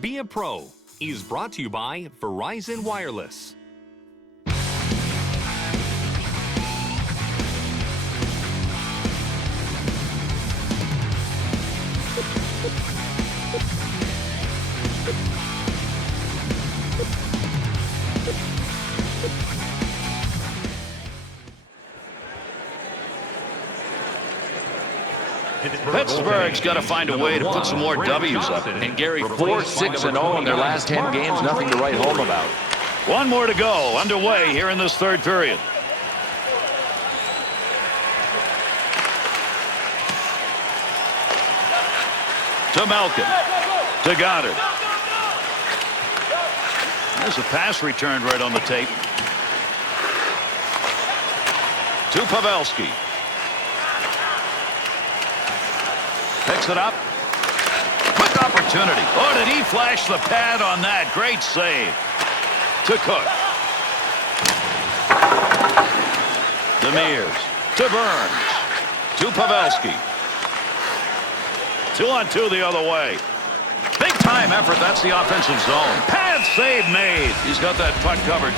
Be a Pro is brought to you by Verizon Wireless. Pittsburgh's got to find a way to put some more W's up. And Gary, 4-6-0 in their last 10 games, nothing to write home about. One more to go, underway here in this third period. To Malkin. To Goddard. There's a pass returned right on the tape. To Pavelski. Picks it up. Quick opportunity. Oh, did he flash the pad on that? Great save. To Cook. Demers. To Burns. To Pavelski. 2-on-2 the other way. Big time effort. That's the offensive zone. Pad save made. He's got that puck covered.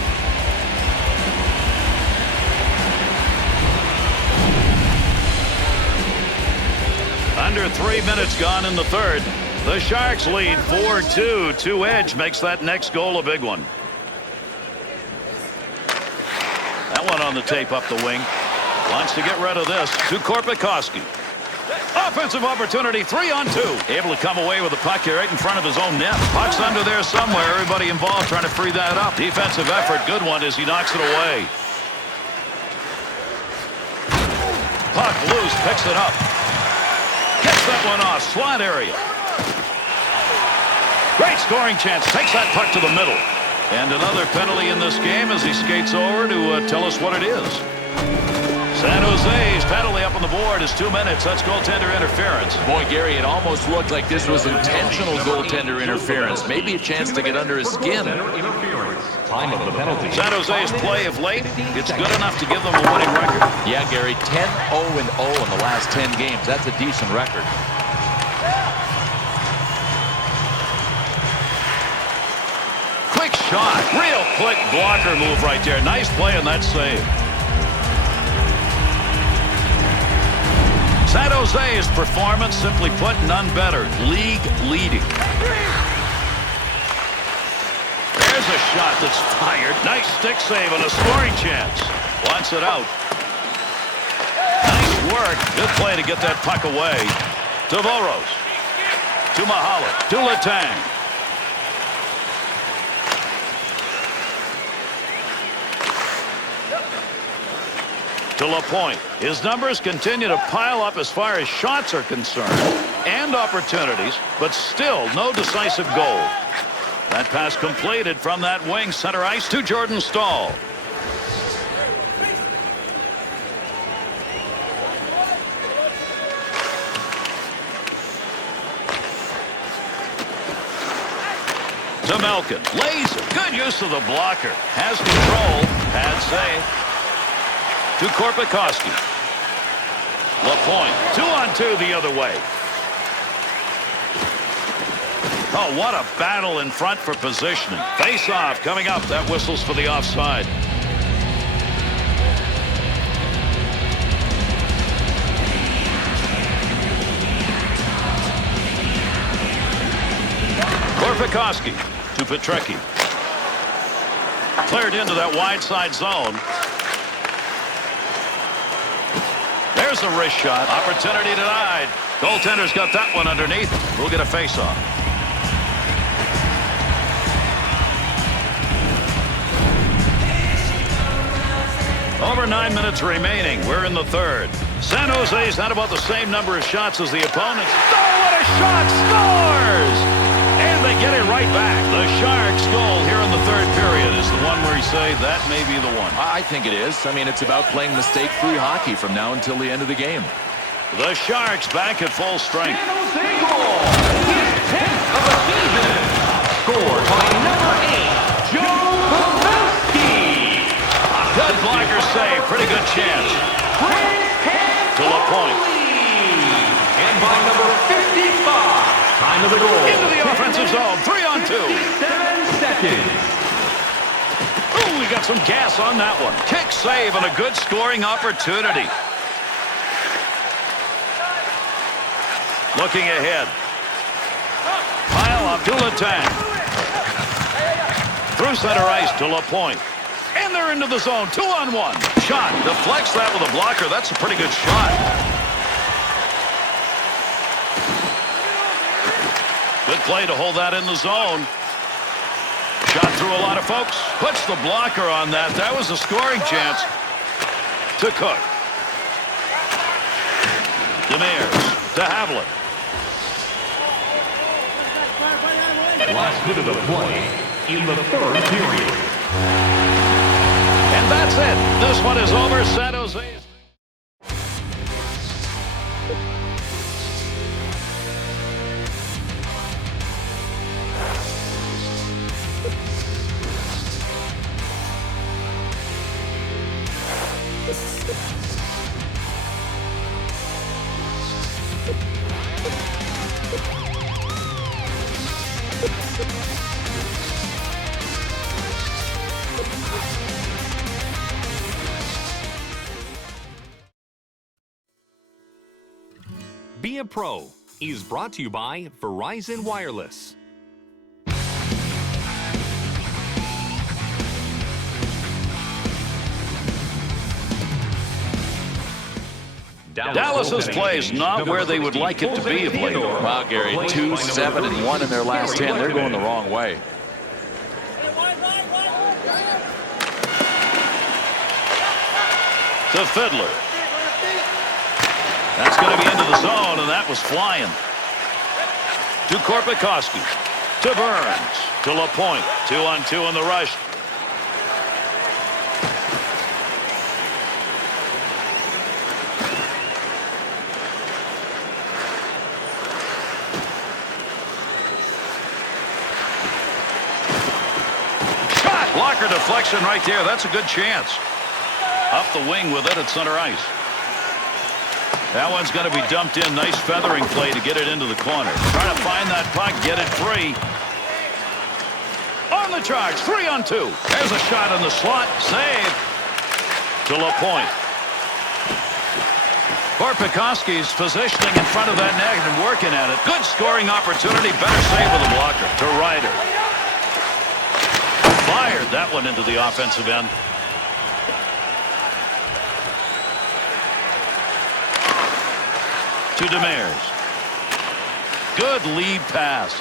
Under 3 minutes gone in the third. The Sharks lead 4-2. Two-edge makes that next goal a big one. That one on the tape up the wing. Wants to get rid of this. To Korpikoski. Offensive opportunity, 3-on-2. Able to come away with the puck here right in front of his own net. Puck's under there somewhere. Everybody involved trying to free that up. Defensive effort, good one as he knocks it away. Puck loose, picks it up. Gets that one off, slot area. Great scoring chance, takes that puck to the middle. And another penalty in this game as he skates over to tell us what it is. San Jose's penalty up on the board is 2 minutes. That's goaltender interference. Boy, Gary, it almost looked like this was intentional goaltender interference. Maybe a chance to get under his skin. Time of the penalty. San Jose's play of late, it's good enough to give them a winning record. Yeah, Gary, 10-0-0 in the last 10 games. That's a decent record. Quick shot. Real quick blocker move right there. Nice play on that save. San Jose's performance, simply put, none better. League leading. There's a shot that's fired. Nice stick save and a scoring chance. Wants it out. Nice work. Good play to get that puck away. To Voros. To Mahala. To Letang. To LaPointe. His numbers continue to pile up as far as shots are concerned and opportunities, but still no decisive goal. That pass completed from that wing center ice to Jordan Staal. To Malkin. Lays it. Good use of the blocker. Has control. Pad save. To Korpikoski. LaPointe. 2-on-2 the other way. Oh, what a battle in front for positioning. Face-off coming up. That whistles for the offside. Korpikoski to Petrecki. Cleared into that wide side zone. There's a wrist shot. Opportunity denied. Goaltender's got that one underneath. We'll get a face-off. Over 9 minutes remaining. We're in the third. San Jose's had about the same number of shots as the opponents. Oh, what a shot! Scores! And they get it right back. The Sharks' goal here in the third period is the one where you say that may be the one. I think it is. I mean, it's about playing mistake-free hockey from now until the end of the game. The Sharks back at full strength. San Jose goal. His 10th of the season. Scored by number 8, Joe Pavelski. Good blocker save. Pretty good chance. point. And by number 55, time of the goal. Into the offensive zone. 3-on-2. 7 seconds. Ooh, we got some gas on that one. Kick save and a good scoring opportunity. Looking ahead. Pile up to Letang. Through center ice to LaPointe. And they're into the zone. 2-on-1. Shot. Deflects that with a blocker. That's a pretty good shot. Good play to hold that in the zone. Shot through a lot of folks. Puts the blocker on that. That was a scoring chance to Cook. Demers to Havlat. Last bit of the play in the third period. And that's it. This one is over. San Jose. Be a Pro is brought to you by Verizon Wireless. Dallas's play is not where they would like it to be of late. Wow, Gary, 2-7-1 in their last 10. They're going the wrong way. To Fiddler. That's going to be into the zone, and that was flying. To Korpikoski. To Burns. To LaPointe. 2-on-2 in the rush. Shot! Blocker deflection right there. That's a good chance. Up the wing with it at center ice. That one's going to be dumped in. Nice feathering play to get it into the corner. Trying to find that puck, get it free. On the charge, 3-on-2. There's a shot in the slot. Save to LaPointe. Korpikoski's positioning in front of that net and working at it. Good scoring opportunity. Better save with a blocker. To Ryder. Fired that one into the offensive end. To Demers. Good lead pass.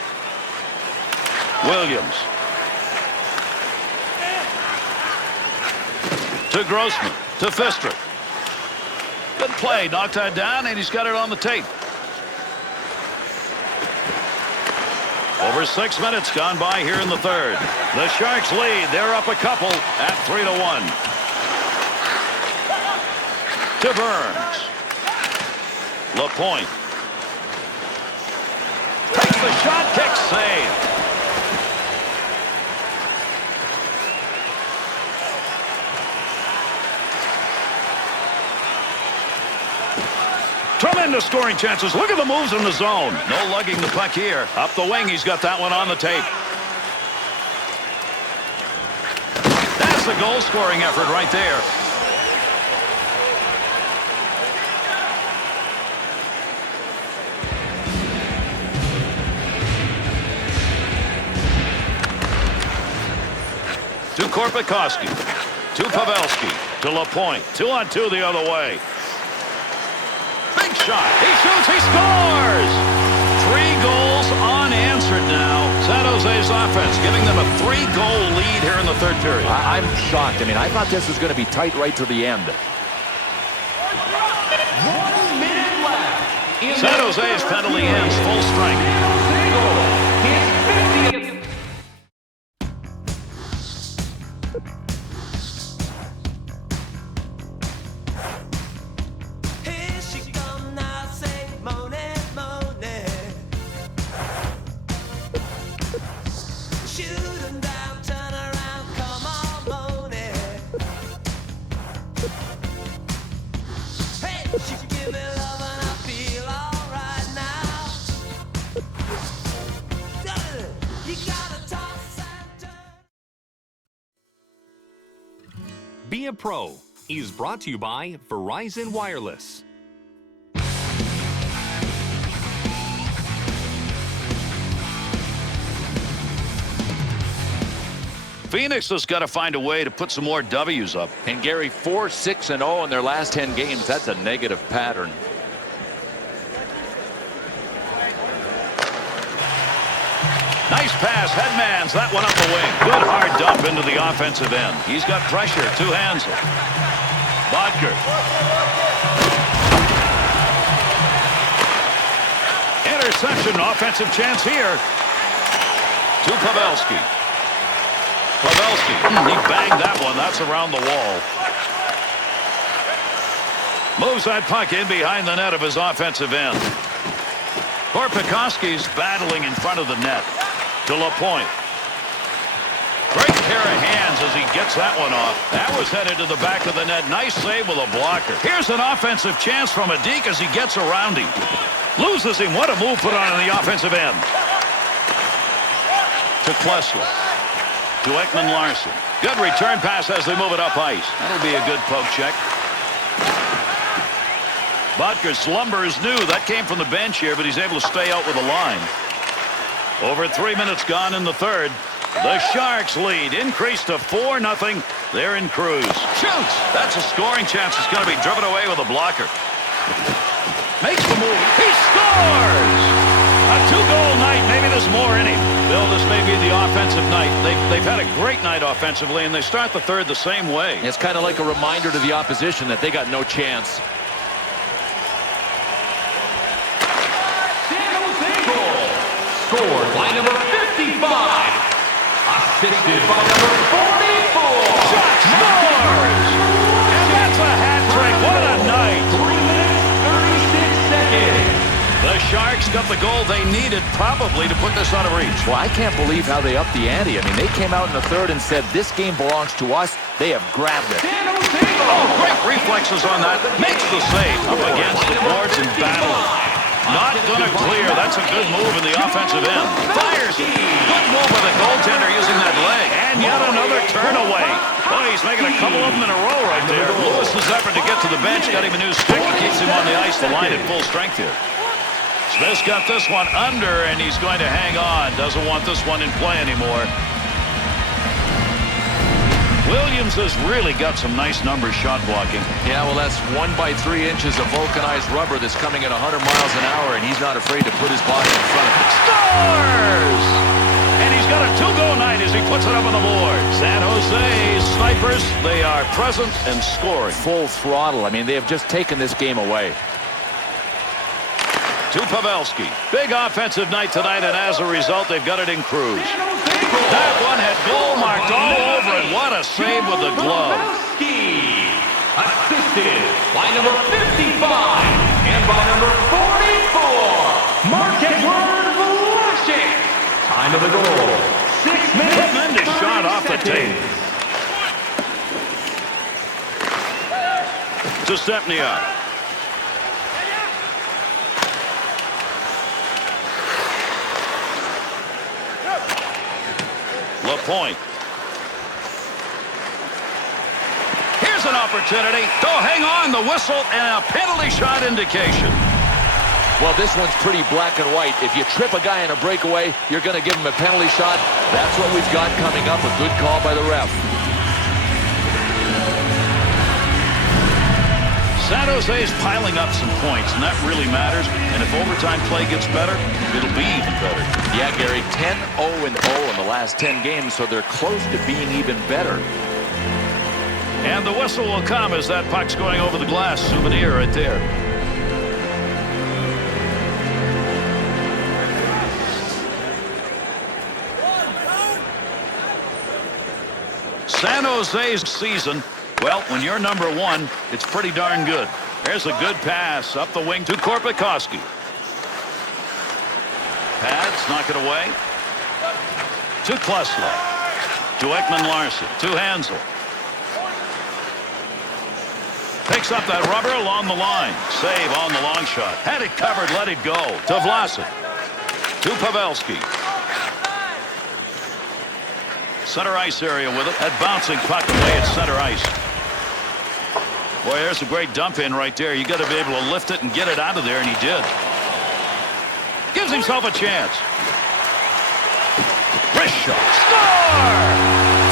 Williams. To Grossman. To Fister. Good play. Knocked that down, and he's got it on the tape. Over 6 minutes gone by here in the third. The Sharks lead. They're up a couple at 3-1. To Burns. LaPointe. Takes the shot, kick, save. Tremendous scoring chances. Look at the moves in the zone. No lugging the puck here. Up the wing, he's got that one on the tape. That's the goal-scoring effort right there. To Korpikoski. To Pavelski. To LaPointe. 2-on-2 the other way. Big shot. He shoots. He scores. 3 goals unanswered now. San Jose's offense giving them a 3-goal lead here in the third period. I'm shocked. I mean, I thought this was going to be tight right to the end. 1 minute left. San Jose's penalty ends full strength. His 50th. Give it up. Be a Pro is brought to you by Verizon Wireless. Phoenix has got to find a way to put some more W's up. And Gary, 4-6-0 in their last 10 games. That's a negative pattern. Nice pass, headmans that one up the wing. Good hard dump into the offensive end. He's got pressure, two hands. Bodker. Interception, offensive chance here. To Pavelski. Pavelski, he banged that one. That's around the wall. Moves that puck in behind the net of his offensive end. Korpikoski's battling in front of the net. To LaPointe. Great pair of hands as he gets that one off. That was headed to the back of the net. Nice save with a blocker. Here's an offensive chance from Adik as he gets around him. Loses him. What a move put on in the offensive end. To Klesla. To Ekman-Larsson. Good return pass as they move it up ice. That'll be a good poke check. Bodker slumbers new. That came from the bench here, but he's able to stay out with the line. Over 3 minutes gone in the third. The Sharks lead increased to 4-0. They're in cruise. Shoots. That's a scoring chance. It's going to be driven away with a blocker. Makes the move. He scores! A two-goal night. Maybe there's more in him. Bill, this may be the offensive night. They've had a great night offensively, and they start the third the same way. It's kind of like a reminder to the opposition that they got no chance. Scored by number 55. Assisted by number 44. Shot scores! And that's a hat trick. What a night. 3 minutes, 36 seconds. The Sharks got the goal they needed probably to put this out of reach. Well, I can't believe how they upped the ante. I mean, they came out in the third and said, this game belongs to us. They have grabbed it. Oh, great reflexes on that. Makes the save. Up against the boards and battling. Not going to clear. That's a good move in the offensive end. Fires. Good move by the goaltender using that leg. And yet another turn away. Boy, he's making a couple of them in a row right there. Lewis's effort to get to the bench got him a new stick. He keeps him on the ice. The line at full strength here. Smith's got this one under, and he's going to hang on. Doesn't want this one in play anymore. Williams has really got some nice numbers shot blocking. Yeah, well, that's 1 by 3 inches of vulcanized rubber that's coming at 100 miles an hour, and he's not afraid to put his body in front of it. Scores! And he's got a two-goal night as he puts it up on the board. San Jose's snipers, they are present and scoring. Full throttle. I mean, they have just taken this game away. To Pavelski. Big offensive night tonight, and as a result, they've got it in cruise. That one had goal marked all over it. What a save with the glove. Assisted by number 55 and by number 44. Mark-Edward Vlasic. Time of the goal. 6 minutes. Tremendous shot off the tape. To Stepniak. LaPointe. Here's an opportunity. Oh, hang on. The whistle and a penalty shot indication. Well, this one's pretty black and white. If you trip a guy in a breakaway, you're going to give him a penalty shot. That's what we've got coming up. A good call by the ref. San Jose's piling up some points, and that really matters. And if overtime play gets better, it'll be even better. Yeah, Gary, 10-0-0 in the last 10 games, so they're close to being even better. And the whistle will come as that puck's going over the glass. Souvenir right there. San Jose's season, well, when you're number one, it's pretty darn good. There's a good pass up the wing to Korpikoski. Pads, knock it away. To Klesla. To Ekman-Larsson. To Hansel. Picks up that rubber along the line. Save on the long shot. Had it covered, let it go. To Vlasic. To Pavelski. Center ice area with it. That bouncing puck away at center ice. Boy, there's a great dump in right there. You got to be able to lift it and get it out of there, and he did. Gives himself a chance. Wrist shot. Score!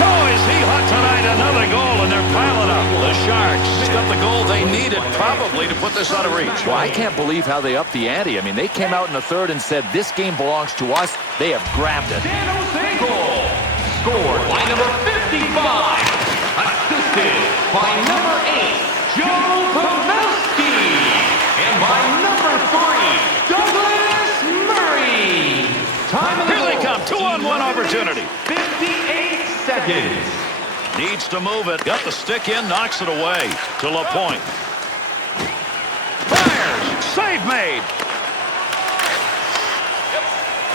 Oh, is he hot tonight? Another goal, and they're piling up. The Sharks got the goal they needed, probably, to put this out of reach. Well, I can't believe how they upped the ante. I mean, they came out in the third and said, this game belongs to us. They have grabbed it. San Jose goal. Scored by number 55. Assisted by number 8, Joe Pavelski. And by number 3, Douglas Murray. Time of the Here they goal. come. 2-on-1 opportunity. 58 seconds. Needs to move it. Got the stick in. Knocks it away to LaPointe. Fires. Save made.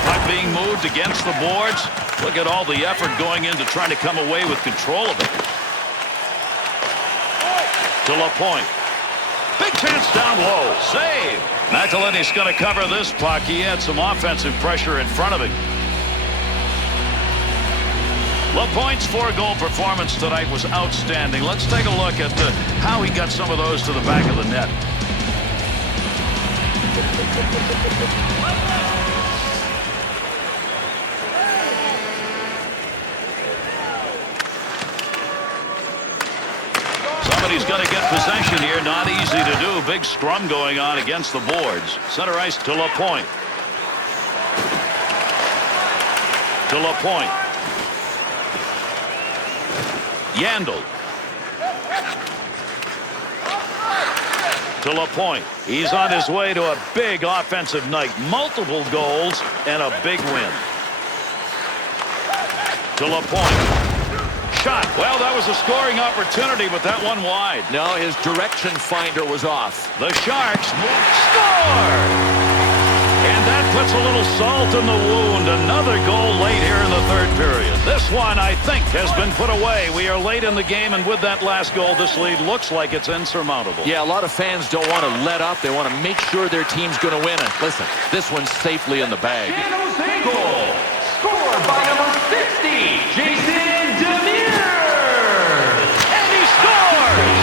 Puck being moved against the boards. Look at all the effort going into trying to come away with control of it. To LaPointe. Big chance down low. Save. McElhinney's going to cover this puck. He had some offensive pressure in front of him. LaPointe's 4-goal performance tonight was outstanding. Let's take a look at how he got some of those to the back of the net. Somebody's going to get possession here. Not easy to do. Big scrum going on against the boards. Center ice to LaPointe. To LaPointe. Yandel. To LaPointe. He's on his way to a big offensive night. Multiple goals and a big win. To LaPointe. Shot. Well, that was a scoring opportunity, but that one wide. No, his direction finder was off. The Sharks score! And that puts a little salt in the wound. Another goal late here in the third period. This one, I think, has been put away. We are late in the game, and with that last goal, this lead looks like it's insurmountable. Yeah, a lot of fans don't want to let up. They want to make sure their team's going to win. And listen, this one's safely in the bag. San Jose goal. Scored by number 60, Jason Demir. And he scores!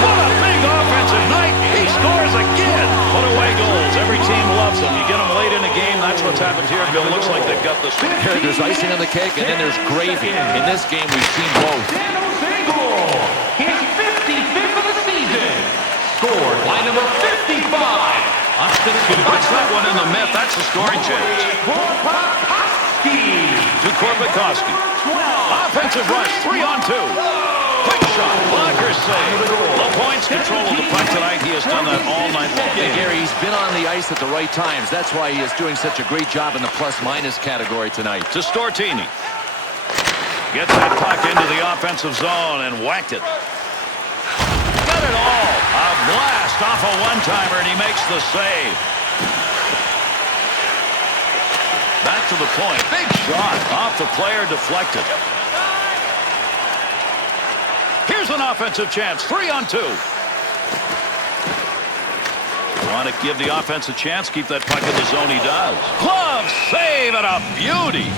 What a big offensive night. He scores again. Put away goals. Every team loves them. You get them late in a game. That's what's happened here, Bill. Looks like they've got this one. Here, there's icing on the cake, and then there's gravy. In this game, we've seen both. San Jose goal. His 55th of the season. Scored by number 55. Puts that one in the net. That's a scoring chance. To Korpikoski. Offensive rush. 3-on-2. Quick shot. Blocker save. LaPointe's control of the puck tonight. He has done that all night long. Yeah, Gary, he's been on the ice at the right times. That's why he is doing such a great job in the plus-minus category tonight. To Stortini. Gets that puck into the offensive zone and whacked it. Got it all. A blast off a one-timer, and he makes the save. Back to the point. Big shot off the player, deflected. Here's an offensive chance. 3-on-2. Want to give the offense a chance, keep that puck in the zone. He does. Glove save and a beauty.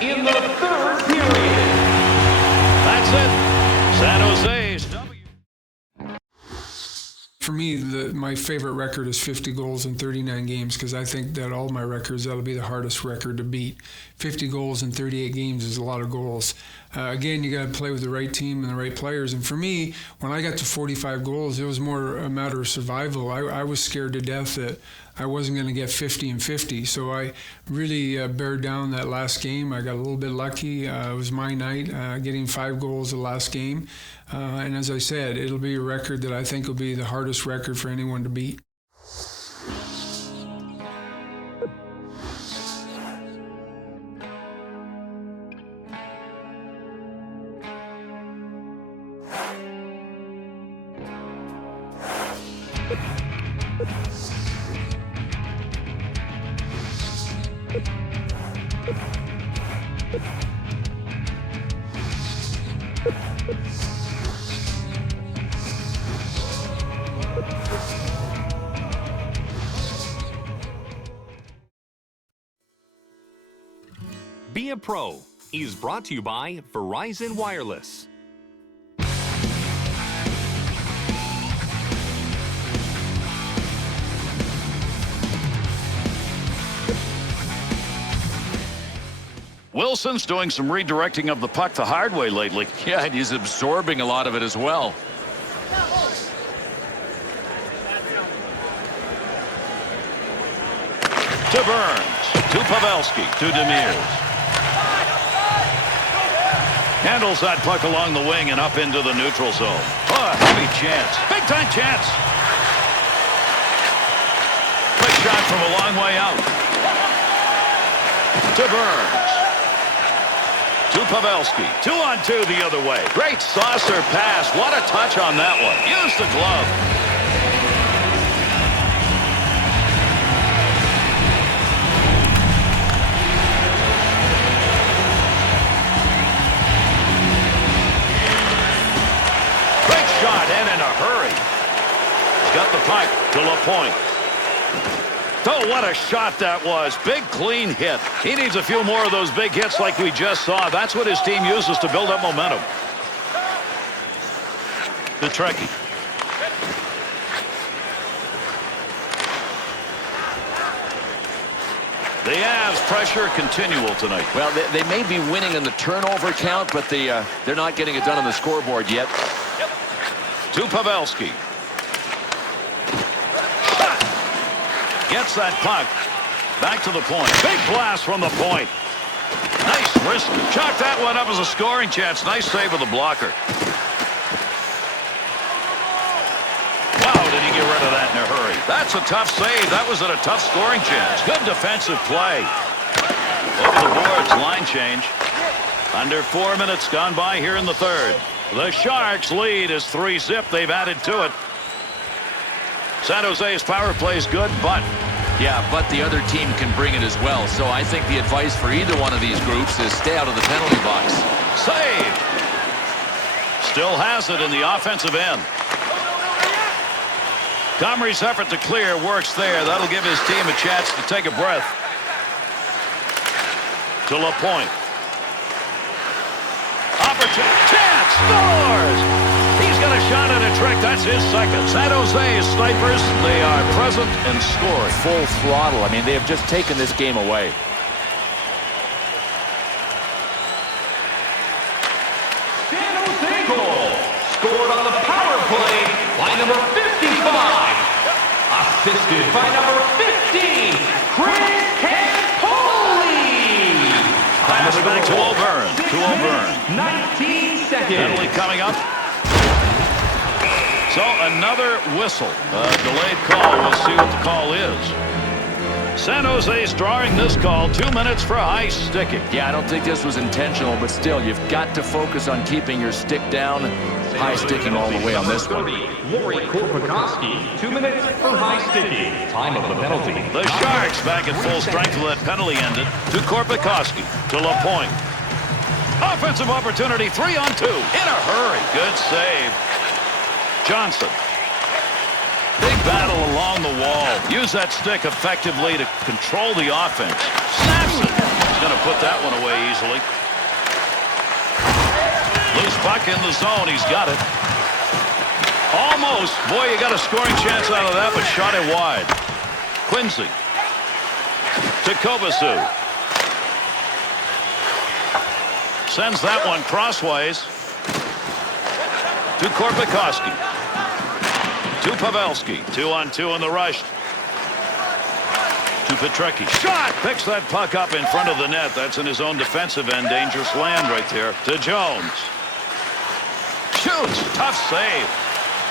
In the third period. That's it. San Jose's W. For me, my favorite record is 50 goals in 39 games because I think that all my records, that'll be the hardest record to beat. 50 goals in 38 games is a lot of goals. Again, you got to play with the right team and the right players. And for me, when I got to 45 goals, it was more a matter of survival. I was scared to death that I wasn't going to get 50 and 50. So I really bared down that last game. I got a little bit lucky. It was my night, getting 5 goals the last game. And as I said, it'll be a record that I think will be the hardest record for anyone to beat. Be a Pro is brought to you by Verizon Wireless. Wilson's doing some redirecting of the puck the hard way lately. Yeah, and he's absorbing a lot of it as well. To Burns, to Pavelski, to Demers. Handles that puck along the wing and up into the neutral zone. Oh, a heavy chance. Big time chance. Quick shot from a long way out. To Burns. To Pavelski. 2-on-2 the other way. Great saucer pass. What a touch on that one. Use the glove. Great shot and in a hurry. He's got the puck to LaPointe. Oh, what a shot that was. Big, clean hit. He needs a few more of those big hits like we just saw. That's what his team uses to build up momentum. Gretzky. The Avs pressure continual tonight. Well, they may be winning in the turnover count, but they're not getting it done on the scoreboard yet. To Pavelski. Gets that puck. Back to the point. Big blast from the point. Nice wrist. Chalk that one up as a scoring chance. Nice save of the blocker. Wow, did he get rid of that in a hurry. That's a tough save. That was at a tough scoring chance. Good defensive play. Over the boards, line change. Under 4 minutes gone by here in the third. The Sharks lead is 3-zip. They've added to it. San Jose's power play is good, but... Yeah, but the other team can bring it as well. So I think the advice for either one of these groups is stay out of the penalty box. Save! Still has it in the offensive end. Comrie's effort to clear works there. That'll give his team a chance to take a breath. To LaPointe. Opportunity. Chance! Scores! He's got a shot at a trick. That's his second. San Jose's snipers, they are present and scoring. Full throttle. I mean, they have just taken this game away. San Jose goal. Scored on the power play by number 55. Assisted by number 15, Chris Campoli. Pass back to O'Byrne. 19 seconds. Penalty coming up. So another whistle. Delayed call. We'll see what the call is. San Jose's drawing this call. 2 minutes for high sticking. Yeah, I don't think this was intentional, but still, you've got to focus on keeping your stick down. High sticking all the way on this one. Lori Korpikoski, 2 minutes for high sticking. Time of the penalty. The Sharks back at full strength till that penalty ended. To Korpikoski. To LaPointe. Offensive opportunity. 3-on-2. In a hurry. Good save. Johnson. Big battle along the wall. Use that stick effectively to control the offense. Snaps it. He's going to put that one away easily. Loose puck in the zone. He's got it. Almost. Boy, you got a scoring chance out of that, but shot it wide. Quincy. To Kovacic. Sends that one crossways. To Korpikoski. To Pavelski. 2-on-2 in the rush. To Petrecki. Shot! Picks that puck up in front of the net. That's in his own defensive end. Dangerous land right there. To Jones. Shoots. Tough save.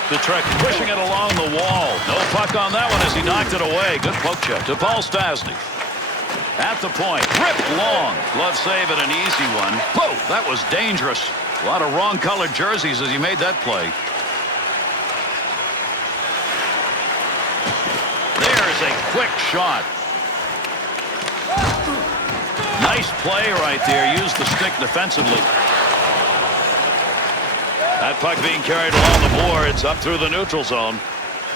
Petrecki pushing it along the wall. No puck on that one as he knocked it away. Good poke check. To Paul Stastny. At the point. Ripped long. Glove save and an easy one. Whoa! That was dangerous. A lot of wrong-colored jerseys as he made that play. There's a quick shot. Nice play right there. Use the stick defensively. That puck being carried along the boards up through the neutral zone.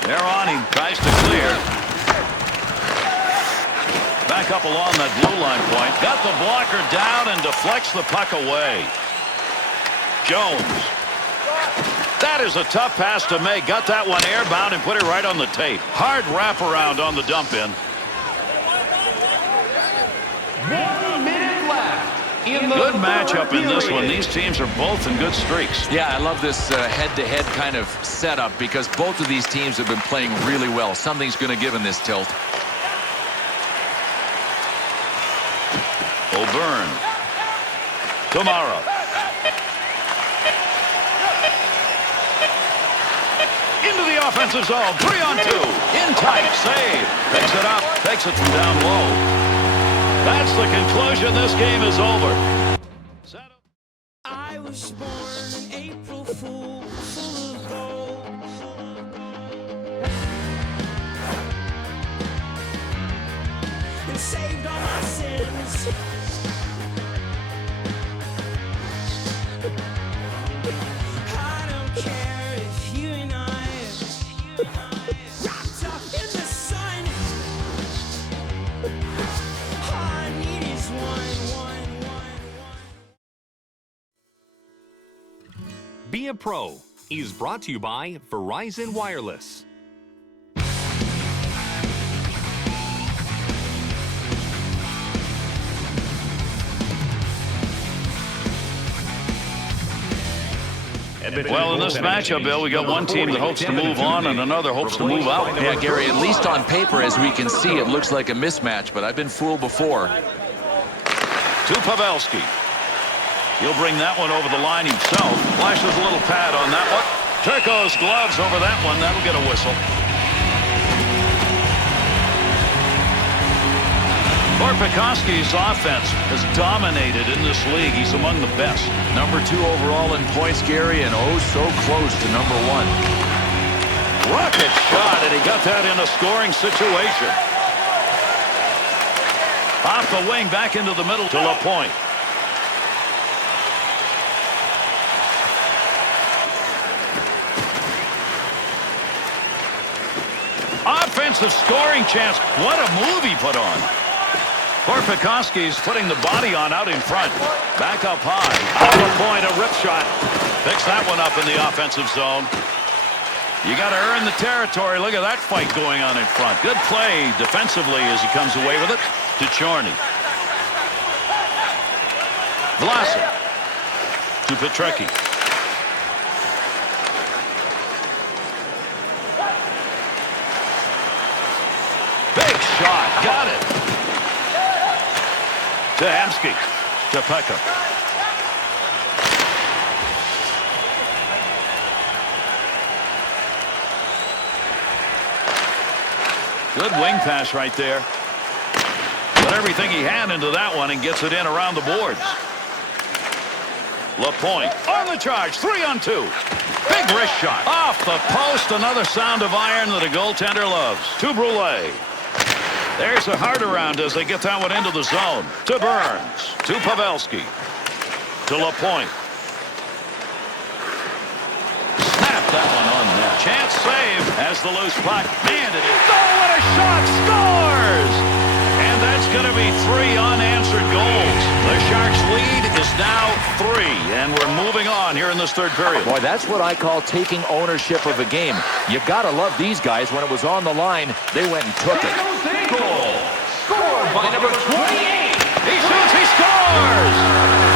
They're on him. Tries to clear. Back up along that blue line point. Got the blocker down and deflects the puck away. Jones. That is a tough pass to make. Got that one airbound and put it right on the tape. Hard wraparound on the dump in. 1 minute left. Good matchup in this one. These teams are both in good streaks. Yeah, I love this head-to-head kind of setup because both of these teams have been playing really well. Something's going to give in this tilt. O'Byrne. Tomorrow. Into the offensive zone. 3-on-2. In tight. Save. Picks it up. Takes it from down low. That's the conclusion. This game is over. I was born an April Fool, full of gold. And saved all my sins. I don't care if you and I wrapped up in the sun. All I need is one. Be a Pro is brought to you by Verizon Wireless. Well, in this matchup, Bill, we got one team that hopes to move on and another hopes to move out. Yeah, Gary, at least on paper, as we can see, it looks like a mismatch, but I've been fooled before. To Pavelski. He'll bring that one over the line himself. Flashes a little pad on that one. Turco's gloves over that one. That'll get a whistle. Korpikoski's offense has dominated in this league. He's among the best. Number 2 overall in points, Gary, and oh so close to number 1. Rocket shot, and he got that in a scoring situation. Off the wing, back into the middle to LaPointe. Offensive scoring chance. What a move he put on. Korpikoski's putting the body on out in front. Back up high. Off the point, a rip shot. Picks that one up in the offensive zone. You got to earn the territory. Look at that fight going on in front. Good play defensively as he comes away with it to Chorney. Vlasic to Petrecki. Big shot. Got it. To Hamsky. To Pekka. Good wing pass right there. Put everything he had into that one and gets it in around the boards. LaPointe on the charge. 3-on-2. Big wrist shot. Off the post. Another sound of iron that a goaltender loves. To Brule. There's a hard around as they get that one into the zone. To Burns. To Pavelski. To LaPointe. Snap that one on net. Chance save as the loose puck. Man, it is. Oh, what a shot! Scores! And that's going to be 3 unanswered goals. The Sharks' lead is now 3, and we're moving on here in this third period. Boy, that's what I call taking ownership of a game. You got to love these guys. When it was on the line, they went and took it. Goal scored by number 28. He shoots, he scores!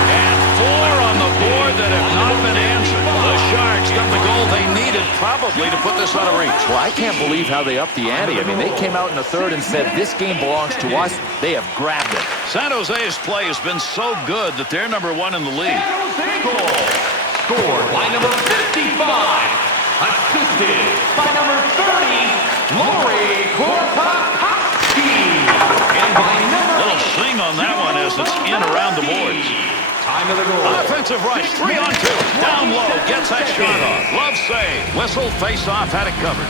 And 4 on the board that have not been answered. The Sharks got the goal they needed probably to put this on a reach. Well, I can't believe how they upped the ante. I mean, they came out in the third and said, this game belongs to us. They have grabbed it. San Jose's play has been so good that they're number 1 in the league. San Jose goal scored by number 55. Assisted by number 30, Lori Korpikoski. And by number Little swing on that one as it's in around the boards. Time of the goal. Offensive rush, 3-on-2. Down low, gets that shot off. Glove save. Whistle, face off, had it covered.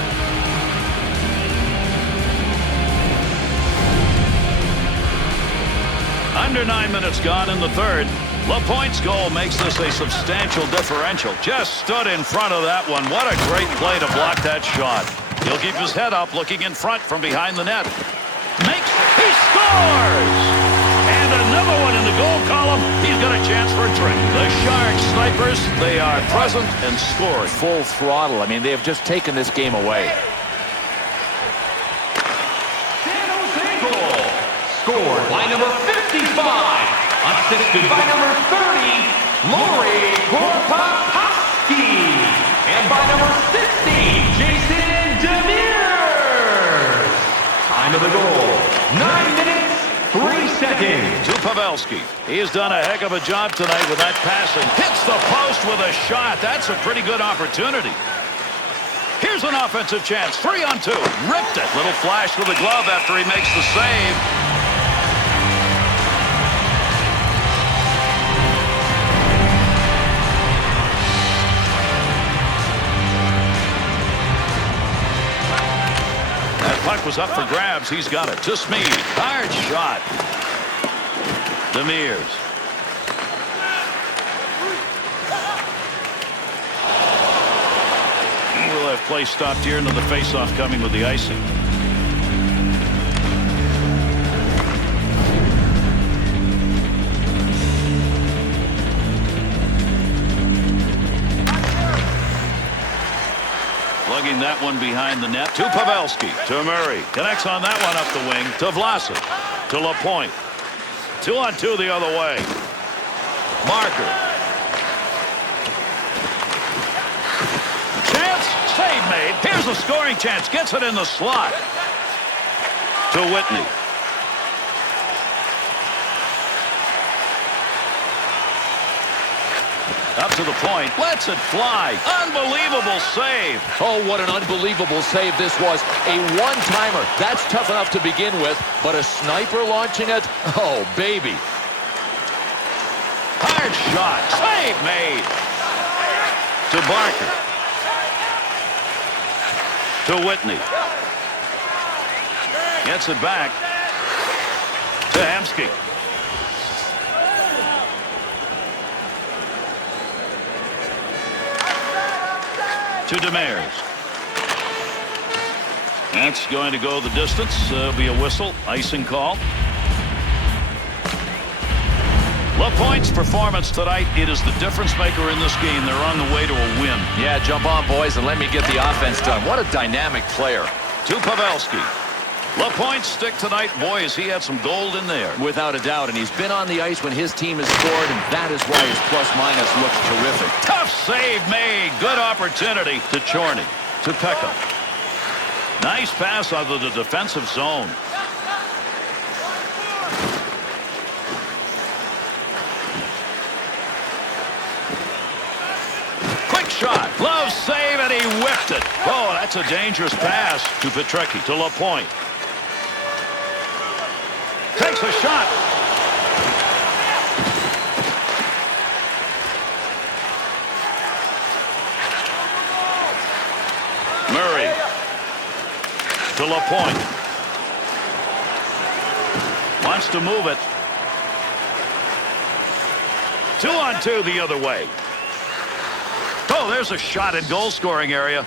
Under 9 minutes gone in the third. LaPointe's goal makes this a substantial differential. Just stood in front of that one. What a great play to block that shot. He'll keep his head up, looking in front from behind the net. He scores! And another one in the goal column. He's got a chance for a drink. The Sharks snipers, they are present and scoring. Full throttle. I mean, they have just taken this game away. San Jose goal. Scored by number 55. Assisted by number 30, Lori Korpakowski. And by number 60, Jason Demers. Time of the goal, 9 minutes, 3 seconds. To Pavelski. He's done a heck of a job tonight with that passing. Hits the post with a shot. That's a pretty good opportunity. Here's an offensive chance. 3-on-2. Ripped it. Little flash with the glove after he makes the save. Puck was up for grabs. He's got it. To Smead. Hard shot. Demers. We'll have play stopped here into the faceoff coming with the icing. Lugging that one behind the net to Pavelski. To Murray. Connects on that one up the wing. To Vlasic. To LaPointe. 2-on-2 the other way. Marker. Chance. Save made. Here's a scoring chance. Gets it in the slot. To Whitney. Up to the point. Lets it fly. Unbelievable save. Oh, what an unbelievable save this was. A one-timer. That's tough enough to begin with, but a sniper launching it? Oh, baby. Hard shot. Save made. To Barker. To Whitney. Gets it back. To Hemsky. To Demers. That's going to go the distance. There'll be a whistle. Icing call. LaPointe's performance tonight, it is the difference maker in this game. They're on the way to a win. Yeah, jump on, boys, and let me get the offense done. What a dynamic player. To Pavelski. LaPointe's stick tonight, boy, has he had some gold in there. Without a doubt, and he's been on the ice when his team has scored, and that is why his plus-minus looks terrific. Tough save made. Good opportunity to Chorney. To Pekka. Nice pass out of the defensive zone. Quick shot. Glove save, and he whipped it. Oh, that's a dangerous pass to Petrecki. To LaPointe. Takes a shot. Murray. To LaPointe. Wants to move it. 2-on-2 the other way. Oh, there's a shot in goal scoring area.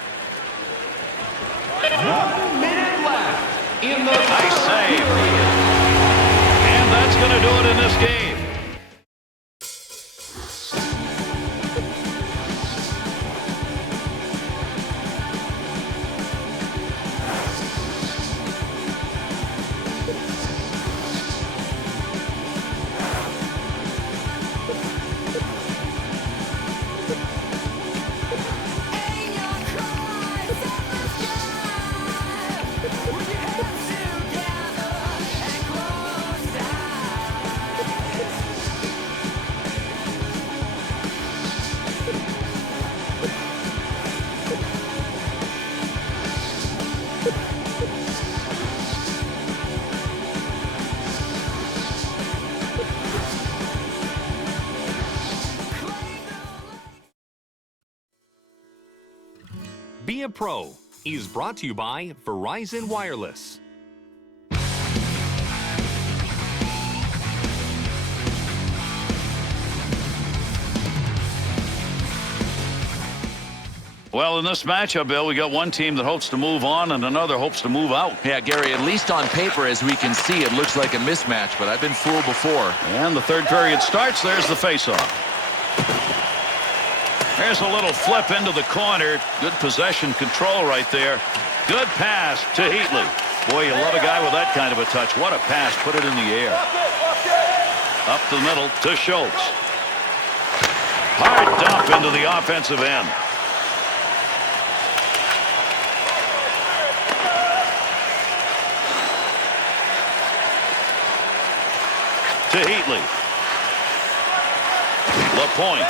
1 minute left in the Nice save. And that's going to do it in this game. Be a Pro is brought to you by Verizon Wireless. Well, in this matchup, Bill, we got one team that hopes to move on and another hopes to move out. Yeah, Gary, at least on paper, as we can see, it looks like a mismatch, but I've been fooled before. And the third period starts. There's the faceoff. There's a little flip into the corner. Good possession control right there. Good pass to Heatley. Boy, you love a guy with that kind of a touch. What a pass. Put it in the air. Up the middle to Schultz. Hard dump into the offensive end. To Heatley. LaPointe.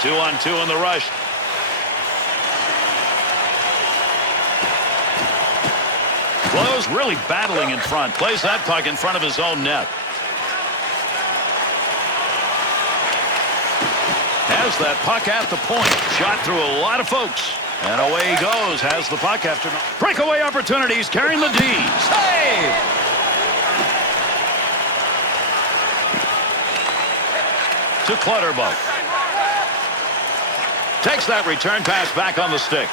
2-on-2 in the rush. Close, really battling in front. Plays that puck in front of his own net. Has that puck at the point. Shot through a lot of folks. And away he goes. Has the puck after breakaway opportunities. Carrying the D. Save! To Clutterbuck. Takes that return pass back on the stick.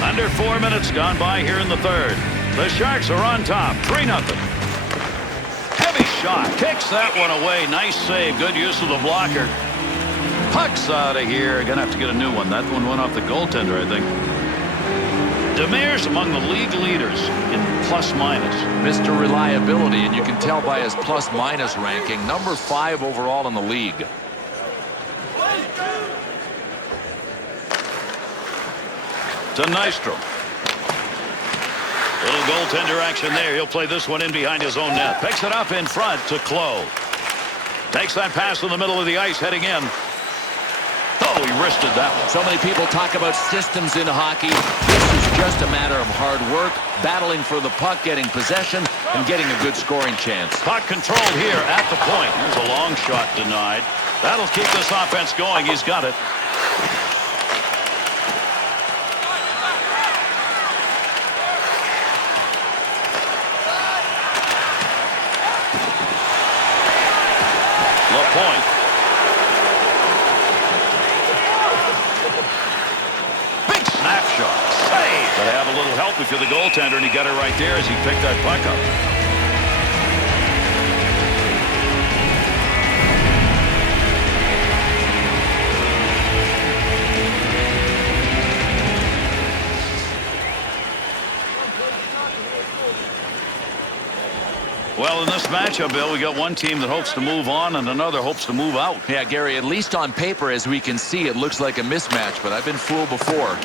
Under 4 minutes gone by here in the third. The Sharks are on top, 3-0. Heavy shot, kicks that one away. Nice save, good use of the blocker. Puck's out of here. Gonna have to get a new one. That one went off the goaltender, I think. Demir's among the league leaders in plus-minus. Mr. Reliability, and you can tell by his plus-minus ranking, number 5 overall in the league. To Nystrom. Little goaltender action there. He'll play this one in behind his own net. Picks it up in front to Clowe. Takes that pass in the middle of the ice, heading in. Oh, he wristed that one. So many people talk about systems in hockey. This is just a matter of hard work, battling for the puck, getting possession, and getting a good scoring chance. Puck controlled here at the point. There's a long shot denied. That'll keep this offense going. He's got it. LaPointe. Big snapshot. Save. Gotta have a little help if you're the goaltender, and he got it right there as he picked that puck up. Well, in this matchup, Bill, we got one team that hopes to move on and another hopes to move out. Yeah, Gary, at least on paper, as we can see, it looks like a mismatch, but I've been fooled before.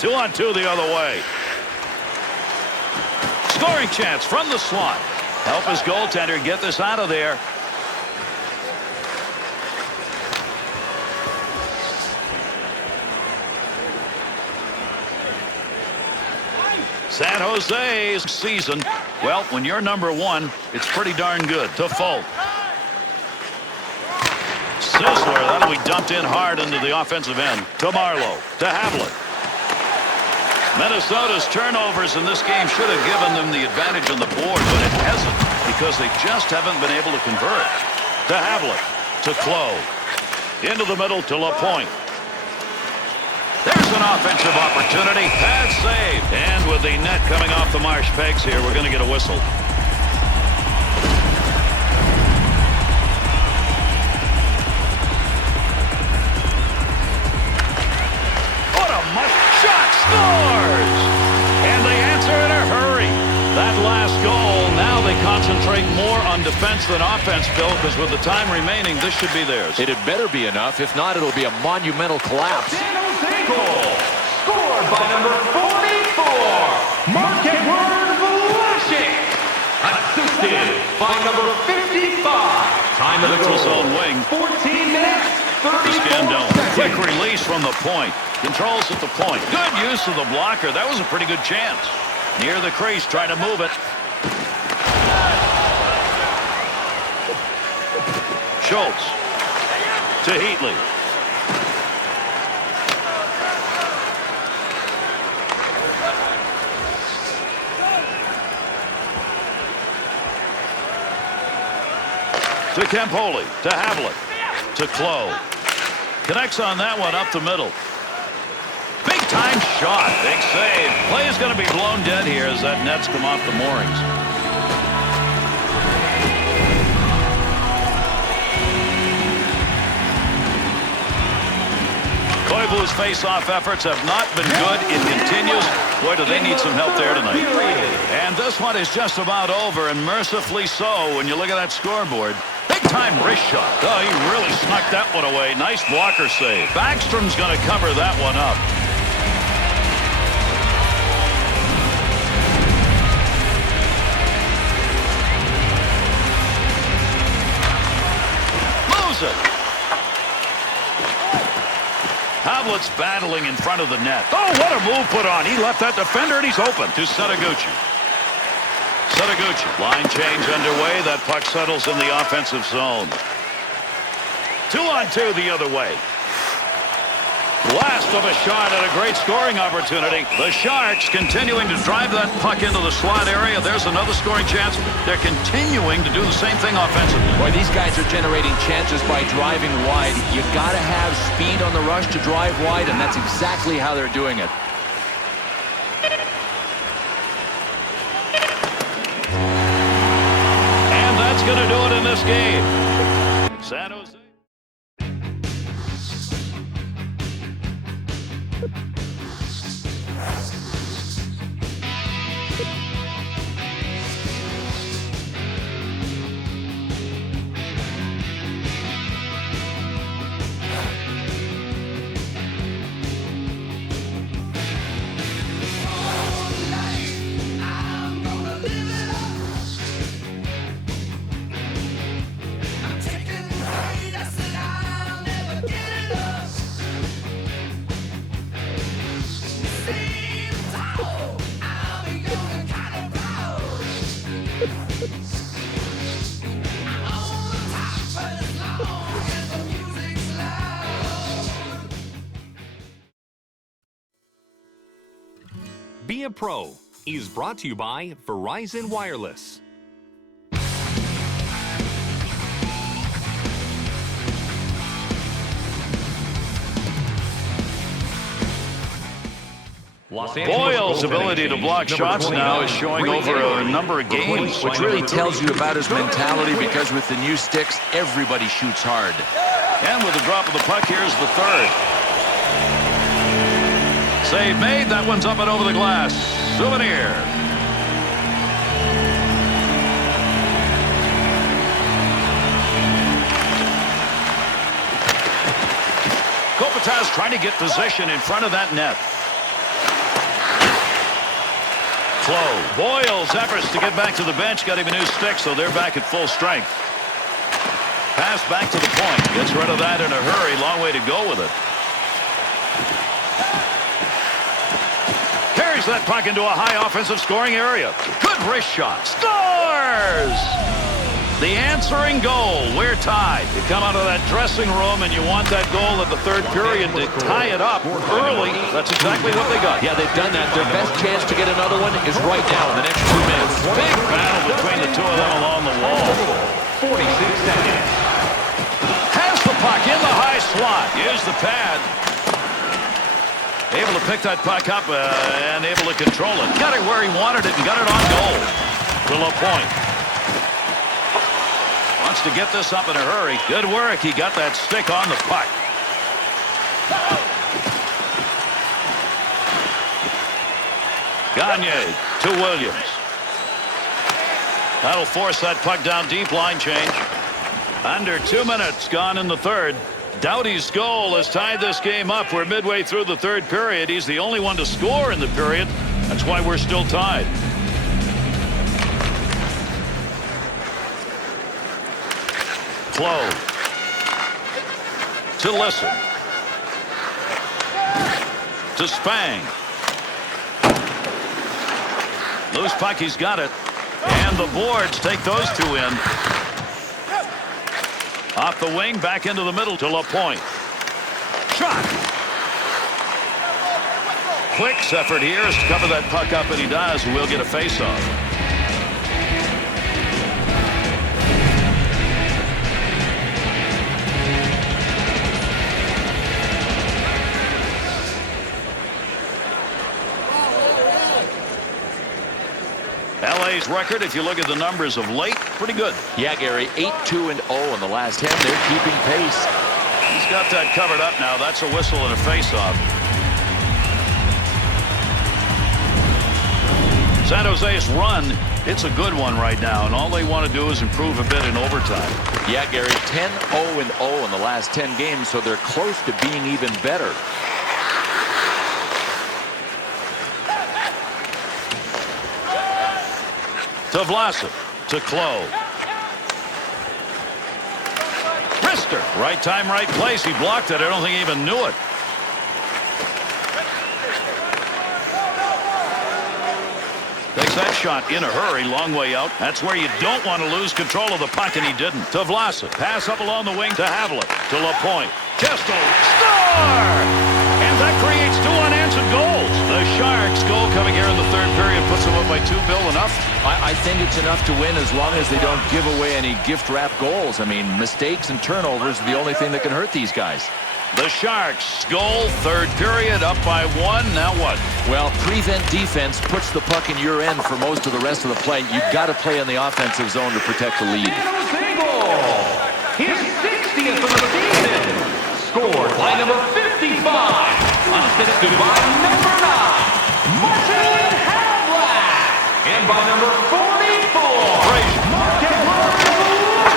Two-on-two the other way. Scoring chance from the slot. Help his goaltender get this out of there. San Jose's season. Well, when you're number 1, it's pretty darn good. To Folk. Sizzler, that'll be dumped in hard into the offensive end. To Marlowe. To Havlet. Minnesota's turnovers in this game should have given them the advantage on the board, but it hasn't because they just haven't been able to convert. To Havlet. To Clowe. Into the middle to LaPointe. There's an offensive opportunity. Bad save. And with the net coming off the Marsh pegs here, we're going to get a whistle. What a shot! Scores! And they answer in a hurry. That last goal, now they concentrate more on defense than offense, Bill, because with the time remaining, this should be theirs. It had better be enough. If not, it'll be a monumental collapse. Goal scored by number 44, Mark-Edward Vlasic. Assisted by number 55. Time of the Neutral goal. zone wing. 14 minutes, 34 seconds. Quick release from the point. Controls at the point. Good use of the blocker. That was a pretty good chance. Near the crease, trying to move it. Schultz. to Heatley. To Campoli, to Havlet, to Clough. Connects on that one up the middle. Big time shot, big save. Play is going to be blown dead here as that net's come off the moorings. Koivu's face-off efforts have not been good. It continues. Boy, do they need some help there tonight. And this one is just about over, and mercifully so when you look at that scoreboard. Big-time wrist shot. Oh, he really snuck that one away. Nice blocker save. Backstrom's going to cover that one up. Moves it. Havlet's battling in front of the net. Oh, what a move put on. He left that defender, and he's open to Setoguchi. Setoguchi, line change underway. That puck settles in the offensive zone. 2-on-2 the other way. Blast of a shot at a great scoring opportunity. The Sharks continuing to drive that puck into the slot area. There's another scoring chance. They're continuing to do the same thing offensively. Boy, these guys are generating chances by driving wide. You got to have speed on the rush to drive wide, and that's exactly how they're doing it. Going to do it in this game. San Jose. Be a Pro is brought to you by Verizon Wireless. Boyle's ability to block shots now is showing over a number of games. Which really tells you about his mentality, because with the new sticks, everybody shoots hard. And with the drop of the puck, here's the third. Save made. That one's up and over the glass. Souvenir. Kopitar's trying to get position in front of that net. Clough. Boyle's efforts to get back to the bench got him a new stick, so they're back at full strength. Pass back to the point. Gets rid of that in a hurry. Long way to go with it. Carries that puck into a high offensive scoring area. Good wrist shot. Scores! The answering goal. We're tied. You come out of that dressing room and you want that goal at the third period to tie it up early. That's exactly what they got. Yeah, they've done that. Their best chance to get another one is right now in the next 2 minutes. Big battle between the two of them along the wall. 46 seconds. Has the puck in the high slot. Use the pad. Able to pick that puck up and able to control it. Got it where he wanted it and got it on goal. To LaPointe. Wants to get this up in a hurry. Good work. He got that stick on the puck. Gagne to Williams. That'll force that puck down deep. Line change. Under 2 minutes gone in the third. Doughty's goal has tied this game up. We're midway through the third period. He's the only one to score in the period. That's why we're still tied. Clough. To Listen. To Spang. Loose puck, he's got it. And the boards take those two in. Off the wing, back into the middle to LaPointe. Shot. Quick's effort here is to cover that puck up, and he does. We'll get a face-off. LA's record, if you look at the numbers of late, pretty good. Yeah, Gary, 8-2-0 in the last 10. They're keeping pace. He's got that covered up now. That's a whistle and a face-off. San Jose's run, it's a good one right now, and all they want to do is improve a bit in overtime. Yeah, Gary, 10-0-0 in the last 10 games, so they're close to being even better. To Vlasic, to Klo. Rister, right time, right place. He blocked it. I don't think he even knew it. Takes that shot in a hurry, long way out. That's where you don't want to lose control of the puck, and he didn't. To Vlasic, pass up along the wing to Havlat, to LaPointe. Kestel, score! And that creates 2 unanswered goals. The Sharks' goal coming here in the third period puts them up by 2. Bill, enough? I think it's enough to win as long as they don't give away any gift-wrap goals. I mean, mistakes and turnovers are the only thing that can hurt these guys. The Sharks' goal, third period, up by 1. Now what? Well, prevent defense puts the puck in your end for most of the rest of the play. You've got to play in the offensive zone to protect the lead. His 60th of the season. Scored by number 55. Assisted by number 9, Martin Havlat. And by number 44,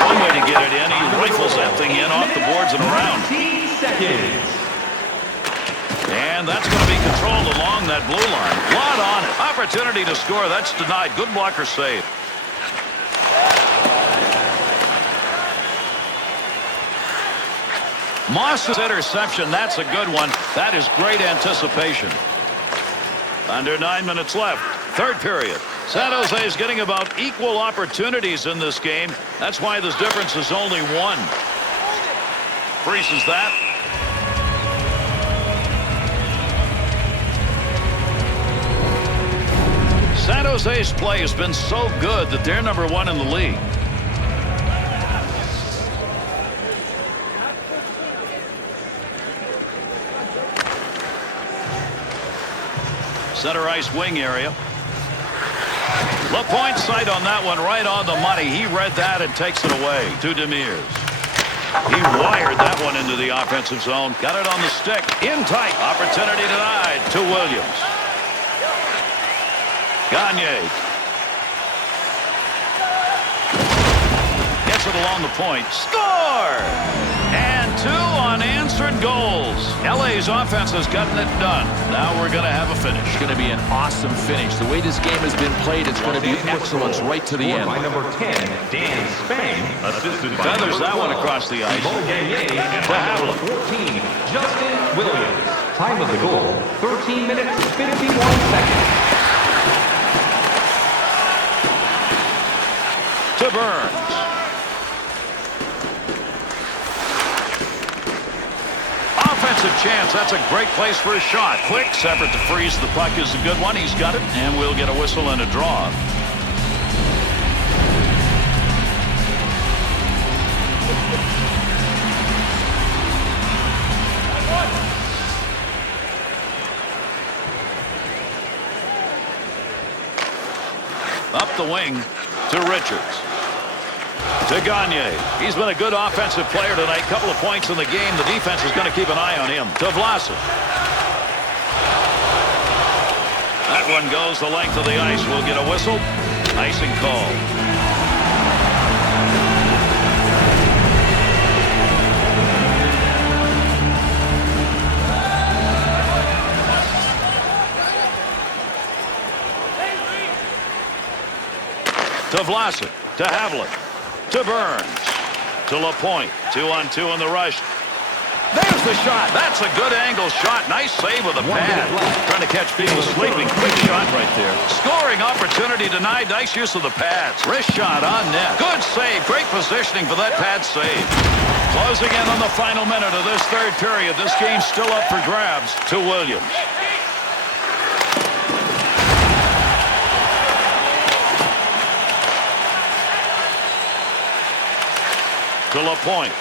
One way to get it in. He rifles that thing in off the boards and around. 19 seconds. And that's going to be controlled along that blue line. Lot on it. Opportunity to score. That's denied. Good blocker save. Moss's interception. That's a good one. That is great anticipation. Under 9 minutes left. Third period. San Jose is getting about equal opportunities in this game. That's why this difference is only 1. Freezes that. San Jose's play has been so good that they're number 1 in the league. Center ice wing area. LaPointe sight on that one, right on the money. He read that and takes it away to Demers. He wired that one into the offensive zone. Got it on the stick. In tight. Opportunity denied to Williams. Gagne. Gets it along the point. Score! And 2 unanswered goals. LA's offense has gotten it done. Now we're going to have a finish. It's going to be an awesome finish. The way this game has been played, it's going to be excellence right to the end. By number 10, Dan Spang. Assisted by Feathers that one across the ice. to Havlat. 14, Justin Williams. Time of the goal, 13 minutes, 51 seconds. To Burns. Offensive chance. That's a great place for a shot. Quick's effort to freeze the puck is a good one. He's got it, and we'll get a whistle and a draw. Up the wing to Richards. To Gagne. He's been a good offensive player tonight. Couple of points in the game. The defense is going to keep an eye on him. To Vlasic. That one goes the length of the ice. We'll get a whistle. Icing call. To Vlasic. To Havlat. To Burns. To LaPointe. 2-on-2 in the rush. There's the shot. That's a good angle shot. Nice save with a pad. Trying to catch people sleeping. Quick shot right there. Scoring opportunity denied. Nice use of the pads. Wrist shot on net. Good save. Great positioning for that pad save. Closing in on the final minute of this third period. This game's still up for grabs to Williams. To LaPointe.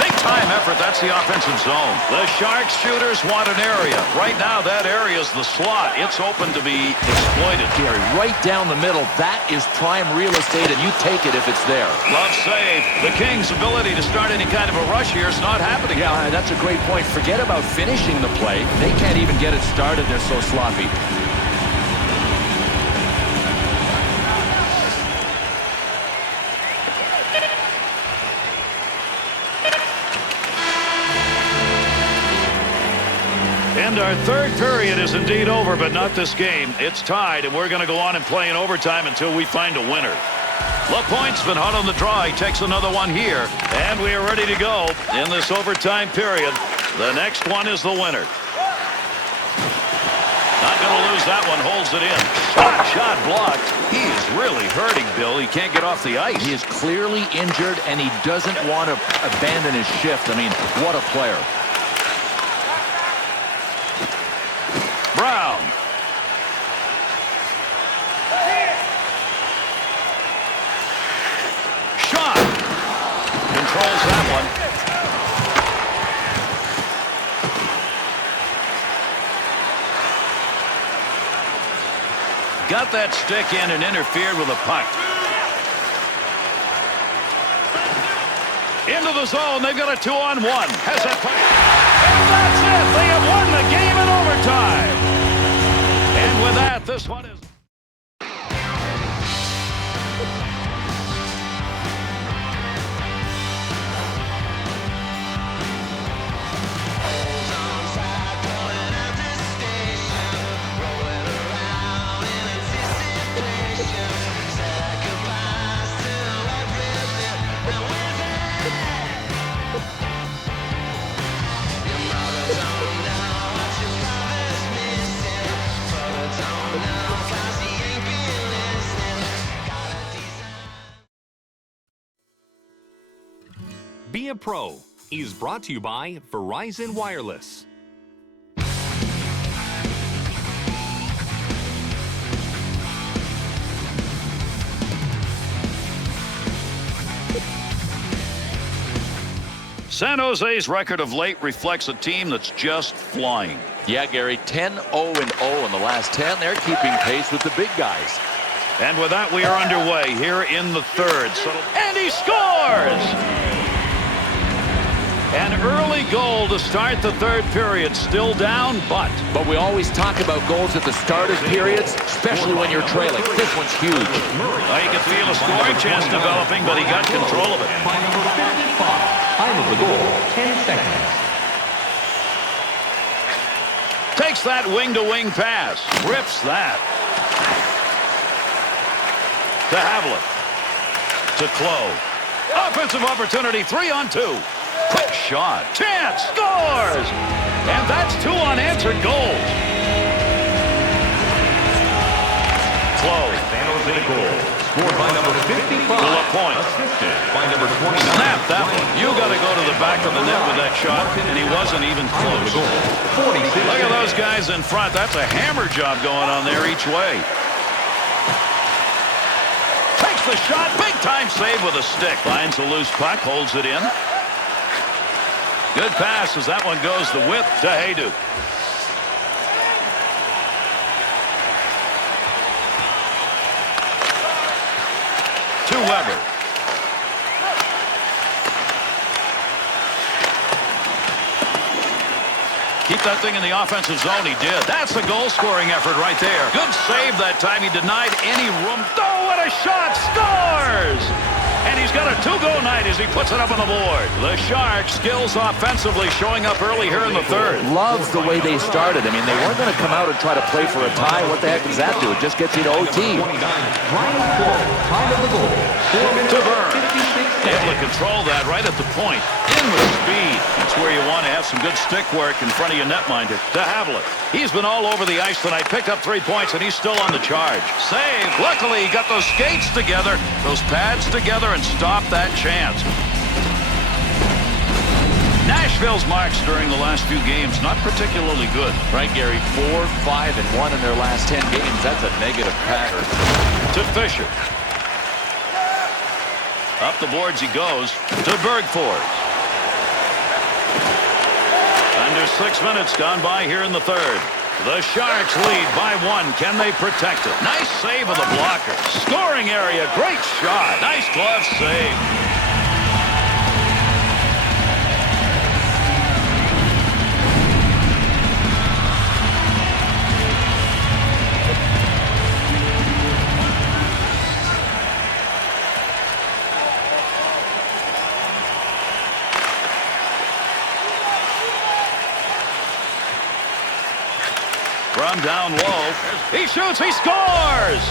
Big time effort. That's the offensive zone. The Sharks shooters want an area. Right now, that area is the slot. It's open to be exploited. Gary, right down the middle. That is prime real estate, and you take it if it's there. Love save. The Kings' ability to start any kind of a rush here is not happening. Yeah, that's a great point. Forget about finishing the play. They can't even get it started. They're so sloppy. And our third period is indeed over, but not this game. It's tied, and we're going to go on and play in overtime until we find a winner. LaPointe's been hot on the draw. He takes another one here, and we are ready to go in this overtime period. The next one is the winner. Not going to lose that one. Holds it in. Shot blocked. He is really hurting, Bill. He can't get off the ice. He is clearly injured, and he doesn't want to abandon his shift. I mean, what a player. Brown. Shot. Controls that one. Got that stick in and interfered with a puck. Into the zone. They've got a 2-on-1. Has that puck. And that's it. They have won the game in overtime. And with that, this one is... Be a Pro is brought to you by Verizon Wireless. San Jose's record of late reflects a team that's just flying. Yeah, Gary, 10-0-0 in the last 10. They're keeping pace with the big guys. And with that, we are underway here in the third. And he scores! An early goal to start the third period. Still down, but we always talk about goals at the start of periods, especially when you're trailing. This one's huge. Well, you can feel a scoring chance developing, but he got control of it. By number 55. Time of the goal, 10 seconds. Takes that wing-to-wing pass. Rips that. To Havlet. To Clough. Offensive opportunity, 3-on-2. Quick shot. Chance. Scores! And that's 2 unanswered goals. Clough. San Jose goal. Scored by number 55. LaPointe. Assisted by number 29. Snap that one. You got to go to the back of the net with that shot, and he wasn't even close. Goal. 46. Look at those guys in front. That's a hammer job going on there each way. Takes the shot. Big time save with a stick. Finds a loose puck. Holds it in. Good pass as that one goes the width to Hayduk. To Weber. Keep that thing in the offensive zone. He did. That's a goal-scoring effort right there. Good save that time. He denied any room. Oh, what a shot! Scores! And he's got a 2-goal night as he puts it up on the board. The Sharks' skills offensively showing up early here in the third. Loves the way they started. I mean, they weren't going to come out and try to play for a tie. What the heck does that do? It just gets you to OT. 29. Ryan Cole. Time of the goal. 4 minutes, To Burns. 56 Able to control that right at the point. In with speed. That's where you want to have some good stick work in front of your netminder. To Havlet. He's been all over the ice tonight. Picked up 3 points, and he's still on the charge. Save. Luckily, he got those skates together, those pads together, and stopped that chance. Nashville's marks during the last few games, not particularly good. Right, Gary? 4, 5, and 1 in their last 10 games. That's a negative pattern. To Fisher. Up the boards he goes to Bergfors. Under 6 minutes gone by here in the third. The Sharks lead by 1. Can they protect it? Nice save of the blocker. Scoring area. Great shot. Nice glove save. From down low, he shoots, he scores!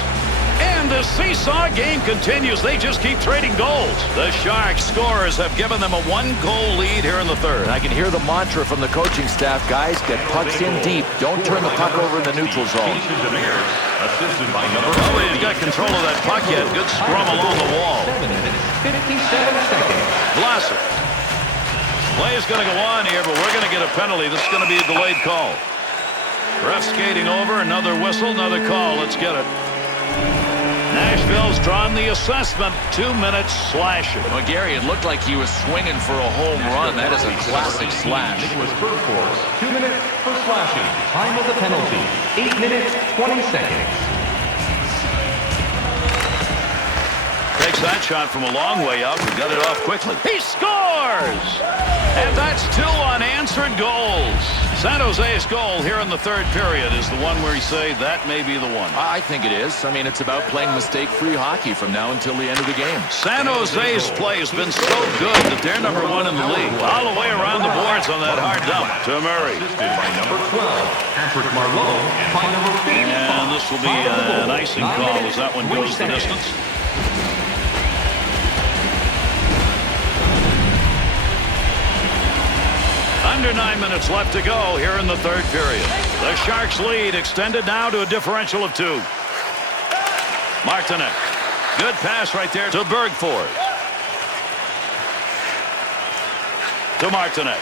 And the seesaw game continues. They just keep trading goals. The Sharks scorers have given them a 1-goal lead here in the third. I can hear the mantra from the coaching staff, guys. Get pucks in deep. Don't turn the puck over in the neutral zone. Assisted by number Oh, he's got control of that puck yet. Good scrum along the wall. 7 minutes, 57 seconds. Glasser. Play is going to go on here, but we're going to get a penalty. This is going to be a delayed call. Ref skating over, another whistle, another call. Let's get it. Nashville's drawn the assessment. 2 minutes slashing. Well, Gary, it looked like he was swinging for a home run. That is a classic slash. Nicholas Bergfors, 2 minutes for slashing. Time of the penalty, 8 minutes, 20 seconds. Takes that shot from a long way out and got it off quickly. He scores! And that's 2 unanswered goals. San Jose's goal here in the third period is the one where you say that may be the one. I think it is. I mean, it's about playing mistake-free hockey from now until the end of the game. San Jose's play has been so good that they're number 1 in the league. All the way around the boards on that hard dump to Murray. Assisted by number 12, Patrick Marleau, and by number 55. And this will be an icing call as that one goes the distance. Under 9 minutes left to go here in the third period. The Sharks lead extended now to a differential of 2. Martinek. Good pass right there to Bergfors. To Martinek.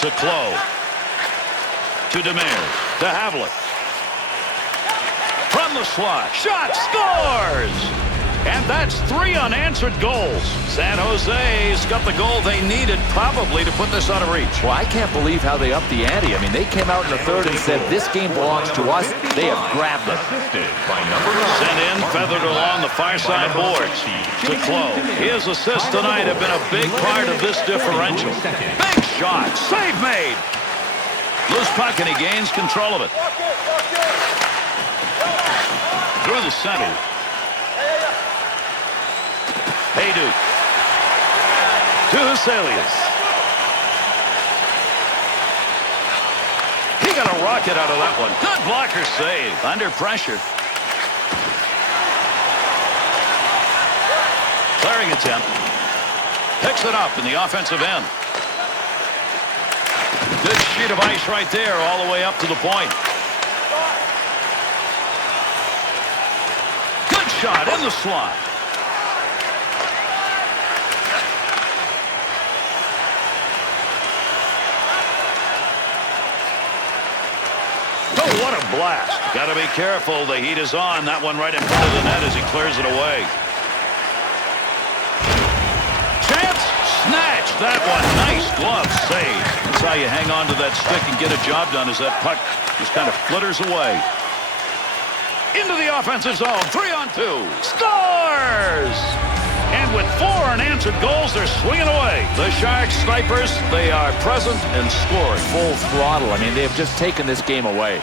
To Clough. To Demers. To Havlet. From the slot. Shot. Scores! And that's 3 unanswered goals. San Jose's got the goal they needed probably to put this out of reach. Well, I can't believe how they upped the ante. I mean, they came out in the third and said, this game belongs to us. They have grabbed it. Assisted by number 9. Sent in, feathered along the far side boards. To Clough. His assists tonight have been a big part of this differential. Big shot. Save made. Loose puck, and he gains control of it. Through the center. Hayduke. To Huselius. He got a rocket out of that one. Good blocker save. Under pressure. Clearing attempt. Picks it up in the offensive end. Good sheet of ice right there all the way up to the point. Good shot in the slot. Oh, what a blast. Got to be careful. The heat is on. That one right in front of the net as he clears it away. Chance. Snatch. That one. Nice glove save. That's how you hang on to that stick and get a job done as that puck just kind of flitters away. Into the offensive zone. 3-on-2. Scores! And with 4 unanswered goals, they're swinging away. The Sharks snipers, they are present and scoring. Full throttle. I mean, they have just taken this game away.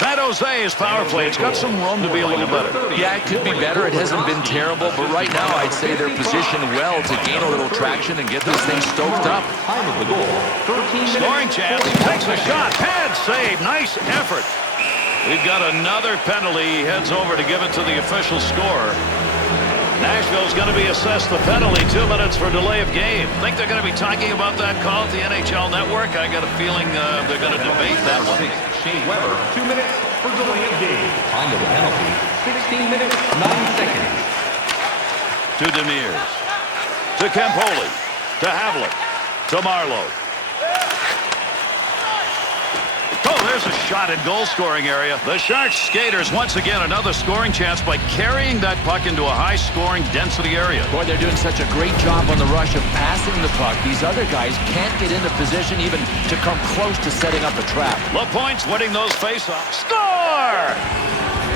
San Jose's power play, it's got some room to be a little better. Yeah, it could be better. It hasn't been terrible, but right now I'd say they're positioned well to gain a little traction and get this thing stoked up. Time of the goal, 13 minutes. Scoring chance, takes a shot, pad save, nice effort. We've got another penalty. He heads over to give it to the official scorer. Nashville's going to be assessed the penalty, 2 minutes for delay of game. Think they're going to be talking about that call at the NHL Network? I got a feeling they're going to debate that one. Shane Weber, 2 minutes for delay of game. Time of the penalty, 16 minutes, 9 seconds. To Demers. To Campoli. To Havlik. To Marlowe. Oh, there's a shot in goal-scoring area. The Sharks skaters, once again, another scoring chance by carrying that puck into a high-scoring density area. Boy, they're doing such a great job on the rush of passing the puck. These other guys can't get into position even to come close to setting up a trap. LaPointe's winning those face-offs. Score!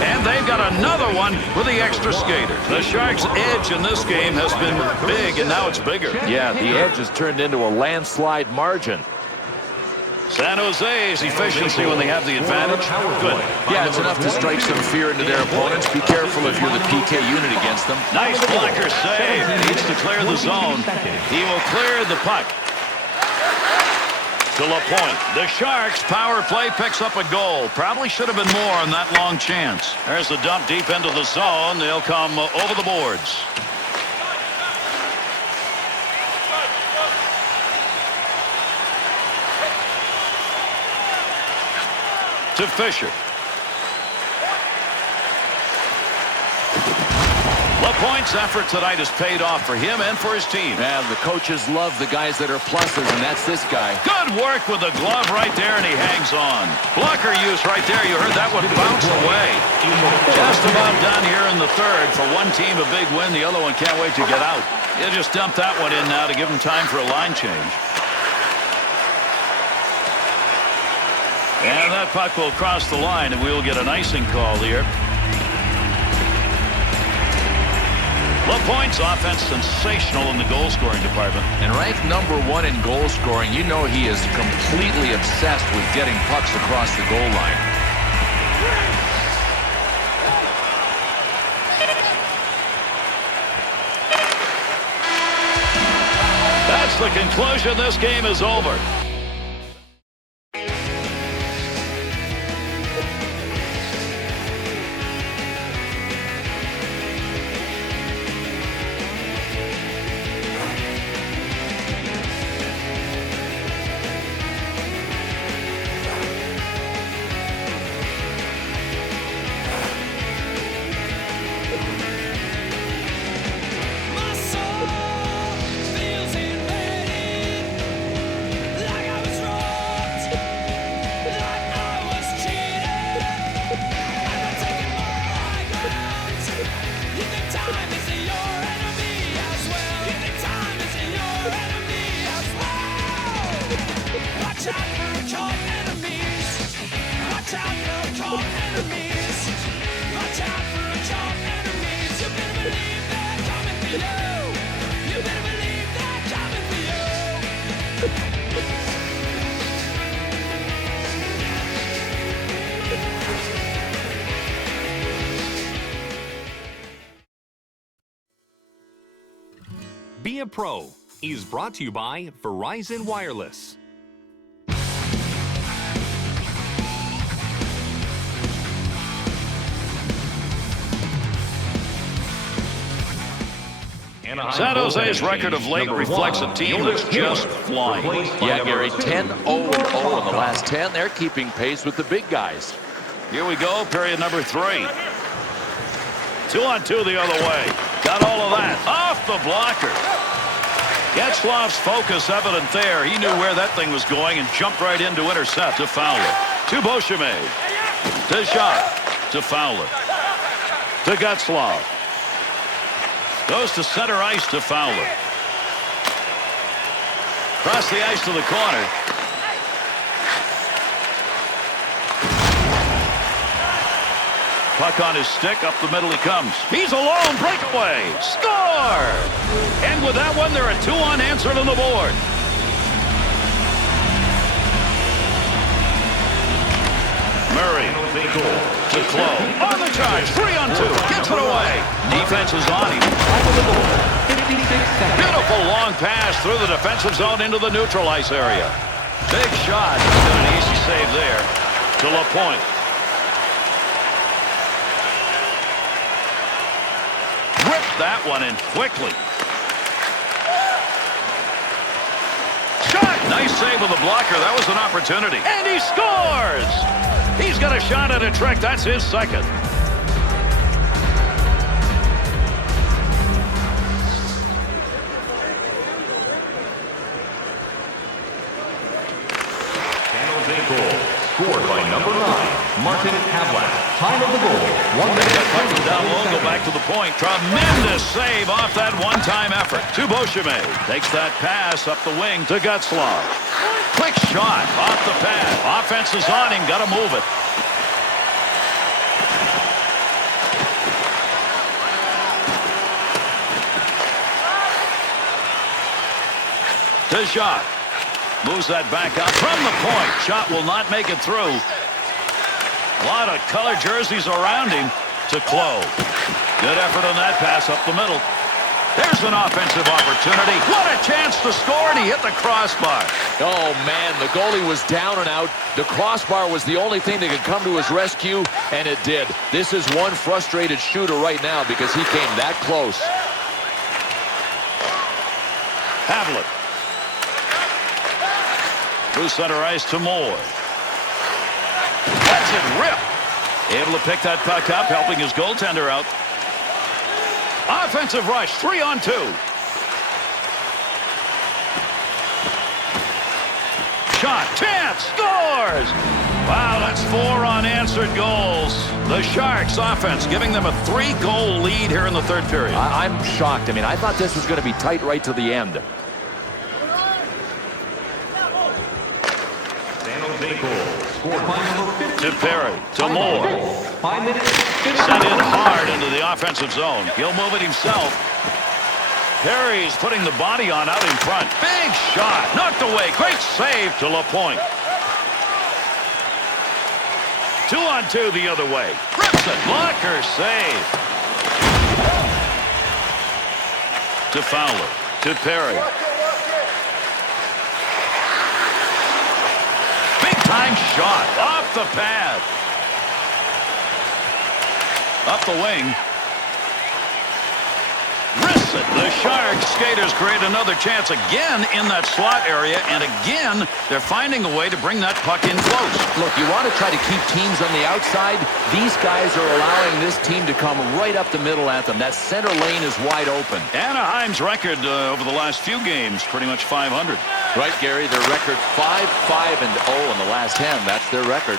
And they've got another one with the extra skater. The Sharks' edge in this game has been big, and now it's bigger. Yeah, the edge has turned into a landslide margin. San Jose's efficiency when they have the advantage. Good. Yeah, it's enough to strike some fear into their opponents. Be careful if you're the PK unit against them. Nice blocker save. Needs to clear the zone. He will clear the puck. To LaPointe. The Sharks' power play picks up a goal. Probably should have been more on that long chance. There's the dump deep into the zone. They'll come over the boards. To Fisher. LaPointe's effort tonight has paid off for him and for his team. Yeah, the coaches love the guys that are pluses, and that's this guy. Good work with the glove right there, and he hangs on. Blocker use right there. You heard that one bounce away. Just about done here in the third. For one team, a big win. The other one can't wait to get out. You just dump that one in now to give them time for a line change. And that puck will cross the line, and we'll get an icing call here. LaPointe's offense sensational in the goal-scoring department. And ranked number 1 in goal scoring, you know he is completely obsessed with getting pucks across the goal line. That's the conclusion. This game is over. My soul feels invaded, like I was robbed, like I was cheated. I'm not taking more high ground. You think time is your enemy as well? You think time is your enemy as well? Watch out for caught enemies. Watch out for caught enemies. Watch out for caught enemies. You better believe they're coming for you. You better believe they're coming for you. Be a Pro is brought to you by Verizon Wireless. San Jose's record of late reflects a team that's just flying. Yeah, Gary, 10-0-0 in the last 10. They're keeping pace with the big guys. Here we go, period number 3. 2-on-2 the other way. Got all of that. Off the blocker. Getzlaf's focus evident there. He knew where that thing was going and jumped right in to intercept. To Fowler. To Beauchemin. To Shot. To Fowler. To Getzlaf. Goes to center ice to Fowler. Across the ice to the corner. Puck on his stick. Up the middle he comes. He's alone. Breakaway. Score! And with that one, there are 2 unanswered on the board. Murray. To Clow. On the charge. 3-on-2. Gets it away. Defense is on him. Beautiful long pass through the defensive zone into the neutral ice area. Big shot. Got an easy save there. To LaPointe. Ripped that one in quickly. Shot! Nice save with the blocker. That was an opportunity. And he scores! He's got a shot at a trick. That's his second. Scored by number 9, Martin Havlat. Time of the goal, 1 minute. Down low, go back to the point. Tremendous save off that one-time effort. To Beauchemin. Takes that pass up the wing to Getzlaw. Quick shot off the pad. Offense is on him. Got to move it. To shot. Moves that back out from the point. Shot will not make it through. A lot of colored jerseys around him. To Clow. Good effort on that pass up the middle. There's an offensive opportunity. What a chance to score, and he hit the crossbar. Oh, man, the goalie was down and out. The crossbar was the only thing that could come to his rescue, and it did. This is one frustrated shooter right now because he came that close. Havlat. Through center ice to Moore. That's it, rip. Able to pick that puck up, helping his goaltender out. Offensive rush, 3-on-2. Shot, chance, scores! Wow, that's 4 unanswered goals. The Sharks offense giving them a 3-goal lead here in the third period. I'm shocked. I mean, I thought this was going to be tight right to the end. To Perry, to Moore. 5 minutes. Sent in hard into the offensive zone. He'll move it himself. Perry's putting the body on out in front. Big shot. Knocked away. Great save to LaPointe. 2-on-2 the other way. Rips it. Blocker save. To Fowler. To Perry. Big-time shot. Off the pad. Up the wing. Wrists it. The Sharks skaters create another chance again in that slot area, and again they're finding a way to bring that puck in close. Look, you want to try to keep teams on the outside. These guys are allowing this team to come right up the middle at them. That center lane is wide open. Anaheim's record over the last few games, pretty much 500. Right, Gary, their record 5-5-0 in the last 10. That's their record.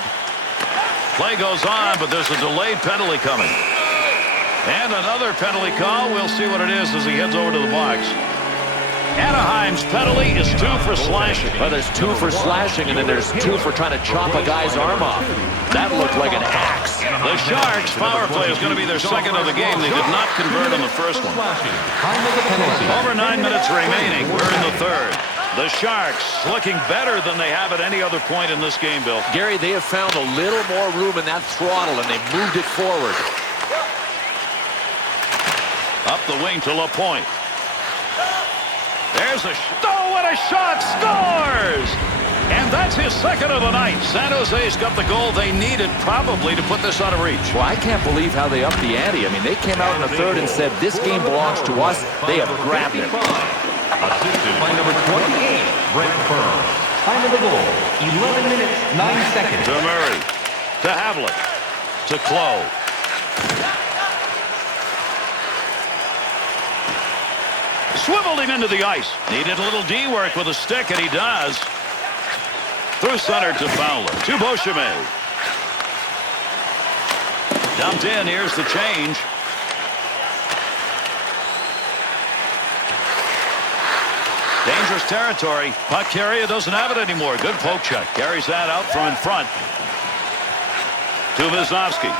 Play goes on, but there's a delayed penalty coming. And another penalty call. We'll see what it is as he heads over to the box. Anaheim's penalty is 2 for slashing. Well, there's 2 for slashing, and then there's 2 for trying to chop a guy's arm off. That looked like an axe. The Sharks' power play is going to be their second of the game. They did not convert on the first one. Over 9 minutes remaining. We're in the third. The Sharks looking better than they have at any other point in this game, Bill. Gary, they have found a little more room in that throttle, and they've moved it forward. Up the wing to LaPointe. There's a... Oh, what a shot! Scores! And that's his second of the night. San Jose's got the goal they needed probably to put this out of reach. Well, I can't believe how they upped the ante. I mean, they came out in the third and said, this game belongs to us. They have grabbed it. Assisted by number 28, Brent Burns. Time of the goal, 11 minutes, 9 seconds. To Murray. To Havlat. To Clow. Swiveled him into the ice. Needed a little D work with a stick, and he does. Through center to Fowler. To Beauchemin. Dumped in. Here's the change. Dangerous territory. Puck carrier doesn't have it anymore. Good poke check. Carries that out from in front. To Wisniewski.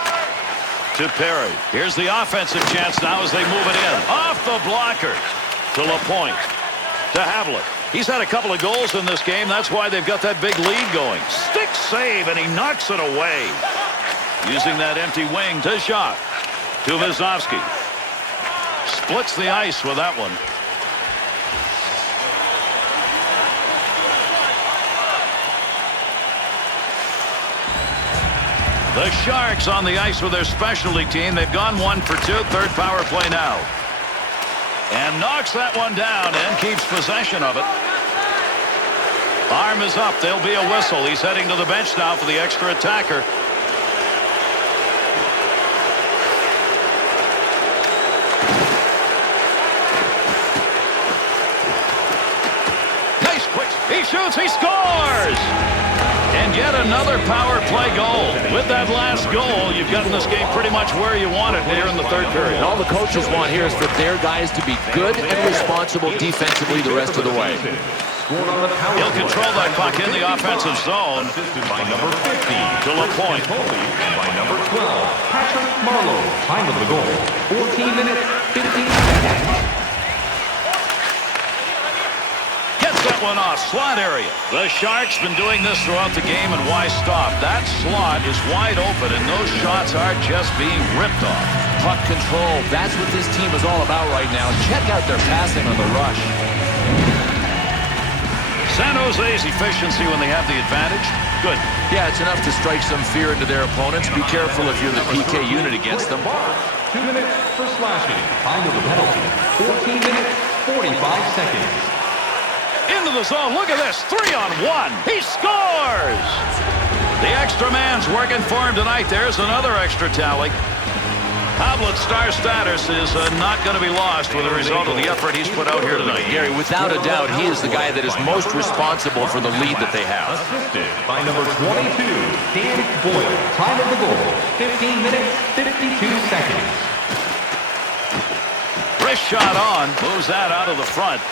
To Perry. Here's the offensive chance now as they move it in. Off the blocker. To LaPointe. To Havlat. He's had a couple of goals in this game. That's why they've got that big lead going. Stick save, and he knocks it away. using that empty wing to shot. To Visovsky. Splits the ice with that one. The Sharks on the ice with their specialty team. They've gone 1 for 2. Third power play now. And knocks that one down and keeps possession of it. Arm is up. There'll be a whistle. He's heading to the bench now for the extra attacker. Nice quick. He shoots. He scores. And yet another power play goal. With that last goal, you've gotten this game pretty much where you want it here in the third period. And all the coaches want here is for their guys to be good and responsible defensively the rest of the way. He'll control that puck in the offensive zone. Assisted by number 50, To LaPointe. and by number 12, Patrick Marleau. Time of the goal, 14 minutes, 15 seconds. Gets that one off. Slot area. The Sharks been doing this throughout the game, and why stop? That slot is wide open, and those shots are just being ripped off. Puck control. That's what this team is all about right now. Check out their passing on the rush. San Jose's efficiency when they have the advantage. Good. Yeah, it's enough to strike some fear into their opponents. Be careful if you're the PK unit against them. 2 minutes for slashing. Time of the penalty, 14 minutes, 45 seconds. Into the zone. Look at this. 3-on-1. He scores! The extra man's working for him tonight. There's another extra tally. Havlet's star status is not going to be lost with the result of the effort he's put out here tonight. Gary, without a doubt, he is the guy that is most responsible for the lead that they have. Assisted by number 22, Dan Boyle. Time of the goal, 15 minutes, 52 seconds. Wrist shot on. Moves that out of the front.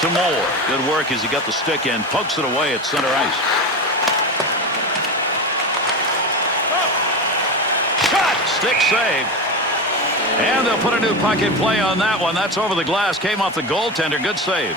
To Moore. Good work as he got the stick in. Pokes it away at center ice. Shot! Stick save. And they'll put a new puck in play on that one. That's over the glass. Came off the goaltender. Good save.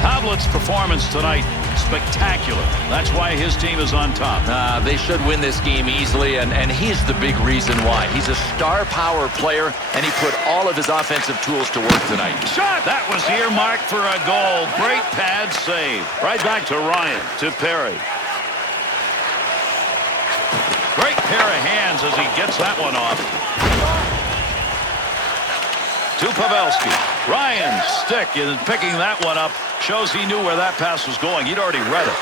Havlet's performance tonight, spectacular. That's why his team is on top. They should win this game easily, and he's the big reason why. He's a star power player, and he put all of his offensive tools to work tonight. Shot! That was earmarked for a goal. Great pad save. Right back to Ryan, to Perry. Great pair of hands as he gets that one off. To Pavelski. Ryan's stick is picking that one up. Shows he knew where that pass was going. He'd already read it.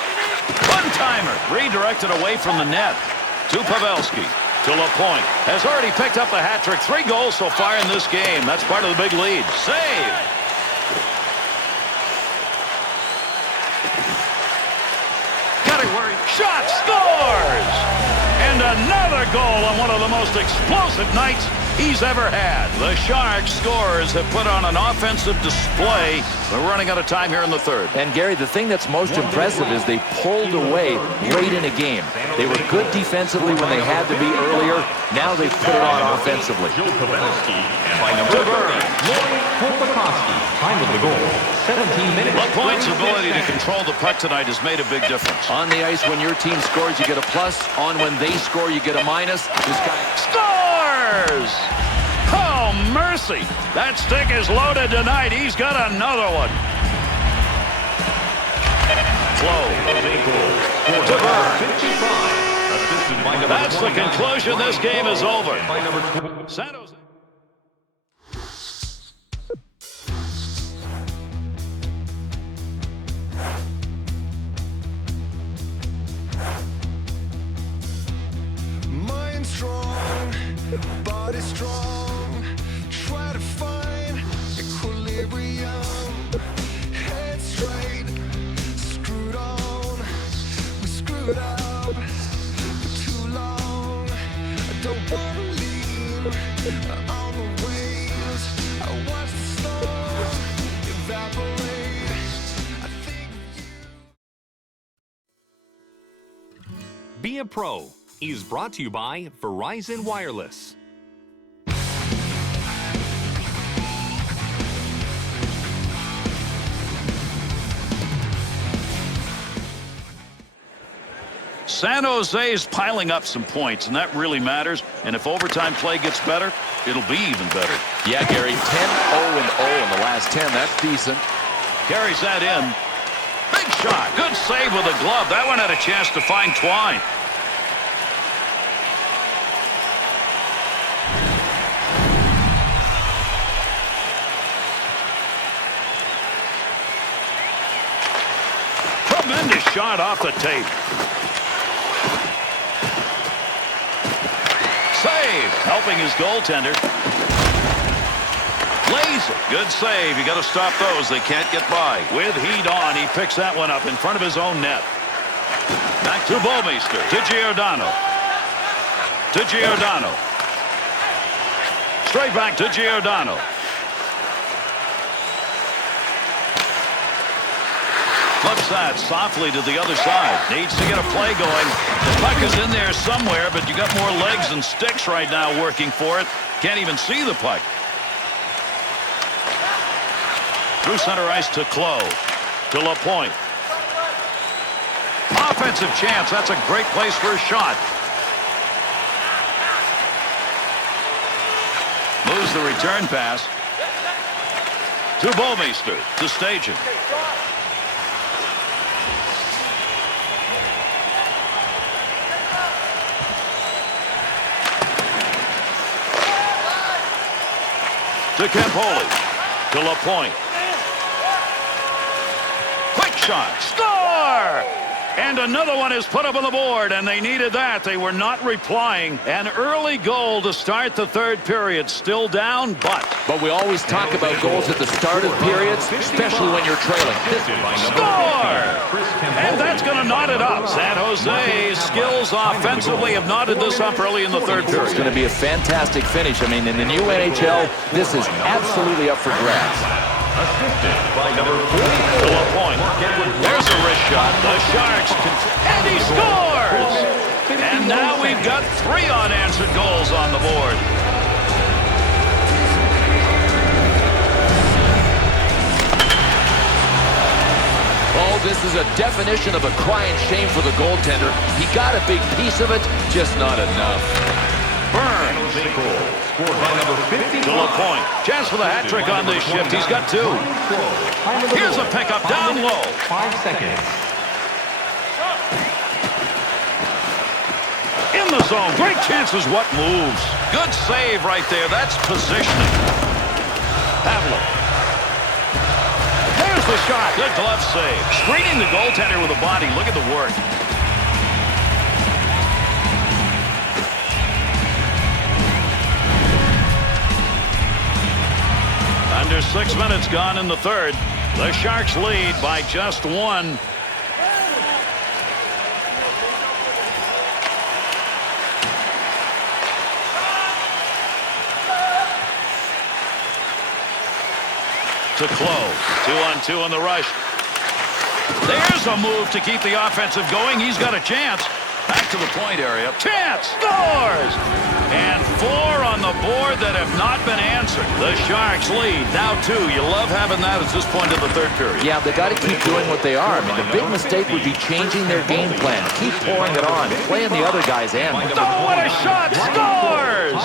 One-timer. Redirected away from the net. To Pavelski. To LaPointe. Has already picked up the hat trick. 3 goals so far in this game. That's part of the big lead. Save. Got it where he... Shot! Scores! And another goal on one of the most explosive nights he's ever had. The Sharks scorers have put on an offensive display. We're running out of time here in the third. And Gary, the thing that's most impressive is they pulled away late in a game. They were good defensively when they had to be earlier. Now they've put it on offensively. Joe Pavelski, and by number 30, Lloyd Kolpikoski. Time of the goal, 17 minutes. LaPointe's 36 ability to seconds. control the puck tonight has made a big difference. On the ice, when your team scores, you get a plus. On when they score, you get a minus. This guy... Scores! Oh, mercy! That stick is loaded tonight. He's got another one. Flow. To Burr, 55. Assisted by number That's the 29, conclusion. This game is over. by number 2. San Jose. Mind strong, body strong. Try to find equilibrium. Head straight, screwed on. We screwed up for too long. I don't want to lean on the waves. I watch the storm evaporate. I think of you. Be a Pro is brought to you by Verizon Wireless. San Jose's piling up some points, and that really matters. And if overtime play gets better, it'll be even better. Yeah, Gary, 10-0-0 in the last 10. That's decent. Carries that in. Big shot. Good save with a glove. That one had a chance to find Twine. Tremendous shot off the tape. Save. Helping his goaltender. Lays it. Good save. You got to stop those. They can't get by. With heat on, he picks that one up in front of his own net. Back to Bouwmeester. To Giordano. To Giordano. Straight back to Giordano. Flips that softly to the other side. Needs to get a play going. The puck is in there somewhere, but you got more legs and sticks right now working for it. Can't even see the puck. Through center ice to Clow. To LaPointe. Offensive chance. That's a great place for a shot. Moves the return pass. To Bouwmeester. To Stajan. To Campoli. To LaPointe. Quick shot. Score! And another one is put up on the board, and they needed that. They were not replying. An early goal to start the third period. Still down, but we always talk about goals at the start of periods, especially when you're trailing. score! And that's going to knot it up. San Jose's skills offensively have knotted this up early in the third period. It's going to be a fantastic finish. I mean, in the new NHL, this is absolutely up for grabs. Assisted by number 40. To LaPointe. There's a wrist shot. The Sharks and he scores! And now we've got 3 unanswered goals on the board. Oh, this is a definition of a crying shame for the goaltender. He got a big piece of it, just not enough. Burns. Scored by number 50. To LaPointe. Chance for the hat trick on this shift. He's got 2. Here's a pickup down low. 5 seconds. In the zone. Great chances. What moves? Good save right there. That's positioning. Pavlik. There's the shot. Good glove save. Screening the goaltender with a body. Look at the work. Under 6 minutes gone in the third. The Sharks lead by just 1. To Clow. 2-on-2 on the rush. There's a move to keep the offensive going. He's got a chance. Back to the point area. Chance! Scores! And 4 on the board that have not been answered. The Sharks lead. Now 2. You love having that at this point in the third period. Yeah, they got to keep doing what they are. I mean, the big mistake would be changing their game plan. Keep pouring it on, playing the other guy's end. Oh, what a shot! Scores!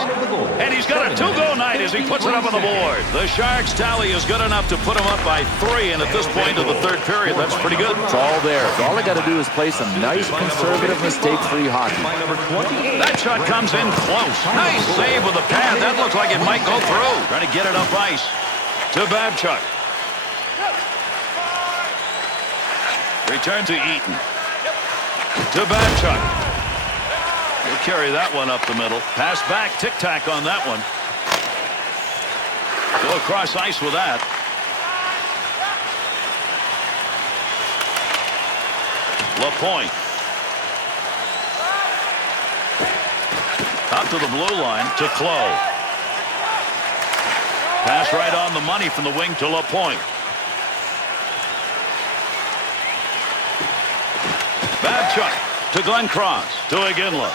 And he's got a 2-goal night as he puts it up on the board. The Sharks tally is good enough to put him up by 3, and at this point of the third period, that's pretty good. It's all there. All they got to do is play some nice, conservative, mistake-free hockey. That shot comes in close. Nice save with the pad. That looks like it might go through. Trying to get it up ice to Babchuk. Return to Eaton. To Babchuk. He'll carry that one up the middle. Pass back. Tic-tac on that one. Go across ice with that. LaPointe. Up to the blue line to Clow. Pass right on the money from the wing to LaPointe. Babchuk to Glenn Cross to Iginla.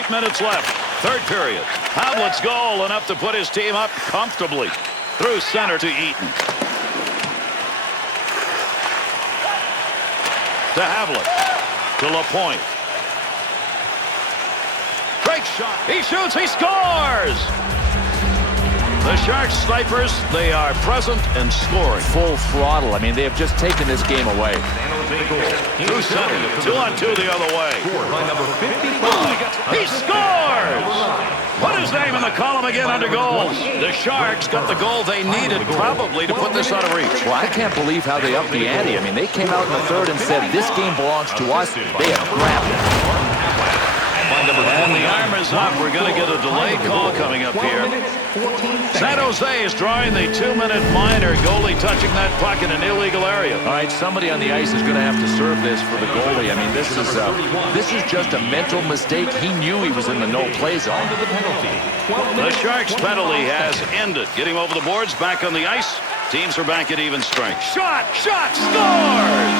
8 minutes left. Third period. Havlet's goal enough to put his team up comfortably. Through center to Eaton. To Havlet. To LaPointe. Great shot. He shoots. He scores. The Sharks snipers, they are present and scoring. Full throttle. I mean, they have just taken this game away. Through center. 2-on-2 the other way. By number 55. He scores! Put his name in the column again under goals. The Sharks got the goal they needed probably to put this out of reach. Well, I can't believe how they upped the ante. I mean, they came out in the third and said, this game belongs to us. They have grabbed it. And the arm is up. We're going to get a delayed call coming up here. San Jose is drawing the 2-minute minor. Goalie touching that puck in an illegal area. All right, somebody on the ice is going to have to serve this for the goalie. I mean, this is just a mental mistake. He knew he was in the no-play zone. The Sharks' penalty has ended. Getting over the boards, back on the ice. Teams are back at even strength. Shot! Scores!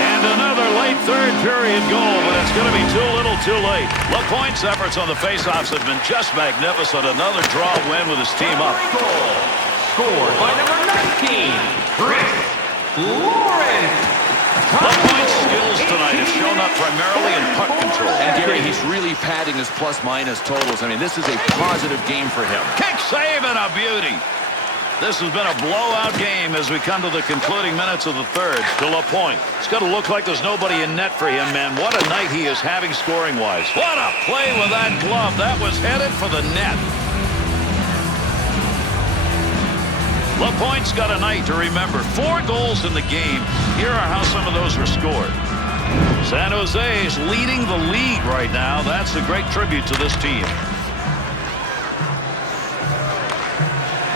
And another late third period goal, but it's going to be too little too late. LaPointe's efforts on the faceoffs have been just magnificent. Another draw win with his team up. Goal scored by number 19, Chris Lawrence. LaPointe's skills tonight have shown up primarily in puck control. And Gary, he's really padding his plus-minus totals. I mean, this is a positive game for him. Kick save and a beauty. This has been a blowout game as we come to the concluding minutes of the third. To LaPointe. It's going to look like there's nobody in net for him, man. What a night he is having scoring-wise. What a play with that glove. That was headed for the net. LaPointe's got a night to remember. 4 goals in the game. Here are how some of those were scored. San Jose is leading the league right now. That's a great tribute to this team.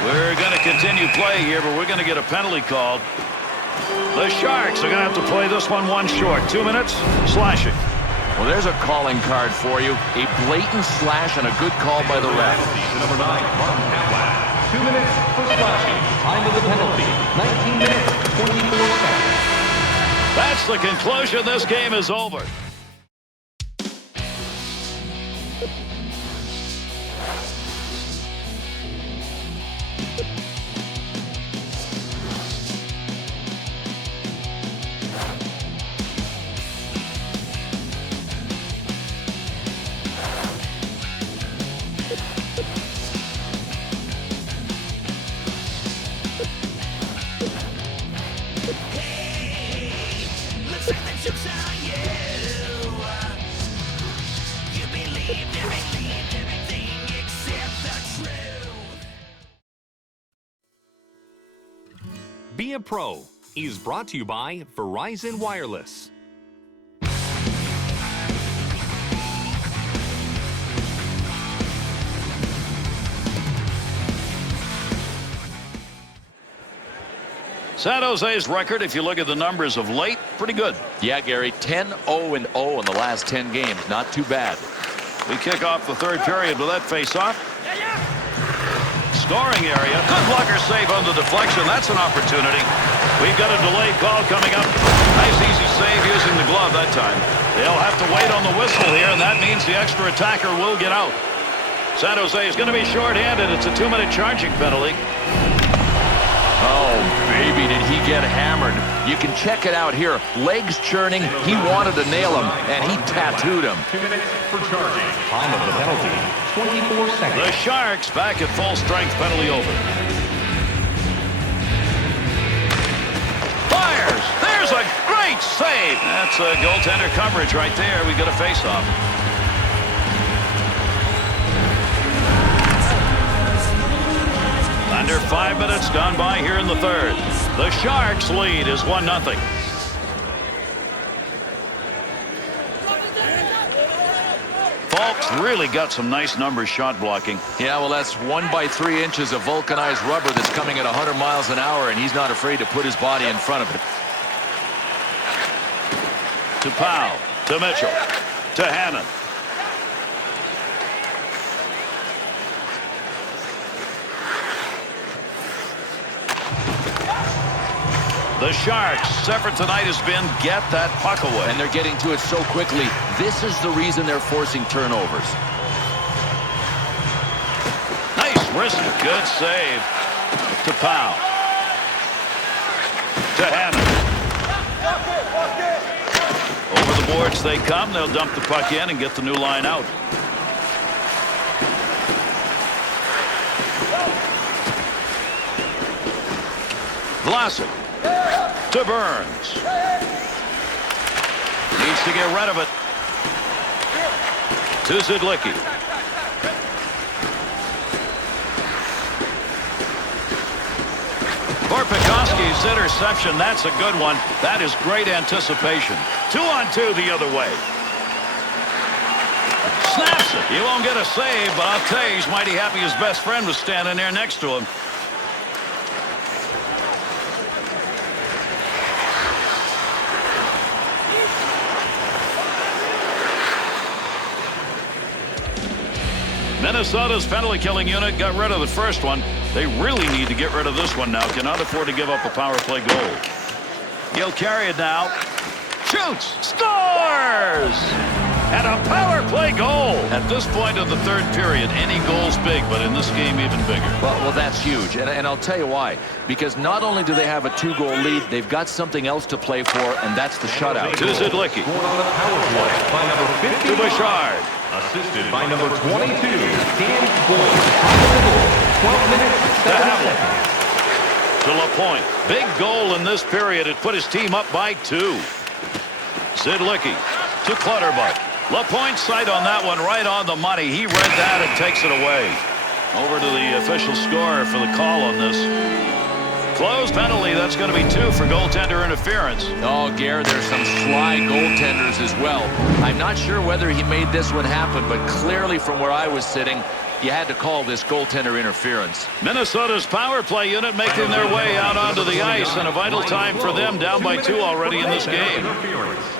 We're going to continue play here, but we're going to get a penalty called. The Sharks are going to have to play this one short. 2 minutes, slashing. Well, there's a calling card for you. A blatant slash and a good call by the ref. Number 9, Martin Atwood. 2 minutes for slashing. Time of the penalty, 19 minutes, 24 seconds. That's the conclusion. This game is over. Be a Pro is brought to you by Verizon Wireless. San Jose's record, if you look at the numbers of late, pretty good. Yeah, Gary, 10-0-0 in the last 10 games. Not too bad. We kick off the third period with that face-off. Scoring area. Good blocker save on the deflection. That's an opportunity. We've got a delayed call coming up. Nice easy save using the glove that time. They'll have to wait on the whistle here, and that means the extra attacker will get out. San Jose is going to be shorthanded. It's a 2-minute charging penalty. Oh, baby, did he get hammered. You can check it out here. Legs churning. He wanted to nail him, and he tattooed him. 2 minutes for charging. Time of the penalty, 24 seconds. The Sharks back at full strength. Penalty over. Fires. There's a great save. That's a goaltender coverage right there. We got a face-off. Under 5 minutes gone by here in the third. The Sharks lead is 1-0. Falk's really got some nice numbers shot blocking. Yeah, well, that's 1 by 3 inches of vulcanized rubber that's coming at 100 miles an hour, and he's not afraid to put his body in front of it. To Powell, to Mitchell, to Hannon. The Sharks' effort tonight has been get that puck away. And they're getting to it so quickly. This is the reason they're forcing turnovers. Nice wrist. Good save. To Powell. To Hannon. Over the boards they come. They'll dump the puck in and get the new line out. Vlasic to Burns. Needs to get rid of it. To Zidlicki. Korpikoski's interception, that's a good one. That is great anticipation. 2-on-2 the other way. Snaps it. He won't get a save, but I'll tell you, he's mighty happy his best friend was standing there next to him. Minnesota's penalty-killing unit got rid of the first one. They really need to get rid of this one now. Cannot afford to give up a power play goal. He'll carry it now. Shoots! Scores! And a power play goal! At this point of the third period, any goal's big, but in this game, even bigger. Well, that's huge, and I'll tell you why. Because not only do they have a 2-goal lead, they've got something else to play for, and that's the shutout. To Zidlicki. Scored on the power play by number 50. To Bouchard. Assisted by number 22, Dan Boyd. 12 minutes, 7 seconds. To LaPointe. Big goal in this period. It put his team up by 2. Zidlicki to Clutterbuck. LaPointe sight on that one right on the money. He read that and takes it away. Over to the official scorer for the call on this. Closed penalty. That's going to be 2 for goaltender interference. Oh, Gare, there's some sly goaltenders as well. I'm not sure whether he made this one happen, but clearly from where I was sitting, you had to call this goaltender interference. Minnesota's power play unit making their way out onto the ice, and a vital time for them, down by 2 already in this game.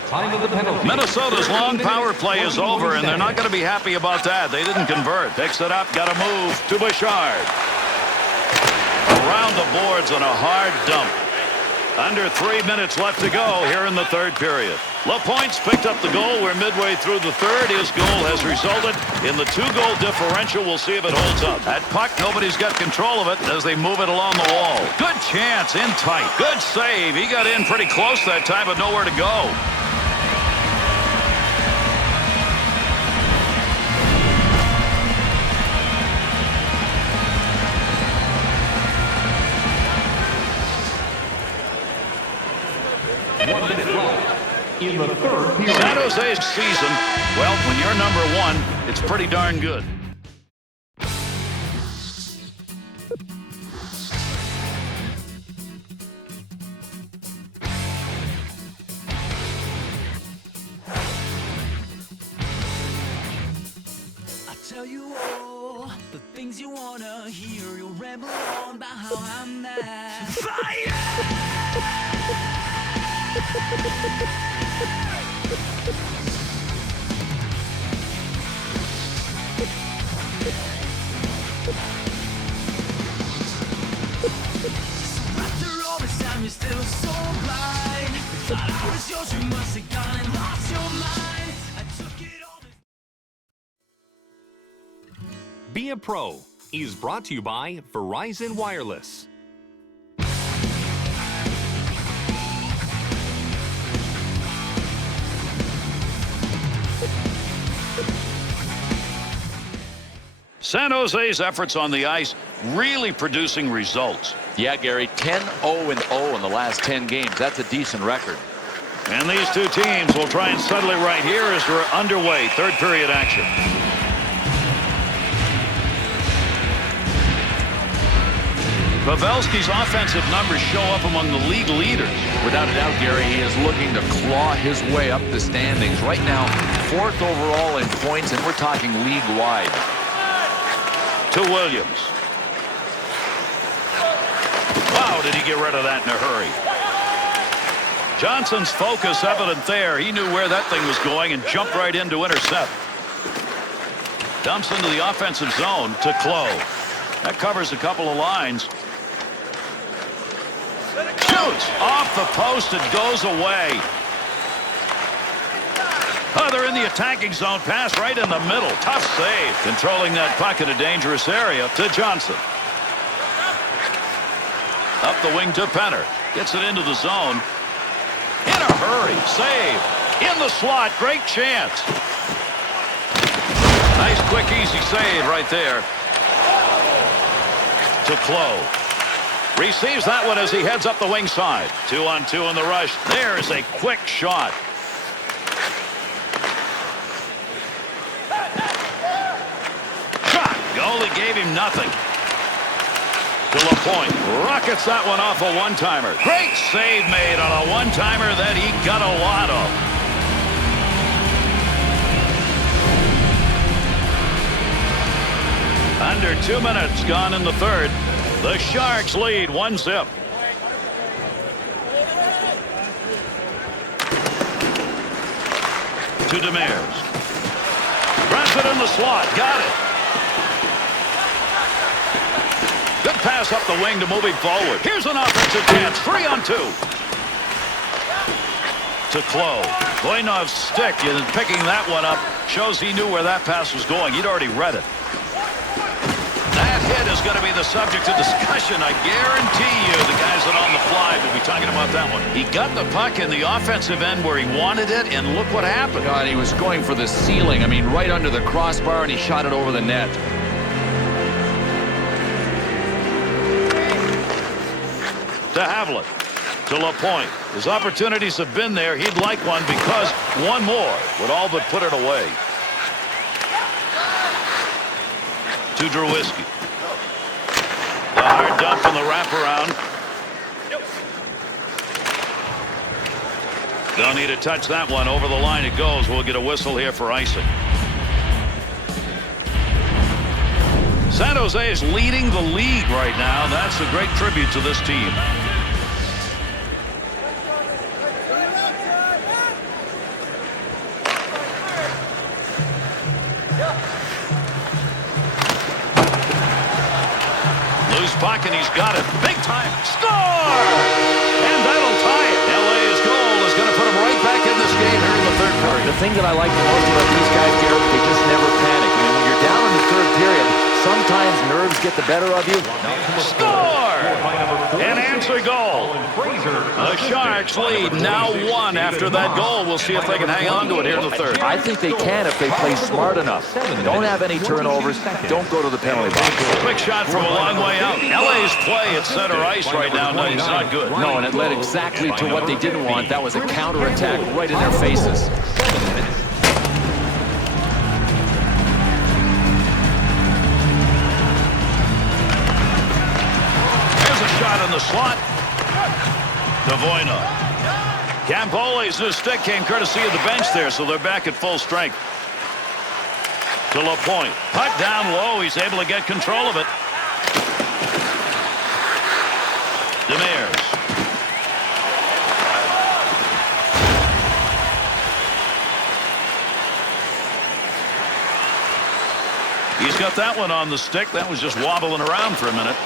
Time of the penalty. Minnesota's long power play is over, and they're not going to be happy about that. They didn't convert. Picks it up, got a move to Bouchard. Around the boards on a hard dump. Under 3 minutes left to go here in the third period. LaPointe's picked up the goal. We're midway through the third. His goal has resulted in the 2-goal differential. We'll see if it holds up. That puck, nobody's got control of it as they move it along the wall. Good chance, in tight. Good save. He got in pretty close that time, but nowhere to go. In the third period. San Jose's season, well, when you're number 1, it's pretty darn good. I tell you all the things you wanna hear. You'll ramble on about how I'm that fire. After all this time, you're still so blind. Thought I was yours, you must have gone and lost your mind. I took it all. Be a Pro is brought to you by Verizon Wireless. San Jose's efforts on the ice really producing results. Yeah, Gary, 10-0-0 in the last 10 games. That's a decent record. And these two teams will try and settle it right here as we're underway. Third period action. Pavelski's offensive numbers show up among the league leaders. Without a doubt, Gary, he is looking to claw his way up the standings. Right now, 4th overall in points, and we're talking league-wide. To Williams. Wow, did he get rid of that in a hurry. Johnson's focus evident there. He knew where that thing was going and jumped right in to intercept. Dumps into the offensive zone to Clough. That covers a couple of lines. Shoots off the post. It goes away. Oh, they're in the attacking zone. Pass right in the middle. Tough save. Controlling that puck in a dangerous area to Johnson. Up the wing to Penner. Gets it into the zone. In a hurry. Save. In the slot. Great chance. Nice, quick, easy save right there. To Clough. Receives that one as he heads up the wing side. 2-on-2 in the rush. There's a quick shot. Goalie gave him nothing. To LaPointe. Rockets that one off a one-timer. Great save made on a one-timer that he got a lot of. Under 2 minutes gone in the third. The Sharks lead 1-0. To Demers. Grabs it in the slot. Got it. Good pass up the wing to move him forward. Here's an offensive chance. 3-on-2. To Clough. Voinov's stick and picking that one up shows he knew where that pass was going. He'd already read it. That hit is going to be the subject of discussion. I guarantee you the guys that on the fly will be talking about that one. He got the puck in the offensive end where he wanted it, and look what happened. God, he was going for the ceiling. I mean, right under the crossbar, and he shot it over the net. To Havlat. To LaPointe. His opportunities have been there. He'd like one because one more would all but put it away. To Drewisky. The hard dump from the wraparound. Don't need to touch that one. Over the line it goes. We'll get a whistle here for icing. San Jose is leading the league right now. That's a great tribute to this team. Loose puck, and he's got it. Big time. Score! And that'll tie it. LA's goal is going to put him right back in this game here in the third period. The thing that I like the most about these guys, Garrett, they just never panic. I mean, when you're down in the third period, sometimes nerves get the better of you. Score! An answer goal. The Sharks lead now 1 after that goal. We'll see if they can hang on to it here in the third. I think they can if they play smart enough. Don't have any turnovers. Don't go to the penalty box. Quick shot from a long way out. LA's play at center ice right now is not good. No, and it led exactly to what they didn't want. That was a counterattack right in their faces. In the slot. Voinov. Campole's stick came courtesy of the bench there, so they're back at full strength. To LaPointe. Puck down low. He's able to get control of it. Demers. He's got that one on the stick. That was just wobbling around for a minute.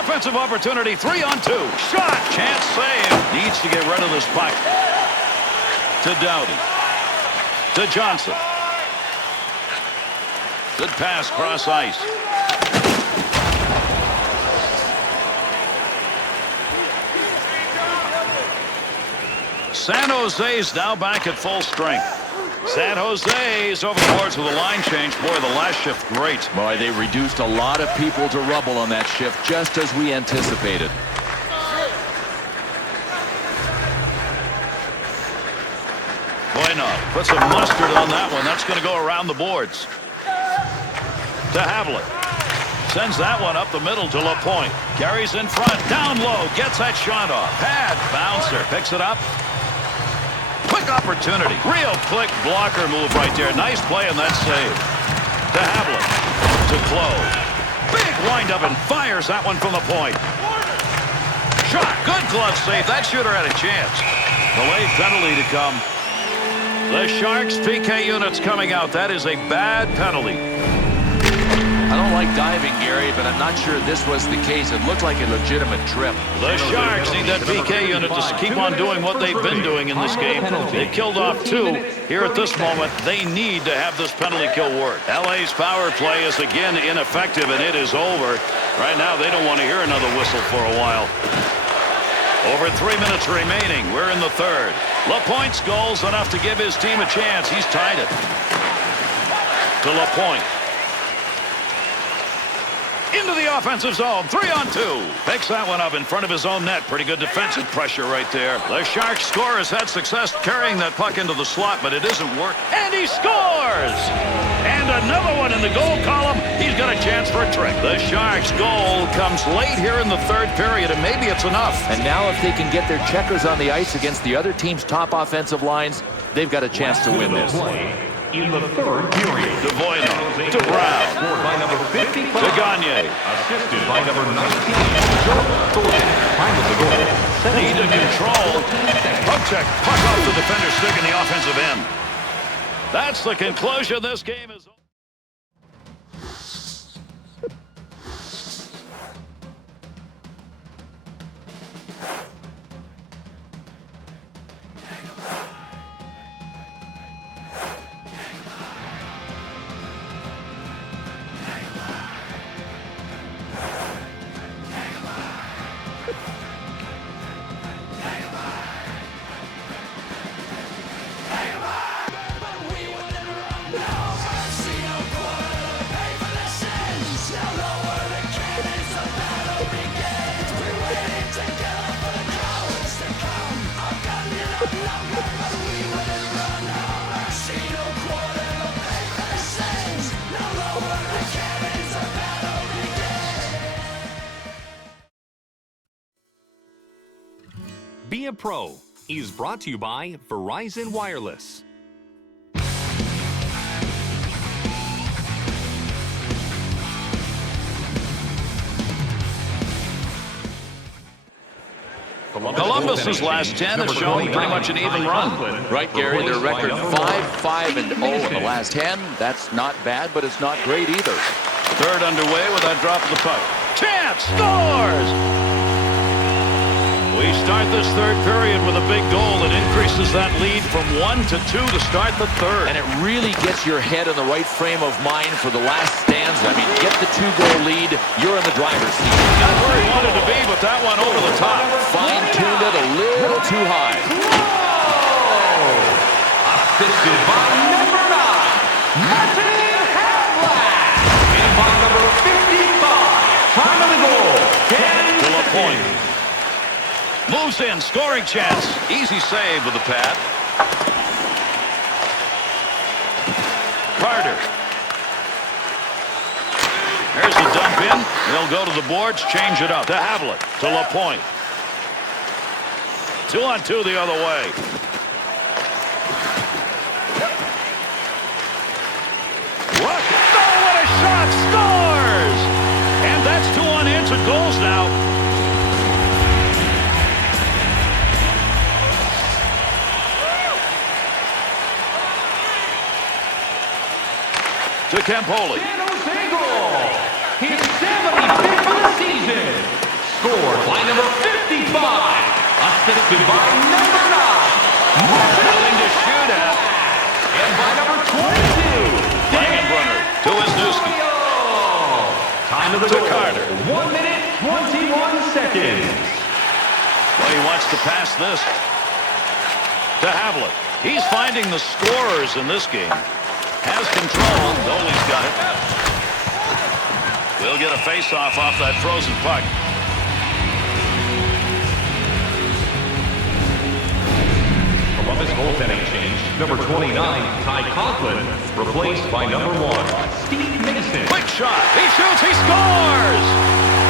Offensive opportunity, 3-on-2. Shot, chance, save. Needs to get rid of this puck. To Doughty. To Johnson. Good pass cross ice. San Jose's now back at full strength. San Jose's over the boards with a line change. Boy, the last shift, great. Boy, they reduced a lot of people to rubble on that shift, just as we anticipated. Voinov puts some mustard on that one. That's going to go around the boards. To Havlat. Sends that one up the middle to LaPointe. Carries in front. Down low. Gets that shot off. Pad. Bouncer. Picks it up. Quick opportunity. Real quick blocker move right there. Nice play on that save. To Havlat. To Clough. Big windup and fires that one from the point. Shot. Good glove save. That shooter had a chance. The late penalty to come. The Sharks PK unit's coming out. That is a bad penalty. I don't like diving, Gary, but I'm not sure this was the case. It looked like a legitimate trip. The Sharks need that PK unit to keep on doing what they've been doing in this game. They killed off 2. Here at this moment, they need to have this penalty kill work. LA's power play is again ineffective, and it is over. Right now, they don't want to hear another whistle for a while. Over 3 minutes remaining. We're in the third. LaPointe's goal's enough to give his team a chance. He's tied it to LaPointe. Into the offensive zone. 3-on-2. Picks that one up in front of his own net. Pretty good defensive pressure right there. The Sharks scorer has had success carrying that puck into the slot, but it isn't working. And he scores! And another one in the goal column. He's got a chance for a trick. The Sharks' goal comes late here in the third period, and maybe it's enough. And now if they can get their checkers on the ice against the other team's top offensive lines, they've got a chance to win this. In the third period, To Bueno, to Brown, scored by number 55. to Gagne. Assisted by number 19, Joe Thornton. Time of the goal. Need to control. Poke check. Puck off the defender's stick in the offensive end. That's the conclusion. This game is over. Be a Pro is brought to you by Verizon Wireless. Columbus's last 10 have shown pretty much an even run. Right, Gary, their record 5-5-0 in the last 10. That's not bad, but it's not great either. Third underway with that drop of the puck. Chance scores! We start this third period with a big goal that increases that lead from 1 to 2 to start the third. And it really gets your head in the right frame of mind for the last stanza. I mean, get the 2-goal lead, you're in the driver's seat. Not where he wanted to be, but that one over the top. Fine-tuned it a little too high. Assisted by number 9, Martin Havlat. And by number 55, time of the goal, 10 To LaPointe. Moves in, scoring chance. Easy save with the pad. Carter. There's the dump in. They'll go to the boards, change it up. To Havlat, to LaPointe. 2-on-2 the other way. What? Oh, what a shot! Scores! And that's 2 unanswered goals now. To Campoli. His 75th for the season. Scored by number 55. Assisted by number 9. Nothing to shoot at. And by number 22. Langenbrunner to Wisniewski. Time of the To goal. Carter. 1 minute, 21 seconds. Well, he wants to pass this to Havlat. He's finding the scorers in this game. Has control. Goalie's got it. We'll get a face-off off that frozen puck. Columbus goaltending change. Number 29, Ty Conklin, replaced by number 1, Steve Mason. Quick shot. He shoots. He scores.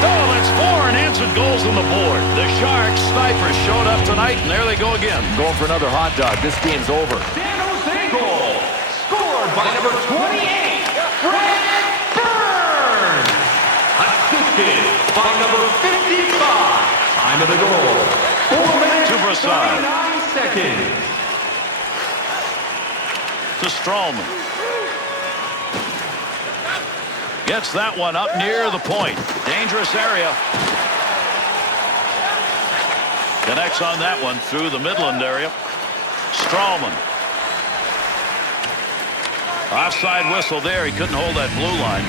Oh, that's 4 unanswered goals on the board. The Sharks snipers showed up tonight, and there they go again. Going for another hot dog. This game's over. San Jose goal. Scored by number 28, Brad Burns. Assisted by number 55. Time of the goal. 4 minutes, To Brassard. 39 seconds. To Stralman. Gets that one up near the point. Dangerous area. Connects on that one through the Midland area. Strawman. Offside whistle there. He couldn't hold that blue line.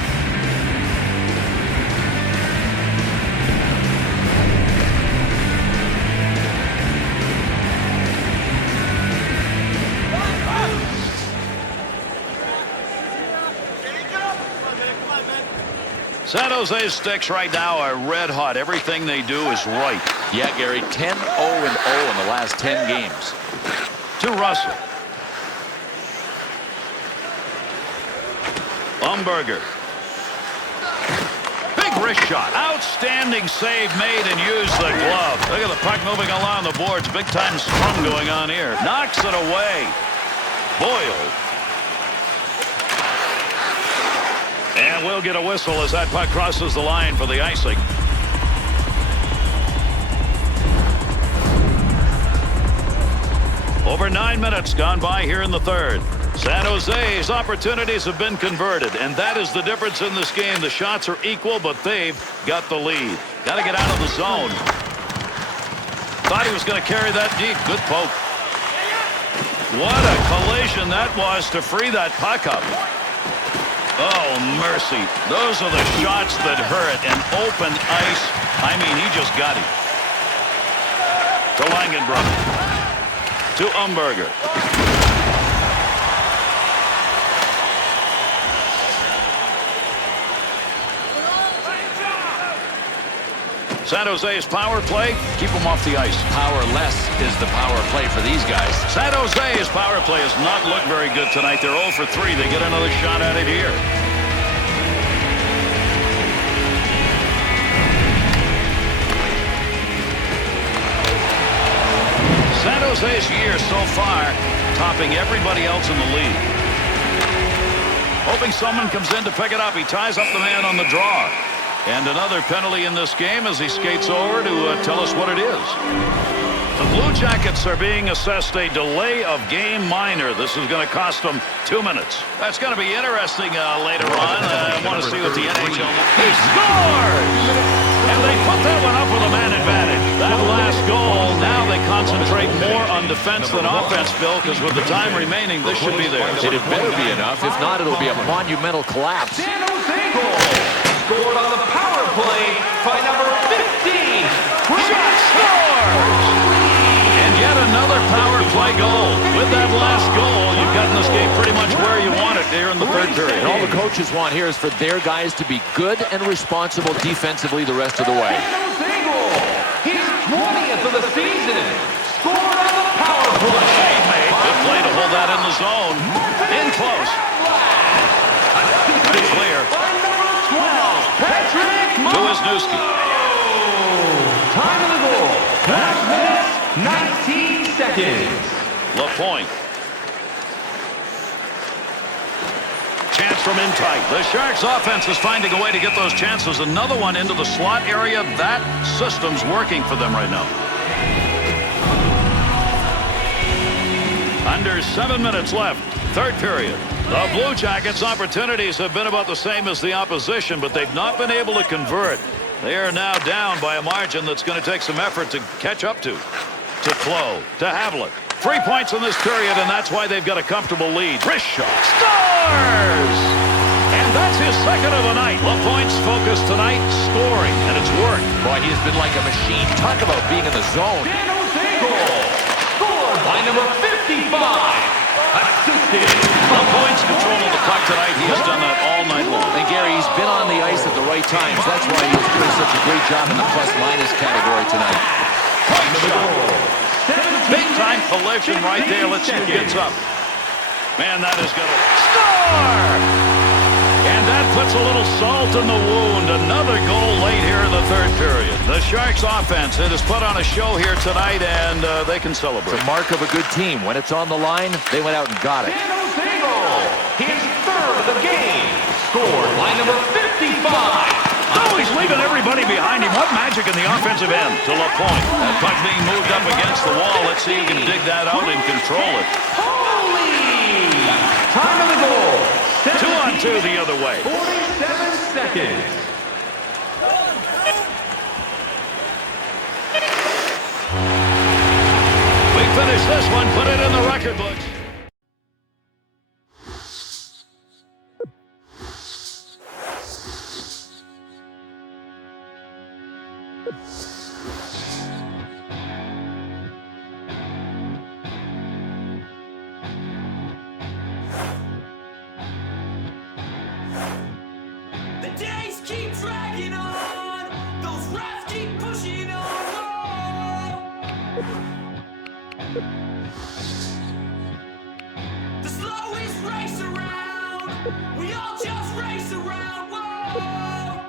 San Jose's sticks right now are red hot. Everything they do is right. Yeah, Gary, 10-0-0 in the last 10 games. To Russell. Umberger. Big wrist shot. Outstanding save made and used the glove. Look at the puck moving along the boards. Big time scrum going on here. Knocks it away. Boyle. And we'll get a whistle as that puck crosses the line for the icing. Over 9 minutes gone by here in the third. San Jose's opportunities have been converted, and that is the difference in this game. The shots are equal, but they've got the lead. Got to get out of the zone. Thought he was going to carry that deep. Good poke. What a collision that was to free that puck up. Oh, mercy. Those are the shots that hurt. And open ice. I mean, he just got it. To Langenbrunn. To Umberger. San Jose's power play, keep them off the ice. Powerless is the power play for these guys. San Jose's power play has not looked very good tonight. They're 0 for 3. They get another shot at it here. San Jose's year so far, topping everybody else in the league. Hoping someone comes in to pick it up. He ties up the man on the draw. And another penalty in this game as he skates over to tell us what it is. The Blue Jackets are being assessed a delay of game minor. This is going to cost them 2 minutes. That's going to be interesting later on. I want to see what the NHL... He scores! And they put that one up with a man advantage. That last goal, now they concentrate more on defense than offense, Bill, because with the time remaining, this should be theirs. It better be enough. If not, it'll be a monumental collapse. San Jose goal. Scored on the power play by number 15. Shot scores! And yet another power play goal. With that last goal, you've gotten this game pretty much where you want it here in the third period. And all the coaches want here is for their guys to be good and responsible defensively the rest of the way. San Jose goal. His 20th of the season. Scored on the power play. Good play to hold that in the zone. In close. Pretty clear. To Wisniewski. Time of the goal. 5 minutes, 19 seconds. LaPointe. Chance from in tight. The Sharks offense is finding a way to get those chances. Another one into the slot area. That system's working for them right now. Under 7 minutes left. Third period. The Blue Jackets' opportunities have been about the same as the opposition, but they've not been able to convert. They are now down by a margin that's going to take some effort to catch up to. To Clough, to Havlat. 3 points in this period, and that's why they've got a comfortable lead. Wrist shot. Scores! And that's his second of the night. LaPointe's focus tonight, scoring, and it's worked. Boy, he has been like a machine. Talk about being in the zone. San Jose goal. Scored by number 55. Assisted. LaPointe's control of the puck tonight. He has done that all night long. And Gary, he's been on the ice at the right times. That's why he was doing such a great job in the plus-minus category tonight. Big time collision right there. Let's see who gets up. Man, that is going to score! And that puts a little salt in the wound. Another goal late here in the third period. The Sharks offense, it has put on a show here tonight, and they can celebrate. It's a mark of a good team. When it's on the line, they went out and got it. San Jose goal. His third of the game. Scored by number 55. Oh, he's leaving everybody behind him. What magic in the offensive end to LaPointe. That puck being moved up against the wall. Let's see who can dig that out and control it. Holy! Time of the goal. 2-on-2 the other way. 47 seconds. We finish this one, put it in the record books. The days keep dragging on. Those refs keep pushing on. The slowest race around. We all just race around. Whoa.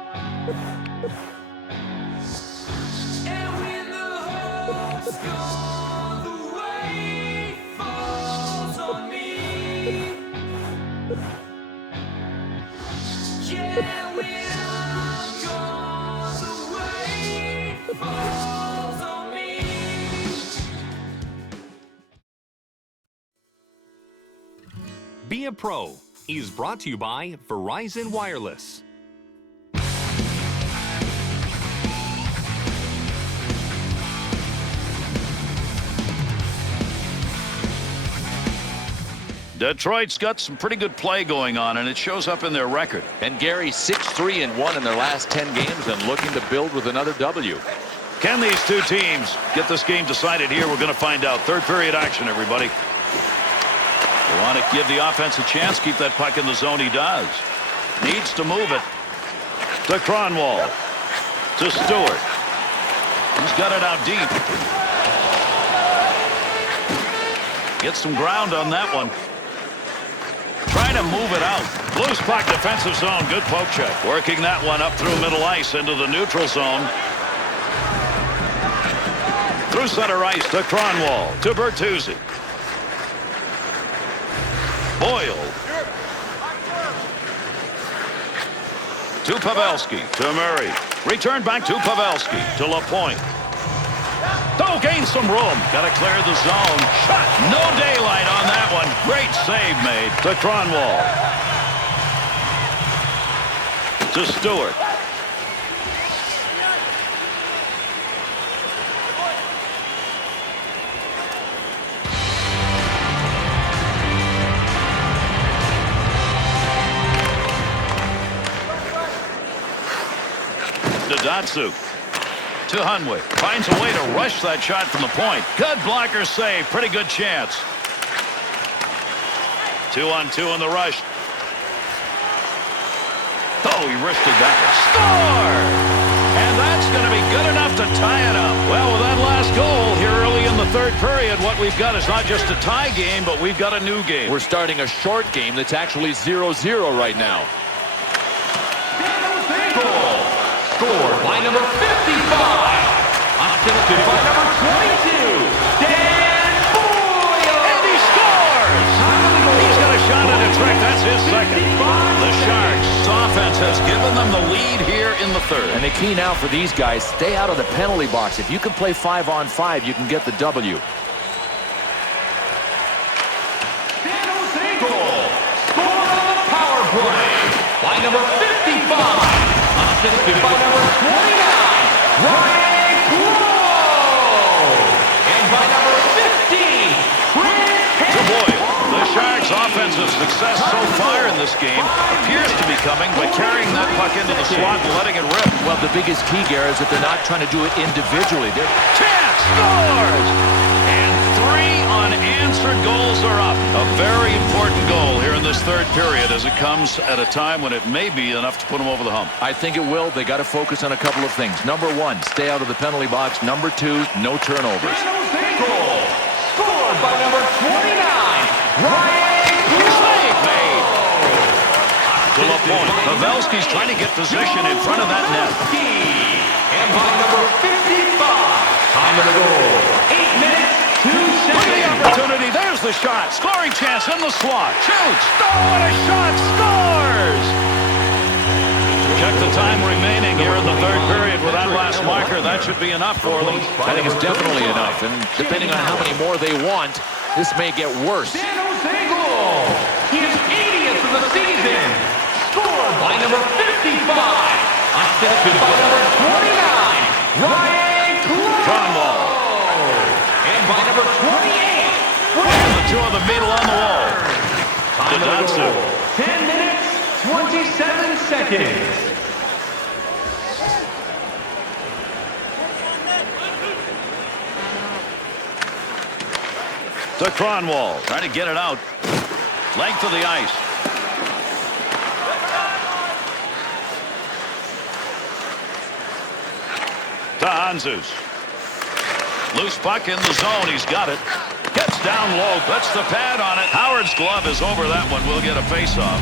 And when the hope's gone, the weight falls on me. Yeah, when I'm gone, the weight falls on me. Be a Pro is brought to you by Verizon Wireless. Detroit's got some pretty good play going on, and it shows up in their record. And Gary, 6-3-1 in their last 10 games and looking to build with another W. Can these two teams get this game decided here? We're going to find out. Third period action, everybody. They want to give the offense a chance, keep that puck in the zone. He does. Needs to move it to Cronwall, to Stewart. He's got it out deep. Gets some ground on that one. Trying to move it out. Loose puck, defensive zone. Good poke check. Working that one up through middle ice into the neutral zone. Through center ice to Cronwall, to Bertuzzi. Boyle. To Pavelski, to Murray. Return back to Pavelski, to LaPointe. Oh, gain some room. Got to clear the zone. Shot. No daylight on that one. Great save made to Cronwall. To Stewart. To Datsuk. To Hunwick. Finds a way to rush that shot from the point. Good blocker save. Pretty good chance. 2-on-2 in the rush. Oh, he wristed that. Score! And that's going to be good enough to tie it up. Well, with that last goal here early in the third period, what we've got is not just a tie game, but we've got a new game. We're starting a short game that's actually 0-0 right now. Scored by number 55. Assisted by number 22. Dan Boyle. And he scores! He's got a shot at a trick. That's his second. The Sharks' offense has given them the lead here in the third. And the key now for these guys, stay out of the penalty box. If you can play 5-on-5, you can get the W. San Jose goal. Scored on the power play by number 55. Assisted by number 29, Ryan Crowe. And by number 50, To Boyle. The Sharks' offensive success so far in this game appears to be coming by carrying that puck into the slot and letting it rip. Well, the biggest key, Gary, is that they're not trying to do it individually. Chance scores! And 3 unanswered goals are up. A very important goal here in this third period as it comes at a time when it may be enough to put them over the hump. I think it will. They got to focus on a couple of things. Number 1, stay out of the penalty box. Number 2, no turnovers. San Jose goal. Scored by number 29, Ryan Crowe. Save made. To LaPointe. Pavelski's trying to get position in front of that net. And by number 55, time of the goal. 8 minutes, 2 Look at the seconds. opportunity. There's the shot. Scoring chance in the slot. Shoots. Oh, what a shot. Scores. Check the time remaining here in the third period with that last marker. That should be enough for them. I think it's definitely enough. And depending on how many more they want, this may get worse. San Jose goal. His 80th of the season. Scored by number 55. finishes by number 29, Ryan Cronwall. And by number 28, And the two of them meet along the wall. time of the Dodson. goal, 10 minutes, 27 seconds. To Cronwall. Trying to get it out. Length of the ice. To Hanzus. Loose puck in the zone. He's got it. Gets down low. Puts the pad on it. Howard's glove is over that one. We'll get a face-off.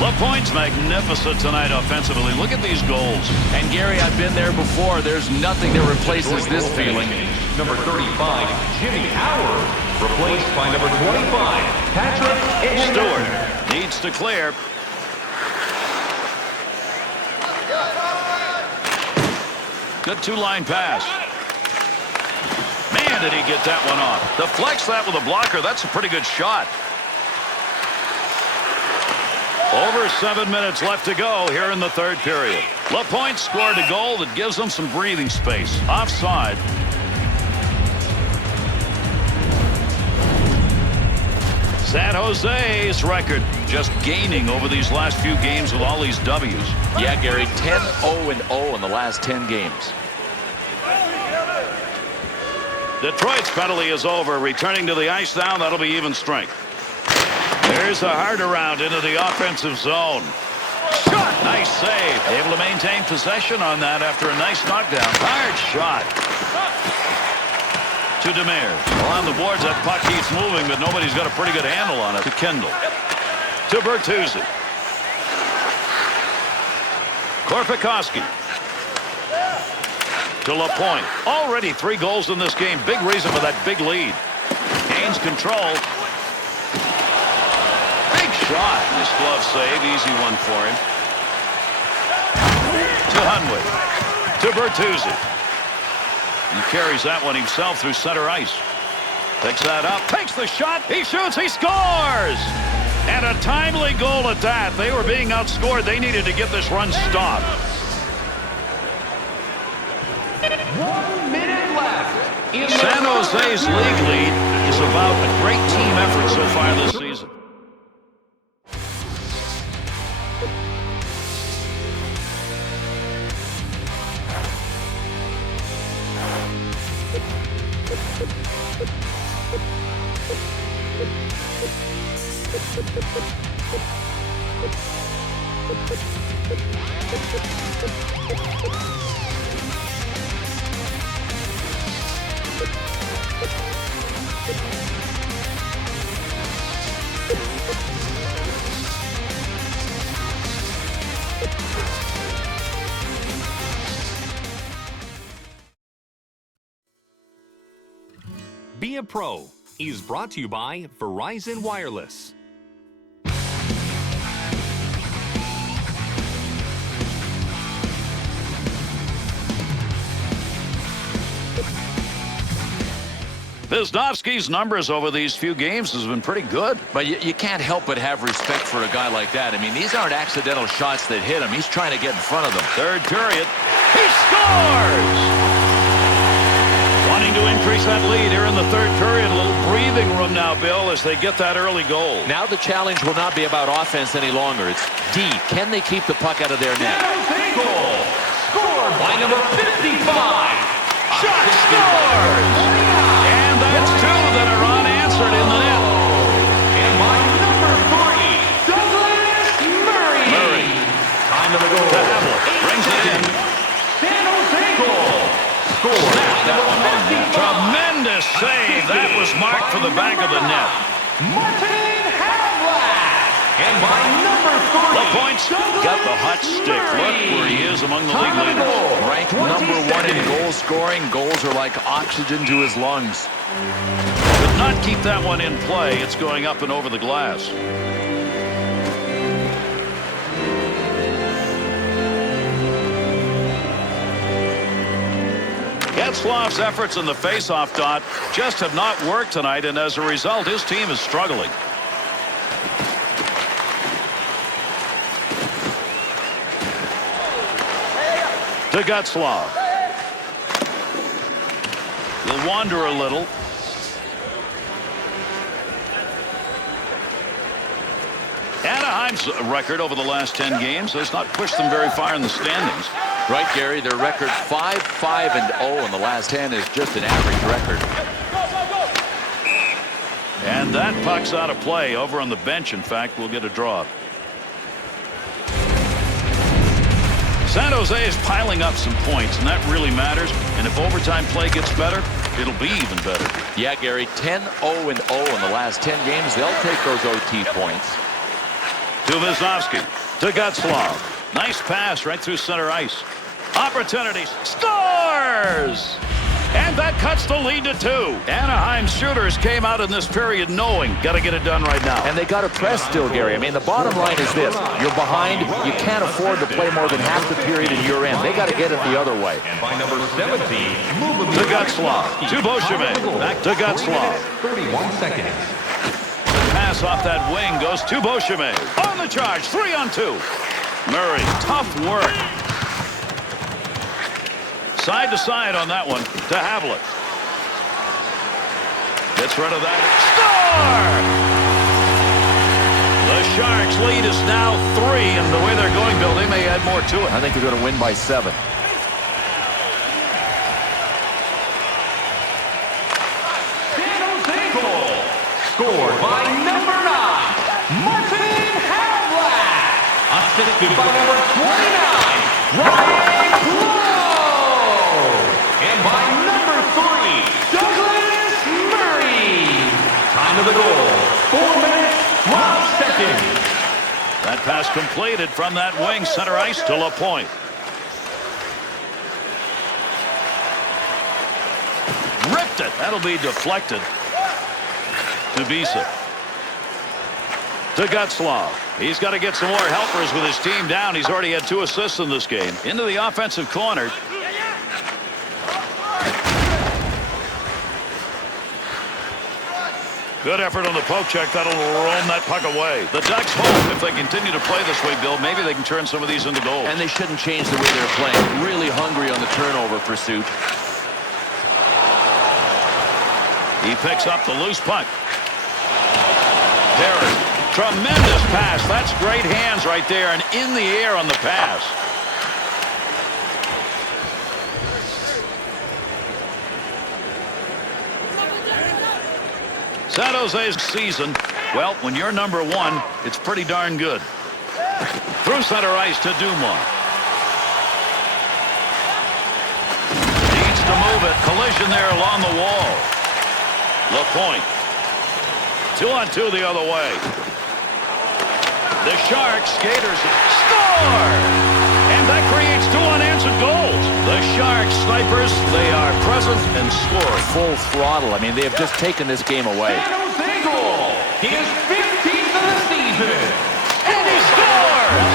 LaPointe's magnificent tonight offensively. Look at these goals. And Gary, I've been there before. There's nothing that replaces this feeling. Number 35, Jimmy Howard, replaced by number 25, Patrick Stewart needs to clear. Good two-line pass. Man, did he get that one off. Deflects that with a blocker. That's a pretty good shot. Over 7 minutes left to go here in the third period. LaPointe scored a goal that gives them some breathing space. Offside. San Jose's record just gaining over these last few games with all these W's. Yeah, Gary, 10-0-0 in the last 10 games. Detroit's penalty is over. Returning to the ice now, that'll be even strength. There's a hard around into the offensive zone. Shot! Nice save. Able to maintain possession on that after a nice knockdown. Hard shot. To Demers. Well, on the boards, that puck keeps moving, but nobody's got a pretty good handle on it. To Kendall. To Bertuzzi. Korpikoski. To LaPointe. Already 3 goals in this game. Big reason for that big lead. Gains control. Big shot. Nice glove save. Easy one for him. To Hunwick. To Bertuzzi. He carries that one himself through center ice. Picks that up. Takes the shot. He shoots. He scores. And a timely goal at that. They were being outscored. They needed to get this run stopped. 1 minute left. In the San Jose's league lead is about a great team effort so far this season. Be a Pro is brought to you by Verizon Wireless. Wisniewski's numbers over these few games has been pretty good. But you can't help but have respect for a guy like that. I mean, these aren't accidental shots that hit him. He's trying to get in front of them. Third period. He scores! Wanting to increase that lead here in the third period. A little breathing room now, Bill, as they get that early goal. Now the challenge will not be about offense any longer. It's D. Can they keep the puck out of their net? goal, scored by number 55. Shot scores! And that's 2 that are unanswered in the net. And by number 3, Douglas Murray. Time of the goal. To Havlet. Brings it in. San Jose goal. Scored by number 55. Tremendous save. That was marked for the back of the net. Martin Havlat. And by number 3, LaPointe's got the hot stick. Look where he is among the league leaders. Ranked number 1 in goal scoring. Goals are like oxygen to his lungs. Could not keep that one in play. It's going up and over the glass. Getzlaf's efforts in the face-off dot just have not worked tonight, and as a result, his team is struggling. to Getzky. He'll wander a little. Anaheim's record over the last 10 games has not pushed them very far in the standings. Right, Gary, their record 5-5-0 in the last 10 is just an average record. And that puck's out of play. Over on the bench, in fact, we'll get a draw. San Jose is piling up some points, and that really matters. And if overtime play gets better, it'll be even better. Yeah, Gary, 10-0-0 in the last 10 games. They'll take those OT points. To Wisniewski, to Getzky. Nice pass right through center ice. Opportunities. Scores! And that cuts the lead to 2. Anaheim's shooters came out in this period knowing got to get it done right now. And they got to press still, Gary. I mean, the bottom line is this. You're behind. You can't afford to play more than half the period in your end. They got to get it the other way. And by number 17, To Getzky. To Beauchemin. Back to Getzky. 31 seconds. Pass off that wing goes to Beauchemin. On the charge. 3-on-2. Murray. Tough work. Side to side on that one to Havlet. Gets rid of that. Score! The Sharks lead is now 3, and the way they're going, Bill, they may add more to it. I think they're going to win by 7. San Jose goal. Scored by number 9, Martin Havlat. Assisted by number 29, Ryan Clough. And by number 3, Douglas Murray. Time of the goal, 4 minutes, 12 seconds. That pass completed from that wing center ice to LaPointe. Ripped it. That'll be deflected to Bisa. To Getzky. He's got to get some more helpers with his team down. He's already had 2 assists in this game. Into the offensive corner. Good effort on the poke check. That'll roam that puck away. The Ducks hope if they continue to play this way, Bill, maybe they can turn some of these into goals. And they shouldn't change the way they're playing. Really hungry on the turnover pursuit. He picks up the loose puck. Perry. Tremendous pass. That's great hands right there and in the air on the pass. San Jose's season, well, when you're number 1, it's pretty darn good. Through center ice to Dumois. Needs to move it. Collision there along the wall. LaPointe. 2-on-2 the other way. The Sharks skaters score! And that creates 2 unanswered goals. The Sharks snipers, they are present and scoring. Full throttle. I mean, they have just taken this game away. San Jose goal. His 15th of the season. And he scores!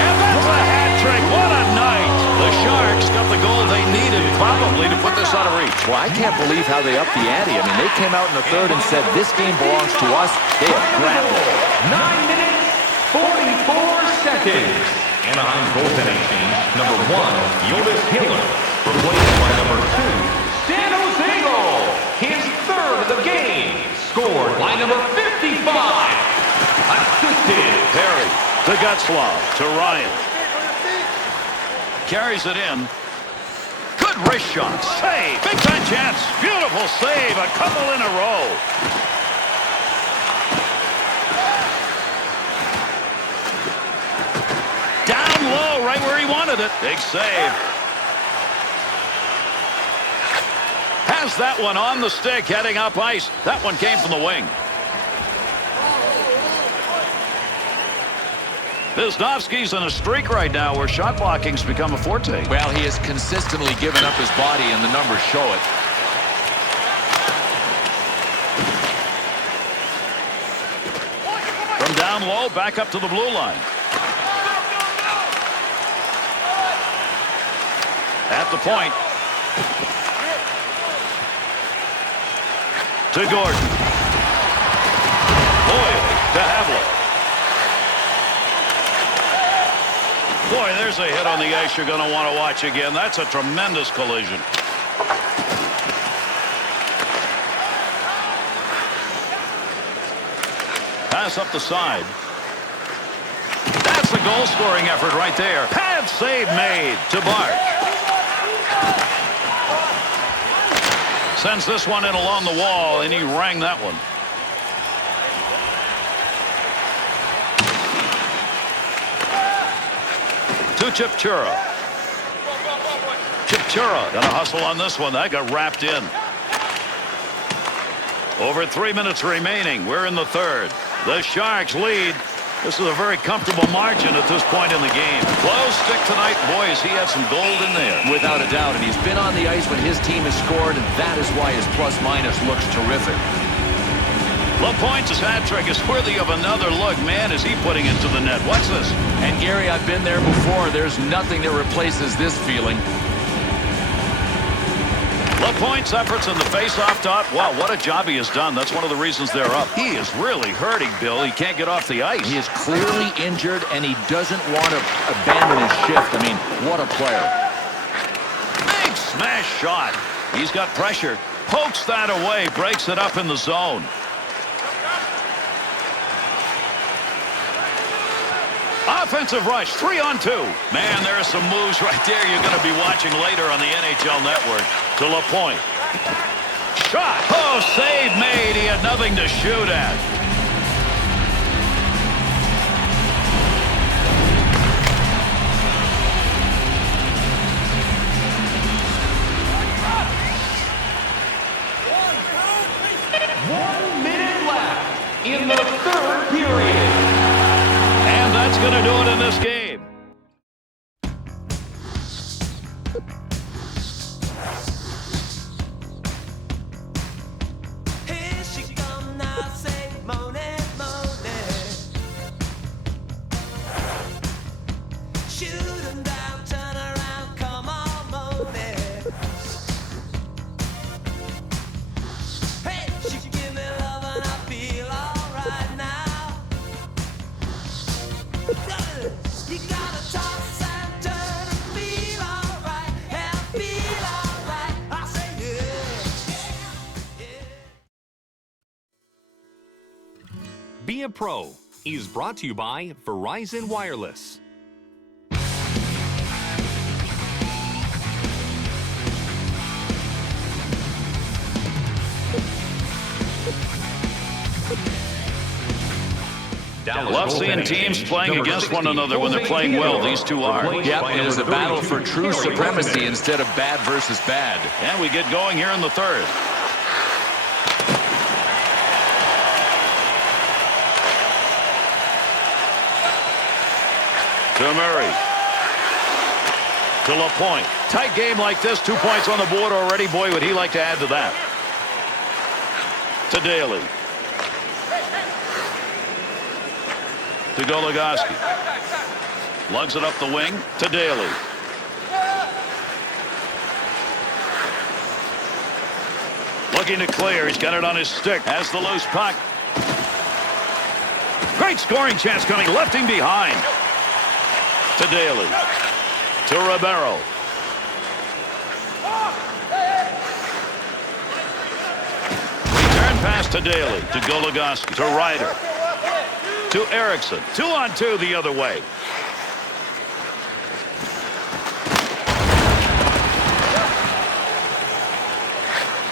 And that's a hat trick. What a night. The Sharks got the goal they needed probably to put this out of reach. Well, I can't believe how they upped the ante. I mean, they came out in the third and said, this game belongs to us. They have grabbed it. 9 minutes, 44 seconds. Anaheim's goaltending change. Number 1, Jonas Hiller. Replaced by number 2, San Jose goal. His 3rd of the game. Scored by number 55. Assisted. Perry to Getzky to Ryan. Carries it in. Good wrist shot. Save. Big time chance. Beautiful save. A couple in a row. Down low, right where he wanted it. Big save. Has that one on the stick, heading up ice. That one came from the wing. Wisniewski's in a streak right now where shot blocking's become a forte. Well, he has consistently given up his body, and the numbers show it. From down low, back up to the blue line. At the point. To Gordon. Boyle to Havlet. Boy, there's a hit on the ice you're going to want to watch again. That's a tremendous collision. Pass up the side. That's a goal-scoring effort right there. Pad save made to Bart. Sends this one in along the wall, and he rang that one. To Chipchura. Chipchura got a hustle on this one. That got wrapped in. Over 3 minutes remaining. We're in the third. The Sharks lead. This is a very comfortable margin at this point in the game. Close stick tonight. Boys, he had some gold in there. Without a doubt, and he's been on the ice when his team has scored, and that is why his plus-minus looks terrific. LaPointe's hat trick is worthy of another look. Man, is he putting it to the net. What's this? And Gary, I've been there before. There's nothing that replaces this feeling. LaPointe's efforts in the face-off dot. Wow, what a job he has done. That's one of the reasons they're up. He is really hurting, Bill. He can't get off the ice. He is clearly injured, and he doesn't want to abandon his shift. I mean, what a player. Big smash shot. He's got pressure. Pokes that away. Breaks it up in the zone. Offensive rush, 3-on-2. Man, there are some moves right there you're going to be watching later on the NHL Network. To LaPointe. Shot. Oh, save made. He had nothing to shoot at. Left in the third period. And that's going to do it in this game. Here she come now, say moaning, moaning. Shoot 'em down, turn around, come on, moaning. Hey, she give me love and I feel alright now. You gotta toss and turn and feel alright, and feel alright. I say yeah. Be a Pro is brought to you by Verizon Wireless. Love seeing teams playing against one another when they're playing well. These two are. Yep, it is a battle for true supremacy instead of bad versus bad. And we get going here in the third. To Murray. To LaPointe. Tight game like this, 2 points on the board already. Boy, would he like to add to that. To Daly. To Goligoski. Lugs it up the wing to Daly. Looking to clear. He's got it on his stick. Has the loose puck. Great scoring chance coming. Left him behind. To Daly. To Ribeiro. Return pass to Daly. To Goligoski. To Ryder. To Erickson. 2-on-2 the other way.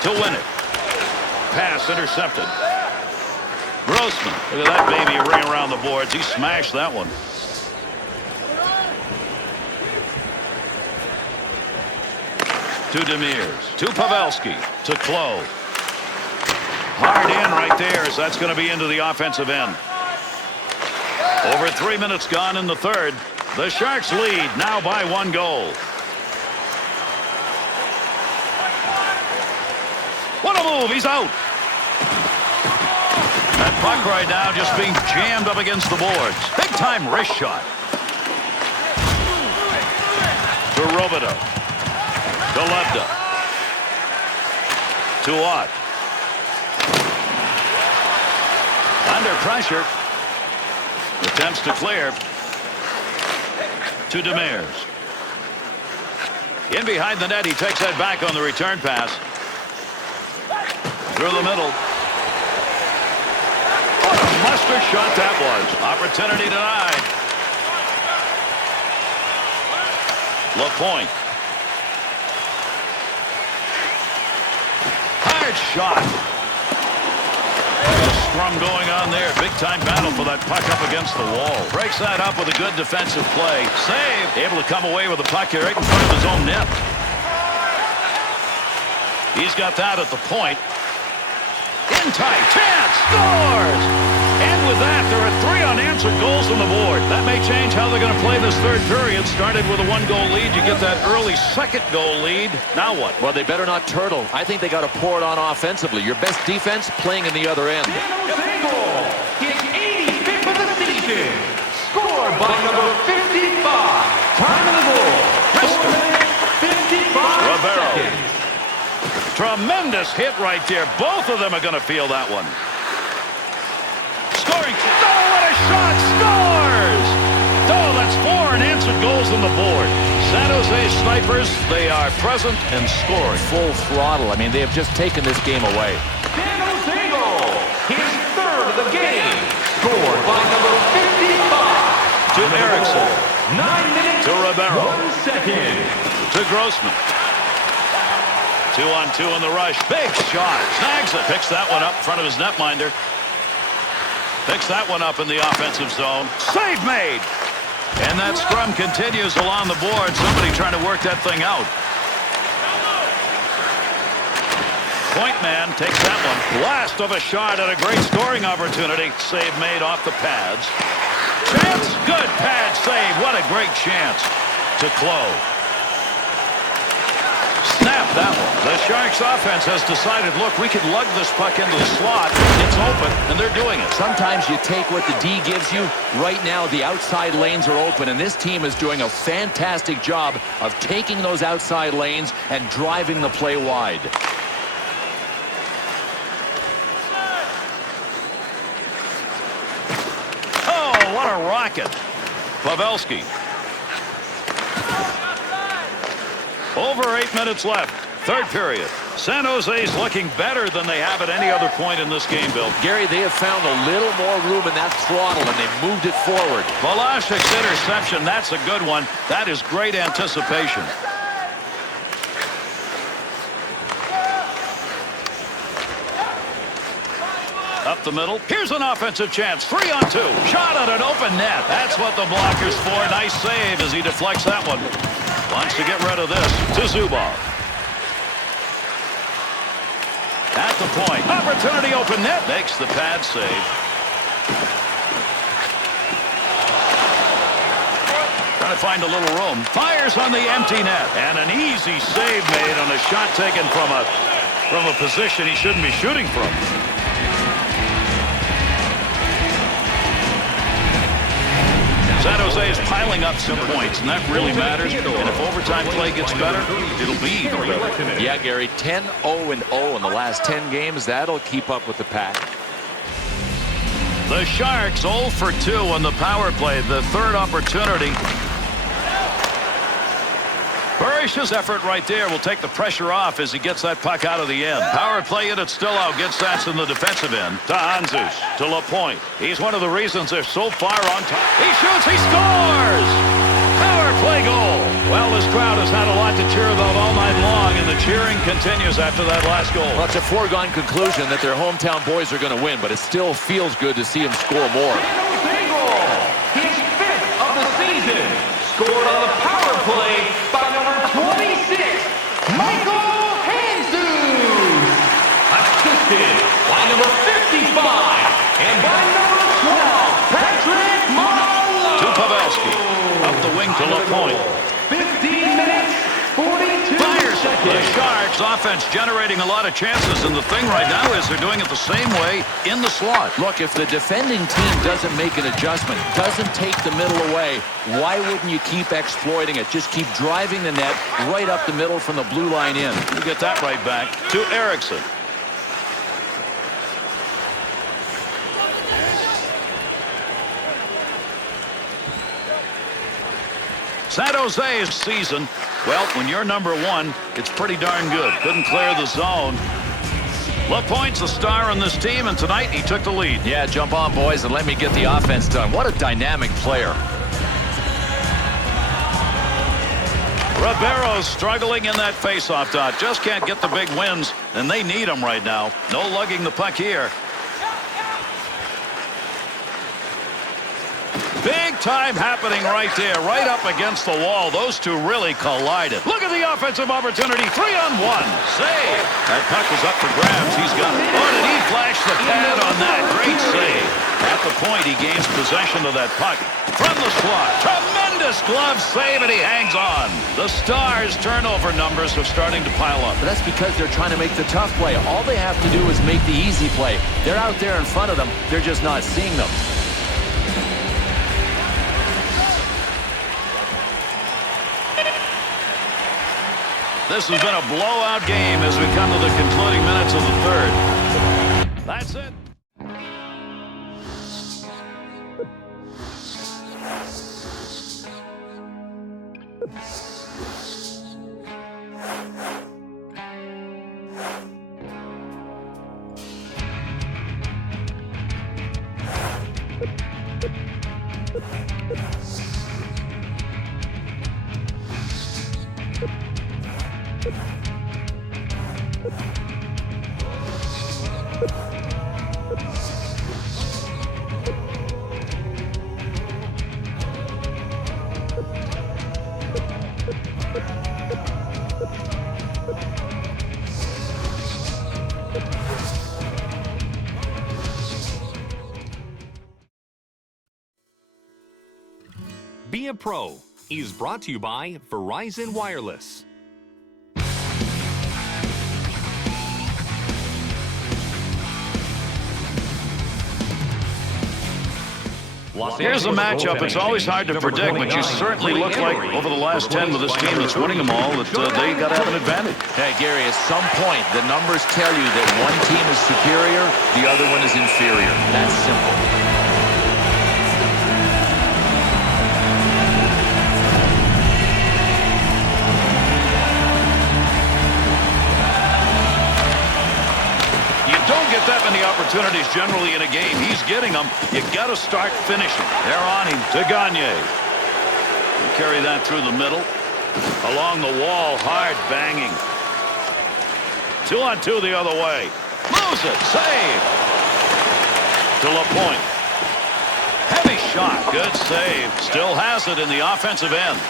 To win it. Pass intercepted. Grossman. Look at that baby ring around the boards. He smashed that one. To Demers. To Pavelski. To Klo. Hard in right there, as that's going to be into the offensive end. Over 3 minutes gone in the third. The Sharks lead now by 1 goal. What a move. He's out. That puck right now just being jammed up against the boards. Big time wrist shot. To Robidoux. To Lebda. To Ott. Under pressure. Attempts to clear. to Demers. In behind the net, he takes that back on the return pass. Through the middle. What a mustard shot that was. Opportunity denied. LaPointe. Hard shot. A scrum going on there. Big time battle for that puck up against the wall. Breaks that up with a good defensive play. Save. Able to come away with the puck here right in front of his own net. He's got that at the point. In tight. Chance. Scores. And with that, there are 3 unanswered goals on the board. That may change how they're going to play this third period. Started with a 1-goal lead. You get that early second-goal lead. Now what? Well, they better not turtle. I think they got to pour it on offensively. Your best defense playing in the other end. His 85th of the season. Scored by number 55. Time of the goal. 55 Ribeiro. seconds. Tremendous hit right there. Both of them are going to feel that one. Scoring. Oh, what a shot. Scores. Oh, that's 4 unanswered goals on the board. San Jose Snipers, they are present and scoring. Full throttle. I mean, they have just taken this game away. San Jose goal. His 3rd of the game. Scored by number 55. To Erickson. 9 minutes. To Ribeiro. 1 second. To Grossman. 2-on-2 in the rush. Big shot. Snags it. Picks that one up in front of his netminder. Picks that one up in the offensive zone. Save made. And that scrum continues along the board. Somebody trying to work that thing out. Point man takes that one. Blast of a shot at a great scoring opportunity. Save made off the pads. Chance. Good pad save. What a great chance to close. Snap that one. The Sharks offense has decided, look, we could lug this puck into the slot. It's open, and they're doing it. Sometimes you take what the D gives you. Right now, the outside lanes are open, and this team is doing a fantastic job of taking those outside lanes and driving the play wide. Oh, what a rocket. Pavelski. Over 8 minutes left. Third period. San Jose's looking better than they have at any other point in this game, Bill. Gary, they have found a little more room in that throttle, and they've moved it forward. Velashik's interception, that's a good one. That is great anticipation. Up the middle. Here's an offensive chance. 3-on-2. Shot at an open net. That's what the blocker's for. Nice save as he deflects that one. Wants to get rid of this. To Zubov. At the point. Opportunity open net. Makes the pad save. Trying to find a little room. Fires on the empty net. And an easy save made on a shot taken from a position he shouldn't be shooting from. San Jose is piling up some points, and that really matters. And if overtime play gets better, it'll be even better. Yeah, Gary, 10-0-0 in the last 10 games. That'll keep up with the pack. The Sharks 0 for 2 on the power play. The third opportunity. Burish's effort right there will take the pressure off as he gets that puck out of the end. Power play unit still out. Gets that in the defensive end. To Hanzus. To LaPointe. He's one of the reasons they're so far on top. He shoots. He scores! Power play goal. Well, this crowd has had a lot to cheer about all night long, and the cheering continues after that last goal. Well, it's a foregone conclusion that their hometown boys are going to win, but it still feels good to see them score more. His 5th of the season. Scored on the power play by number 26, Michael Hanzus. Assisted by number 55 and by number 12, Patrick Marleau. To Pavelski. Up the wing to LaPointe. 15 minutes, 42 seconds. The Sharks offense generating a lot of chances, and the thing right now is they're doing it the same way in the slot. Look, if the defending team doesn't make an adjustment, doesn't take the middle away, why wouldn't you keep exploiting it? Just keep driving the net right up the middle from the blue line in. You get that right back to Erickson. San Jose's season, well, when you're number one, it's pretty darn good. Couldn't clear the zone. LaPointe's the star on this team, and tonight he took the lead. Yeah, jump on, boys, and let me get the offense done. What a dynamic player. Ribeiro's struggling in that faceoff dot. Just can't get the big wins, and they need him right now. No lugging the puck here. Big time happening right there, right up against the wall. Those two really collided. Look at the offensive opportunity. 3-on-1. Save. That puck was up for grabs. He's got it. Oh, did he flash the pad on that? Great save. At the point, he gains possession of that puck. From the slot. Tremendous glove save, and he hangs on. The Stars' turnover numbers are starting to pile up. But that's because they're trying to make the tough play. All they have to do is make the easy play. They're out there in front of them. They're just not seeing them. This has been a blowout game as we come to the concluding minutes of the third. That's it. Be a Pro is brought to you by Verizon Wireless. Here's a matchup. It's always hard to predict, but you certainly look like over the last 10 with this team that's winning them all that they got to have an advantage. Hey, Gary, at some point, the numbers tell you that one team is superior, the other one is inferior. That's simple. Get that many opportunities generally in a game. He's getting them. You got to start finishing. They're on him. To Gagne. He'll carry that through the middle. Along the wall. Hard banging. 2-on-2 the other way. Moves it. Save. To LaPointe. Heavy shot. Good save. Still has it in the offensive end.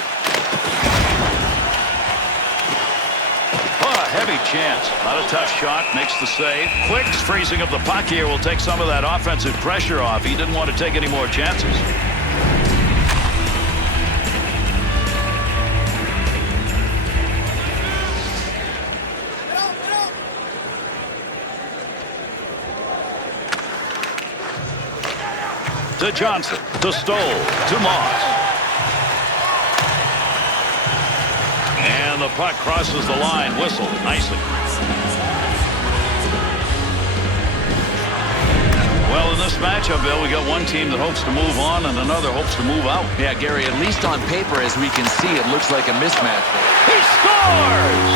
Heavy chance. Not a tough shot. Makes the save. Quick freezing of the puck here will take some of that offensive pressure off. He didn't want to take any more chances. To Johnson. To Stoll. To Moss. And the puck crosses the line. Whistle nicely. Well, in this matchup, Bill, we got one team that hopes to move on and another hopes to move out. Yeah, Gary, at least on paper, as we can see, it looks like a mismatch. He scores!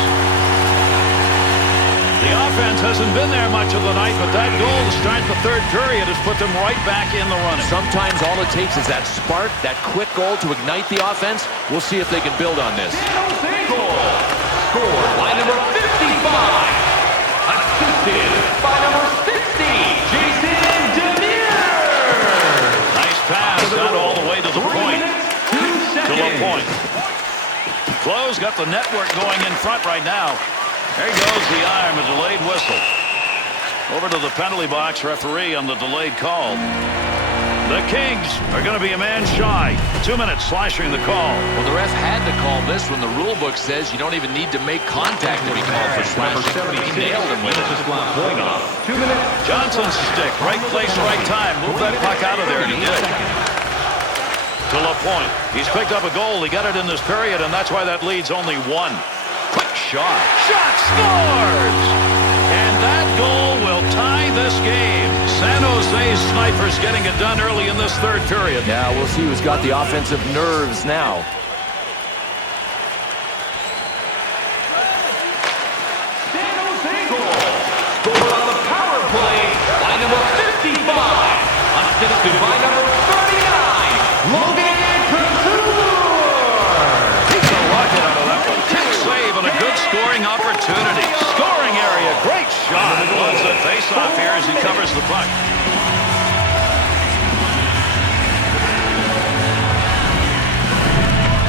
The offense hasn't been there much of the night, but that goal to start the third period has put them right back in the running. Sometimes all it takes is that spark, that quick goal to ignite the offense. We'll see if they can build on this. Scored by number 55. Assisted by number 60, Jason Demir. Nice pass, not all the way to the point. To LaPointe. Close got the network going in front right now. There goes the arm, a delayed whistle. Over to the penalty box, referee on the delayed call. The Kings are going to be a man shy. 2 minutes slashing the call. Well, the ref had to call this when the rule book says you don't even need to make contact to be called for slashing. He nailed him with it. 2 minutes. Johnson's stick, right place, right time. Move that puck out of there, and he did. To LaPointe. He's picked up a goal. He got it in this period, and that's why that lead's only one. Quick shot. Shot scores! And that goal will tie this game. San Jose's snipers getting it done early in this third period. Yeah, we'll see who's got the offensive nerves now. Assisted by number 39, Logan Couture. He can lock it out of that one. Big save and a good scoring opportunity. Scoring area. Great shot. Loves a face-off here as he covers the puck.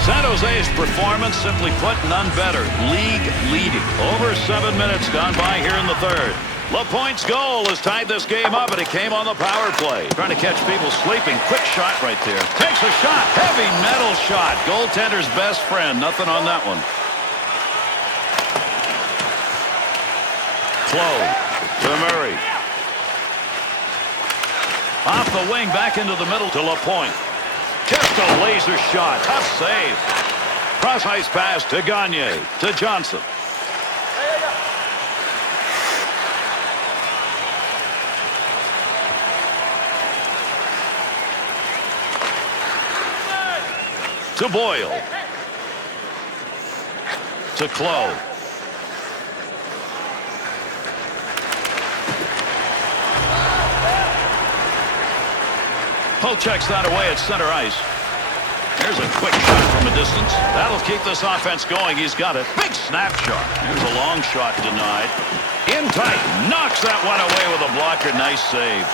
San Jose's performance, simply put, none better. League leading. Over 7 minutes gone by here in the third. LaPointe's goal has tied this game up, and it came on the power play. Trying to catch people sleeping. Quick shot right there. Takes a shot. Heavy metal shot. Goaltender's best friend. Nothing on that one. Clow to Murray. Off the wing, back into the middle to LaPointe. Just a laser shot. Tough save. Cross ice pass to Gagne. To Johnson. To Boyle. To Clow. Poe checks that away at center ice. There's a quick shot from a distance. That'll keep this offense going. He's got it. Big snapshot. Here's a long shot denied. In tight. Knocks that one away with a blocker. Nice save.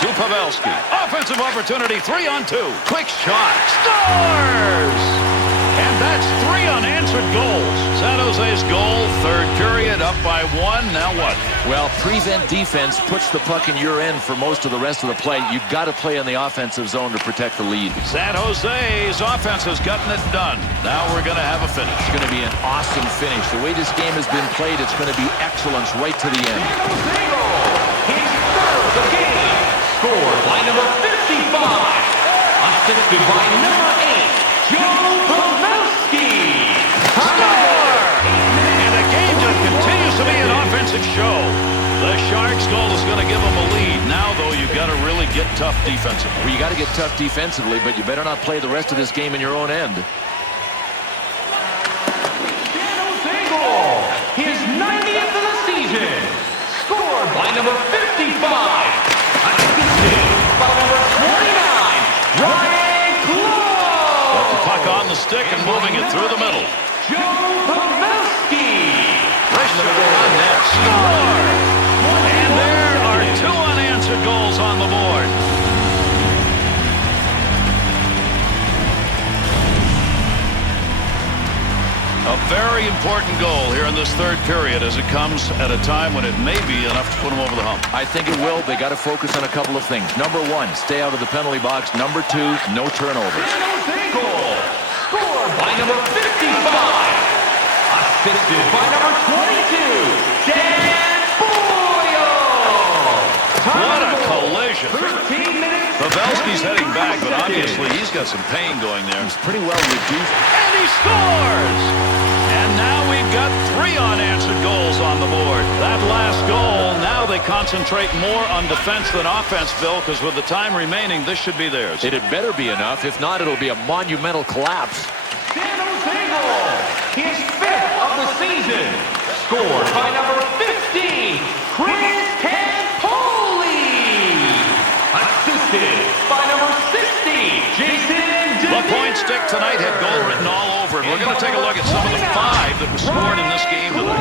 To Pavelski. Offensive opportunity. 3-on-2. Quick shot. Scores! And that's 3 unanswered goals. San Jose's goal, third period, up by 1. Now what? Well, prevent defense puts the puck in your end for most of the rest of the play. You've got to play in the offensive zone to protect the lead. San Jose's offense has gotten it done. Now we're going to have a finish. It's going to be an awesome finish. The way this game has been played, it's going to be excellence right to the end. His third of the game. Scored by number 55. Assisted by number 8, Joe Pavelski. Score! And the game just continues to be an offensive show. The Sharks' goal is going to give them a lead. Now, though, you've got to really get tough defensively. Well, you got to get tough defensively, but you better not play the rest of this game in your own end. San Jose goal. His 90th of the season. Scored by number 55. Assisted by number 29, Ryan Clow. Got the puck on the stick and moving it through the middle. Joe Pavelski. Pressure on net. Score! And there are 2 unanswered goals on the board. A very important goal here in this third period as it comes at a time when it may be enough to put them over the hump. I think it will. They got to focus on a couple of things. Number 1, stay out of the penalty box. Number 2, no turnovers. San Jose goal. Scored by number 55. Assisted by number 22, Dan Boyle. What a collision. 13 minutes. Pavelski's heading back, but obviously he's got some pain going there. It's pretty well reduced. And he scores! And now we've got 3 unanswered goals on the board. That last goal, now they concentrate more on defense than offense, Bill, because with the time remaining, this should be theirs. It had better be enough. If not, it'll be a monumental collapse. San Jose goal. His 5th of the season. Scored by number 15, Chris Campoli. Assisted by number 60, Jason Denis. LaPointe stick tonight had goal written all over it. We're going to take a look at some of the 5 that were scored in this game tonight.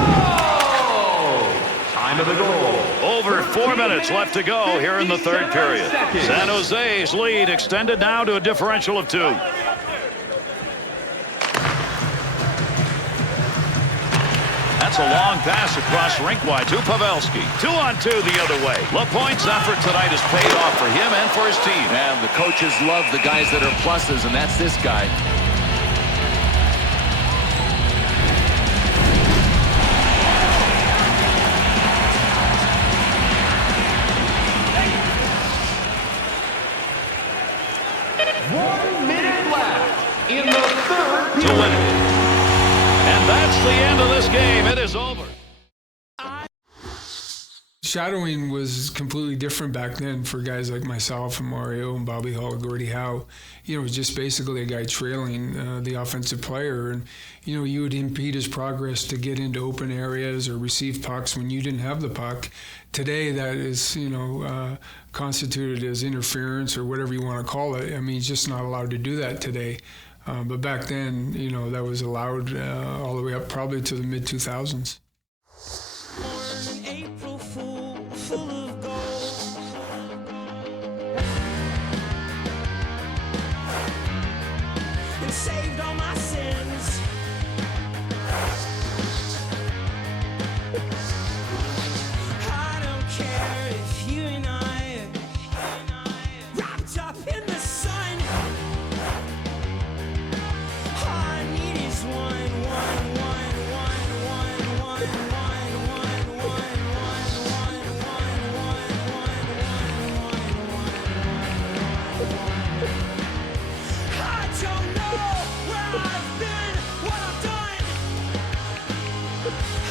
Time of the goal. Over 4 minutes left to go here in the third period. San Jose's lead extended now to a differential of 2. That's a long pass across rink wide to Pavelski. 2-on-2 the other way. LaPointe's effort tonight has paid off for him and for his team. And the coaches love the guys that are pluses, and that's this guy. In the third To win it. And that's the end of this game. It is over. shadowing was completely different back then for guys like myself and Mario and Bobby Hull, Gordie Howe. You know, it was just basically a guy trailing the offensive player, and you know, you would impede his progress to get into open areas or receive pucks when you didn't have the puck. Today, that is, you know, constituted as interference or whatever you want to call it. I mean, he's just not allowed to do that today. But back then, you know, that was allowed all the way up probably to the mid-2000s. On April Fool, full of gold. And saved all my sins. I don't care if you and I wrapped up in the sun. All I need is one, one, one, one, one, one, one, one, one, one, one, I don't know where I've been, what I've done.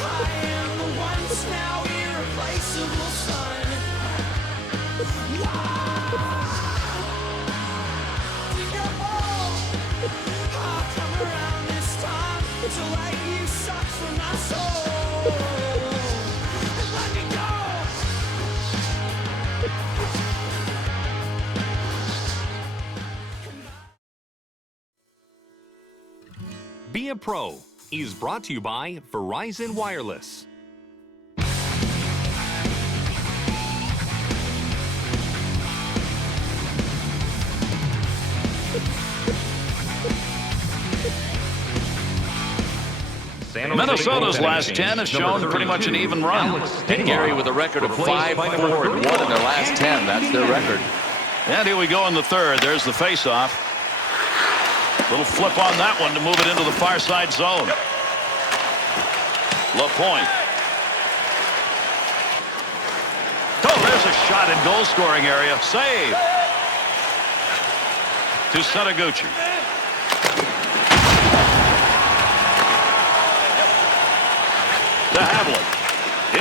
I am the once now irreplaceable son. I'll come around this time to let you suck from my soul and let me go. Be a Pro is brought to you by Verizon Wireless. Minnesota's last 10 has shown pretty much an even run. And Gary with a record of 5-4-1 in their last 10. That's their record. And here we go in the third. There's the face-off. Little flip on that one to move it into the far side zone. LaPointe. Oh, there's a shot in goal-scoring area. Save. To Setaguchi. To Havlin.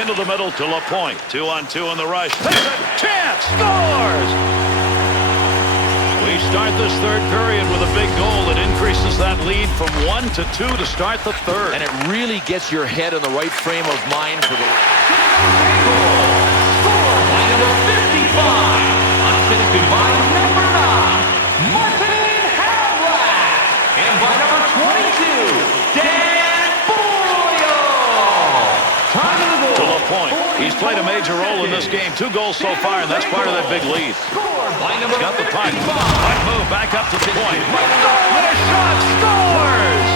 Into the middle to LaPointe. 2-on-2 in the rush. There's a chance. Scores! We start this third period with a big goal that increases that lead from 1 to 2 to start the third. And it really gets your head in the right frame of mind for the... Scored by number 55. Assisted by number 9, Martin Havlat. And by number 22, Dan Boyle. Time of the To goal. LaPointe. He's played a major role in this game. 2 goals so far, and that's part of that big lead. Scored by number Got the puck. 55. Puck move back up to the point. Oh, and a shot. Scores!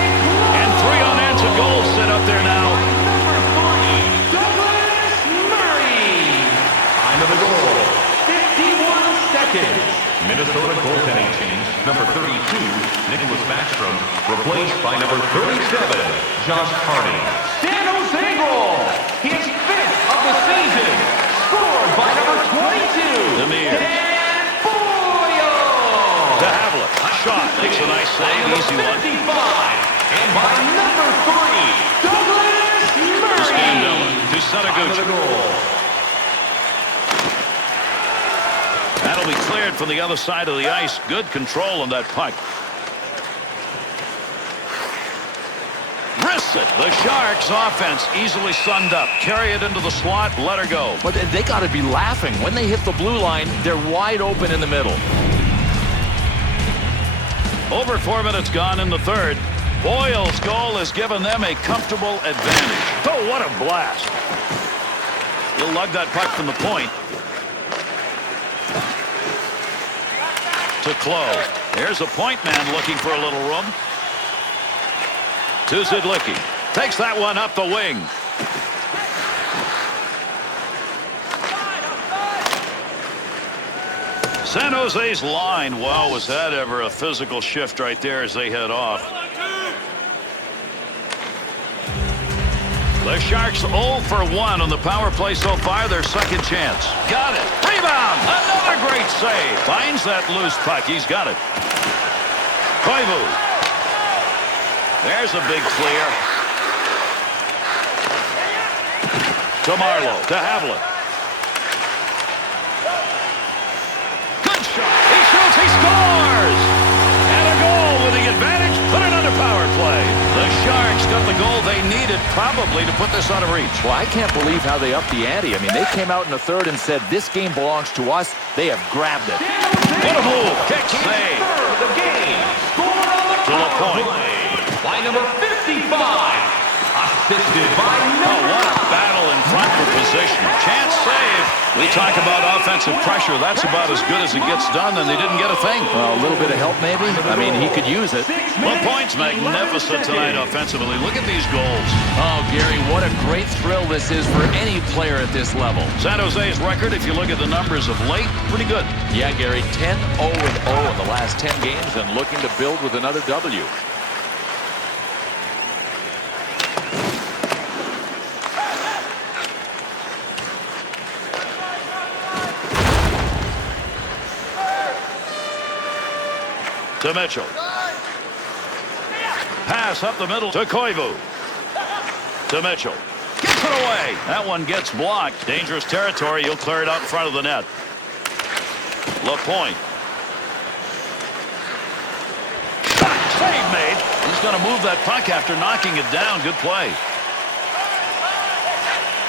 And 3 unanswered goals sit up there now. Number 3, Douglas Murray. Time of the goal, 51 seconds. Minnesota goaltending change. Number 32, Nicholas Backstrom, replaced by number 37, Josh Harding. San Jose goal, his 5th of the season. Scored by number 22, Demir. Dan Boyle. To Havlin. Shot. Makes a nice By save. number Easy one. 55. And by number 3, Douglas To Scandella. Murray. To Time of the Setaguchi. goal. That'll be cleared from the other side of the ice. Good control on that puck. Wrists it. The Sharks offense easily summed up. Carry it into the slot. Let her go. But they got to be laughing. When they hit the blue line, they're wide open in the middle. Over 4 minutes gone in the third. Boyle's goal has given them a comfortable advantage. Oh, what a blast. He'll lug that puck from the point. To Clove. There's a point man looking for a little room. To Zidlicki. Takes that one up the wing. San Jose's line. Wow, was that ever a physical shift right there as they head off. The Sharks 0 for 1 on the power play so far. Their second chance. Got it. Rebound. Another great save. Finds that loose puck. He's got it. Koivu. There's a big clear. To Marlowe. To Havlin. Sharks got the goal they needed probably to put this out of reach. Well, I can't believe how they upped the ante. I mean, they came out in the third and said, this game belongs to us. They have grabbed it. What a move. Kick save. Third of the game. Score on the To the power point. play by number 55. Assisted by number What a battle in front for position. Chance save. We talk about offensive pressure. That's about as good as it gets done, and they didn't get a thing. Well, a little bit of help, maybe. I mean, he could use it. LaPointe's magnificent tonight offensively. Look at these goals. Oh, Gary, what a great thrill this is for any player at this level. San Jose's record, if you look at the numbers of late, pretty good. Yeah, Gary, 10-0-0 in the last 10 games and looking to build with another W. To Mitchell. Pass up the middle to Koivu. To Mitchell. Gets it away. That one gets blocked. Dangerous territory. He'll clear it out in front of the net. LaPointe. Shot. Save made. He's going to move that puck after knocking it down. Good play.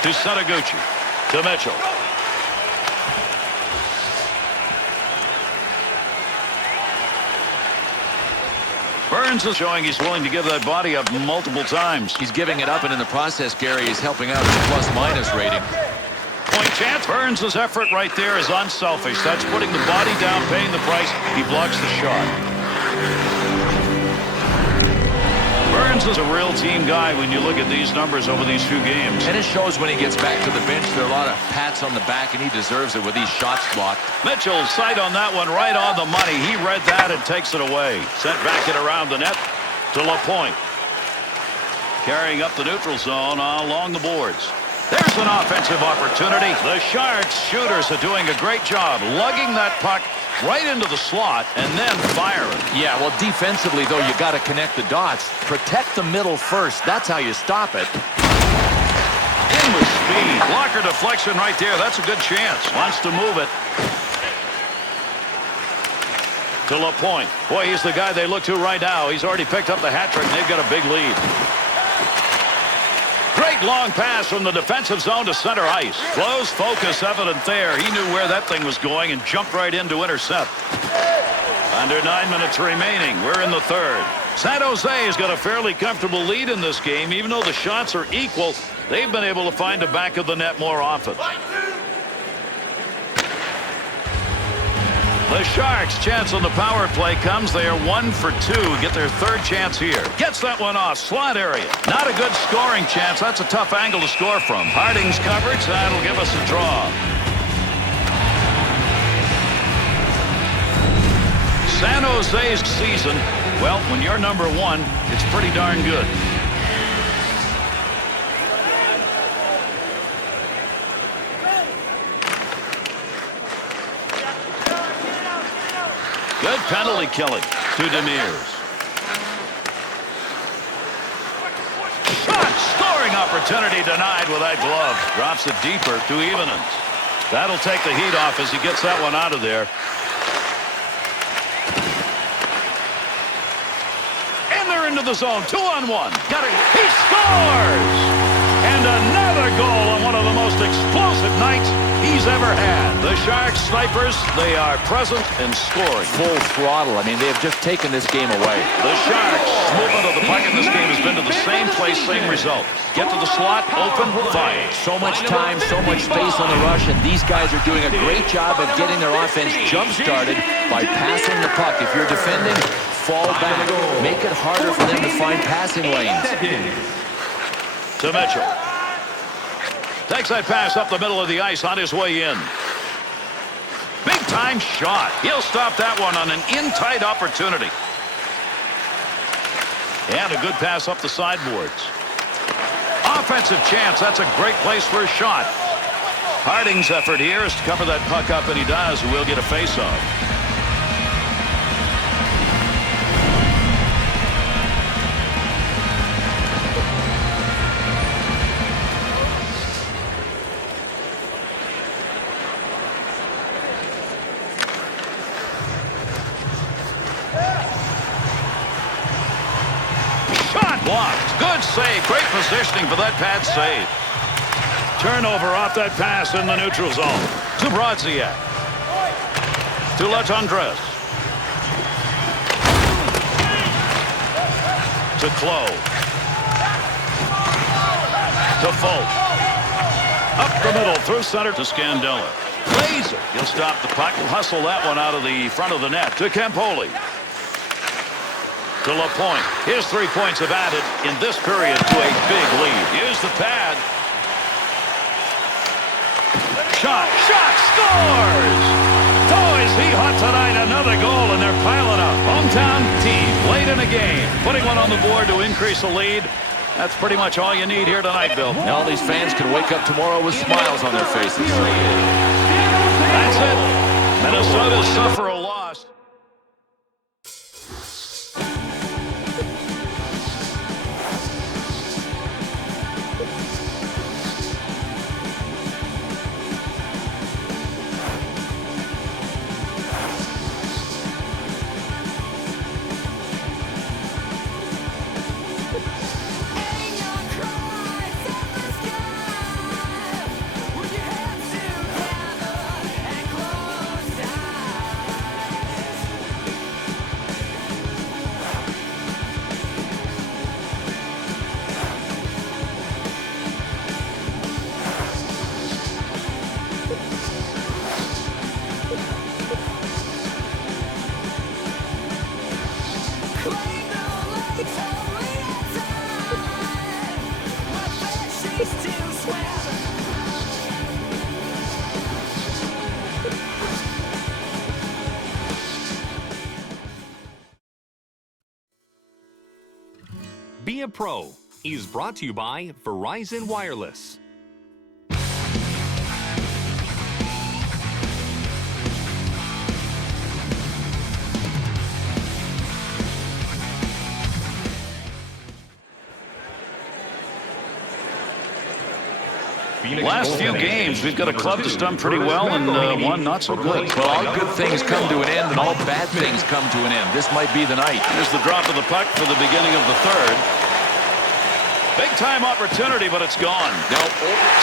To Setaguchi. To Mitchell. Burns is showing he's willing to give that body up multiple times. He's giving it up, and in the process, Gary is helping out his plus-minus rating. Point chance. Burns' effort right there is unselfish. That's putting the body down, paying the price. He blocks the shot. Burns is a real team guy when you look at these numbers over these few games. And it shows when he gets back to the bench. There are a lot of pats on the back, and he deserves it with these shots blocked. Mitchell's sight on that one right on the money. He read that and takes it away. Sent back it around the net to LaPointe. Carrying up the neutral zone along the boards. There's an offensive opportunity. The Sharks shooters are doing a great job lugging that puck right into the slot and then firing. Yeah, well, defensively, though, you got to connect the dots. Protect the middle first. That's how you stop it. In with speed. Blocker deflection right there. That's a good chance. Wants to move it. To LaPointe. Boy, he's the guy they look to right now. He's already picked up the hat trick, and they've got a big lead. Great long pass from the defensive zone to center ice. Close focus evident there. He knew where that thing was going and jumped right in to intercept. Under 9 minutes remaining. We're in the third. San Jose has got a fairly comfortable lead in this game. Even though the shots are equal, they've been able to find the back of the net more often. The Sharks' chance on the power play comes. They are 1 for 2. Get their third chance here. Gets that one off. Slot area. Not a good scoring chance. That's a tough angle to score from. Harding's coverage. That'll give us a draw. San Jose's season, well, when you're number 1, it's pretty darn good. Good penalty killing to Demers. Shot! Scoring opportunity denied with that glove. Drops it deeper to Evenins. That'll take the heat off as he gets that one out of there. And they're into the zone. 2-on-1. Got it. He scores! And another goal on one of the most explosive nights he's ever had. The Sharks snipers, they are present and scoring. Full throttle. I mean, they have just taken this game away. The Sharks' movement of the puck in this game has been to the same place, same result. Get to the slot, open, fire. So much time, so much space on the rush, and these guys are doing a great job of getting their offense jump-started by passing the puck. If you're defending, fall back. Make it harder for them to find passing lanes. To Mitchell. Takes that pass up the middle of the ice on his way in. Big time shot. He'll stop that one on an in-tight opportunity. And a good pass up the sideboards. Offensive chance. That's a great place for a shot. Harding's effort here is to cover that puck up, and he does. We'll get a face-off. Blocked. Good save. Great positioning for that pad save. Turnover off that pass in the neutral zone. To Brodziak. To Latendresse. To Clow. To Folk. Up the middle, through center to Scandella. Laser. He'll stop the puck. He'll hustle that one out of the front of the net. To Campoli. To LaPointe. His 3 points have added in this period to a big lead. Use the pad. Shot. Scores! Oh, is he hot tonight? Another goal, and they're piling up. Hometown team late in the game. Putting one on the board to increase the lead. That's pretty much all you need here tonight, Bill. Now all these fans can wake up tomorrow with smiles on their faces. That's it. Minnesota suffer a loss. Hang your cry from the sky with your hands together and closed eyes. Claim the lights only outside. My flesh is too swell. Be a Pro is brought to you by Verizon Wireless. Last few games, we've got a club that's done pretty well and one not so good. Well, all good things come to an end, and all bad things come to an end. This might be the night. Here's the drop of the puck for the beginning of the third. Big time opportunity, but it's gone. Now,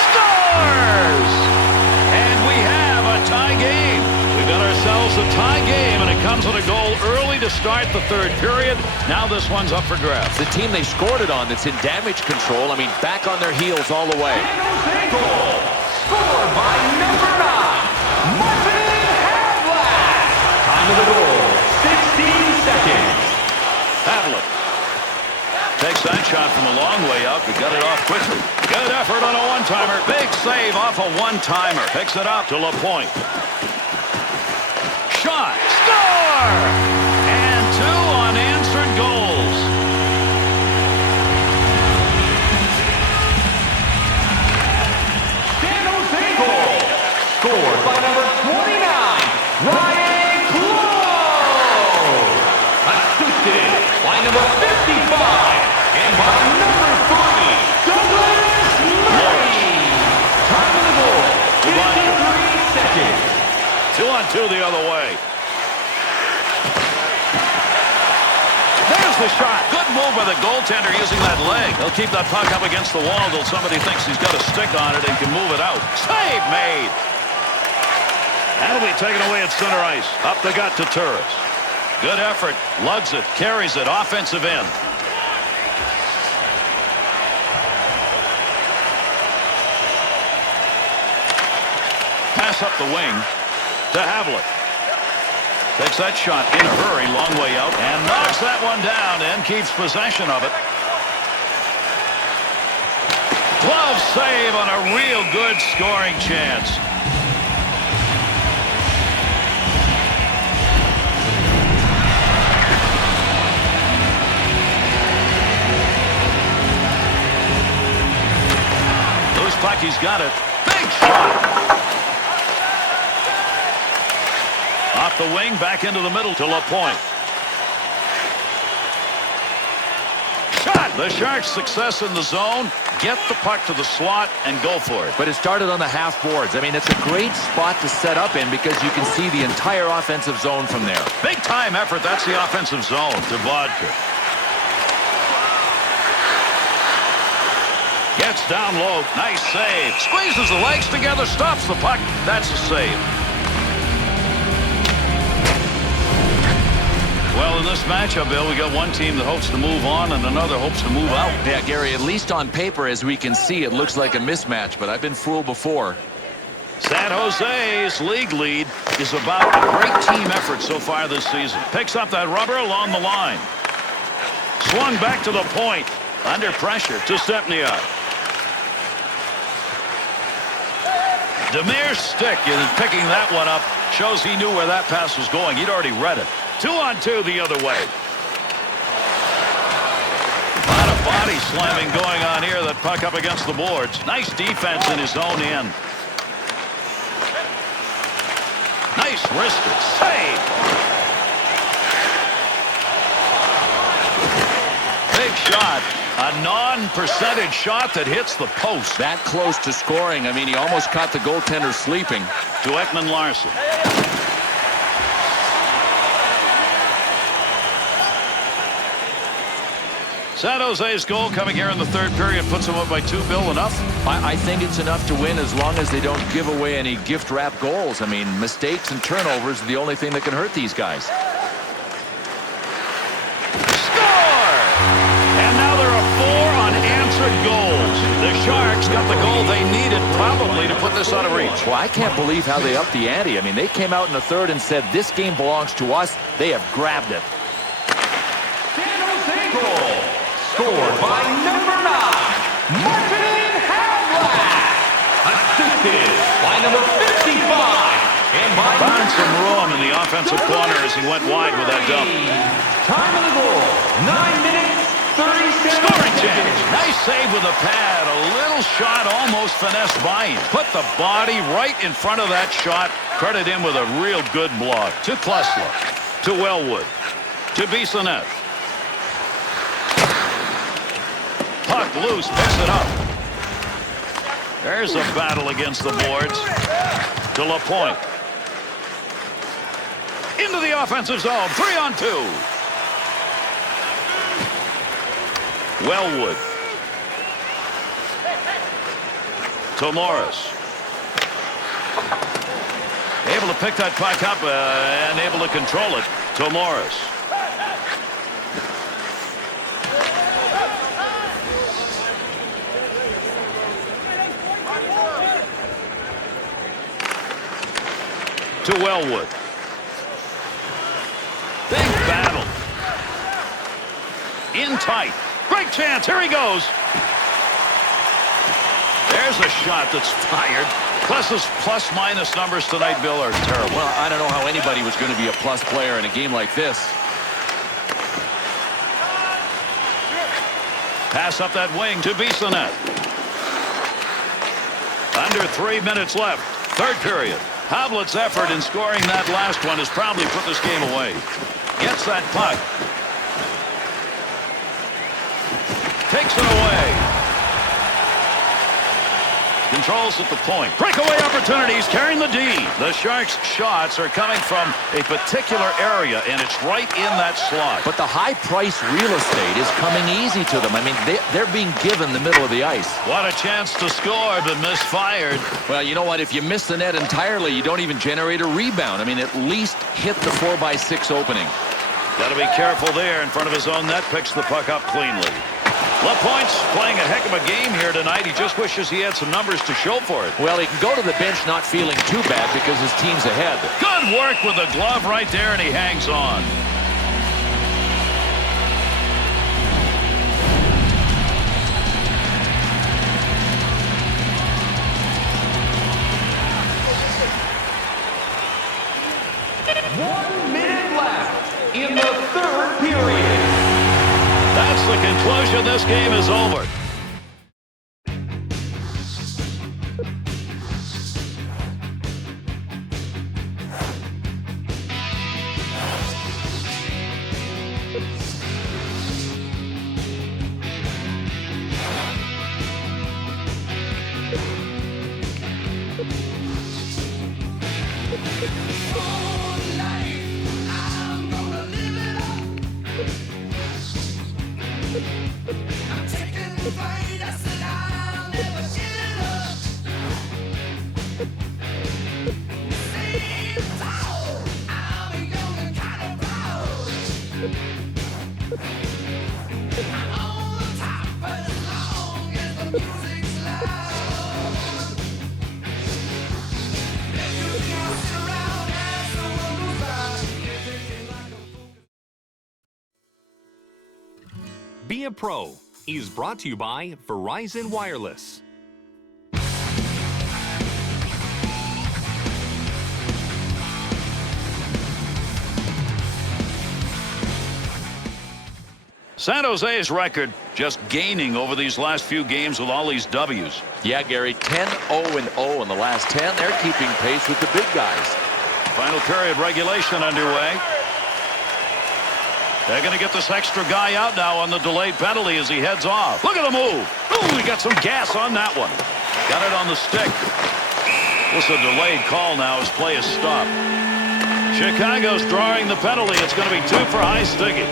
Scores! And we have a tie game. We've got ourselves a tie game, and it comes with a goal early to start the third period. Now this one's up for grabs. the team they scored it on that's in damage control, I mean, back on their heels all the way. Goal scored by number 9, Martin Havlat. Time of the goal, 16 seconds. Havlat takes that shot from a long way out, but got it off quickly. Good effort on a one-timer. Big save off a one-timer. Picks it out to LaPointe. Shot. Score! And 2 unanswered goals. San Jose goal scored by number 29, Ryan Clow. Assisted by number 55 and by number 3, Douglas Murray. Time of the goal, 53 seconds. 2-on-2 the other way. There's the shot. Good move by the goaltender using that leg. He'll keep that puck up against the wall until somebody thinks he's got a stick on it and can move it out. Save made. That'll be taken away at center ice. Up the gut to Turris. Good effort. Lugs it. Carries it. Offensive end. Pass up the wing to Havlat. Takes that shot in a hurry, long way out, and knocks that one down and keeps possession of it. Glove save on a real good scoring chance. Loose puck, he's got it. Big shot. Off the wing, back into the middle to LaPointe. Shot! The Sharks' success in the zone. Get the puck to the slot and go for it. But it started on the half boards. I mean, it's a great spot to set up in because you can see the entire offensive zone from there. Big time effort. That's the offensive zone to Vodka. Gets down low. Nice save. Squeezes the legs together. Stops the puck. That's a save. Well, in this matchup, Bill, we got one team that hopes to move on and another hopes to move out. Yeah, Gary, at least on paper, as we can see, it looks like a mismatch, but I've been fooled before. San Jose's league lead is about a great team effort so far this season. Picks up that rubber along the line. Swung back to the point. Under pressure to Stepniak. Demir's stick is picking that one up. Shows he knew where that pass was going. He'd already read it. 2-on-2 the other way. A lot of body slamming going on here. That puck up against the boards. Nice defense in his own end. Nice wristed save. Big shot. A non-percentage shot that hits the post. That close to scoring. I mean, he almost caught the goaltender sleeping. To Ekman Larson. San Jose's goal coming here in the third period puts them up by 2. Bill, enough? I think it's enough to win as long as they don't give away any gift-wrap goals. I mean, mistakes and turnovers are the only thing that can hurt these guys. Score! And now there are 4 unanswered goals. The Sharks got the goal they needed probably to put this out of reach. Well, I can't believe how they upped the ante. I mean, they came out in the third and said, this game belongs to us. They have grabbed it. San Jose goal. Scored by number 9, Martin Havlat. Assisted by number 55. And by Found some room in the offensive corner as he went wide with that dump. Time of the goal, 9 minutes, 37 Scoring seconds. chance. Nice save with the pad. A little shot almost finessed by him. Put the body right in front of that shot. Credit him with a real good block. To Klesla. To Wellwood. To Bissonnette. Puck loose. Picks it up. There's a battle against the boards. To LaPointe. Into the offensive zone. 3-on-2. Wellwood. To Morris. Able to pick that puck up and able to control it. To Morris. To Wellwood. Big battle. In tight. Great chance. Here he goes. There's a shot that's fired. Klesla's plus-minus numbers tonight, Bill, are terrible. Well, I don't know how anybody was going to be a plus player in a game like this. Pass up that wing to Bissonnette. Under 3 minutes left. Third period. Havlat's effort in scoring that last one has probably put this game away. Gets that puck. Takes it away. Controls at the point. Breakaway opportunities carrying the D. The Sharks' shots are coming from a particular area, and it's right in that slot. But the high-priced real estate is coming easy to them. I mean, they're being given the middle of the ice. What a chance to score, but misfired. Well, you know what? If you miss the net entirely, you don't even generate a rebound. I mean, at least hit the 4x6 opening. Got to be careful there in front of his own net. Picks the puck up cleanly. LaPointe's playing a heck of a game here tonight. He just wishes he had some numbers to show for it. Well, he can go to the bench not feeling too bad because his team's ahead. Good work with the glove right there, and he hangs on. In the third period. That's the conclusion. This game is over. I'm taking Be a Pro is brought to you by Verizon Wireless. San Jose's record just gaining over these last few games with all these W's. Yeah, Gary, 10-0-0 in the last 10. They're keeping pace with the big guys. Final period regulation underway. They're going to get this extra guy out now on the delayed penalty as he heads off. Look at the move. Ooh, he got some gas on that one. Got it on the stick. This is a delayed call now as play is stopped. Chicago's drawing the penalty. It's going to be 2 for high sticking.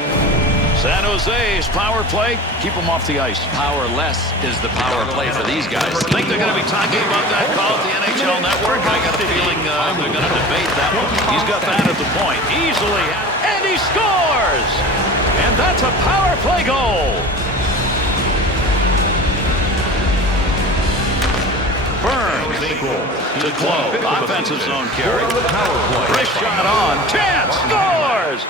San Jose's power play, keep them off the ice. Powerless is the power play for these guys. I think they're going to be talking about that call at the NHL Network. I got a feeling they're going to debate that one. He's got that at the point. Easily. And he scores! And that's a power play goal. Burns to close. Offensive zone carry. Wrist shot on. Chance scores!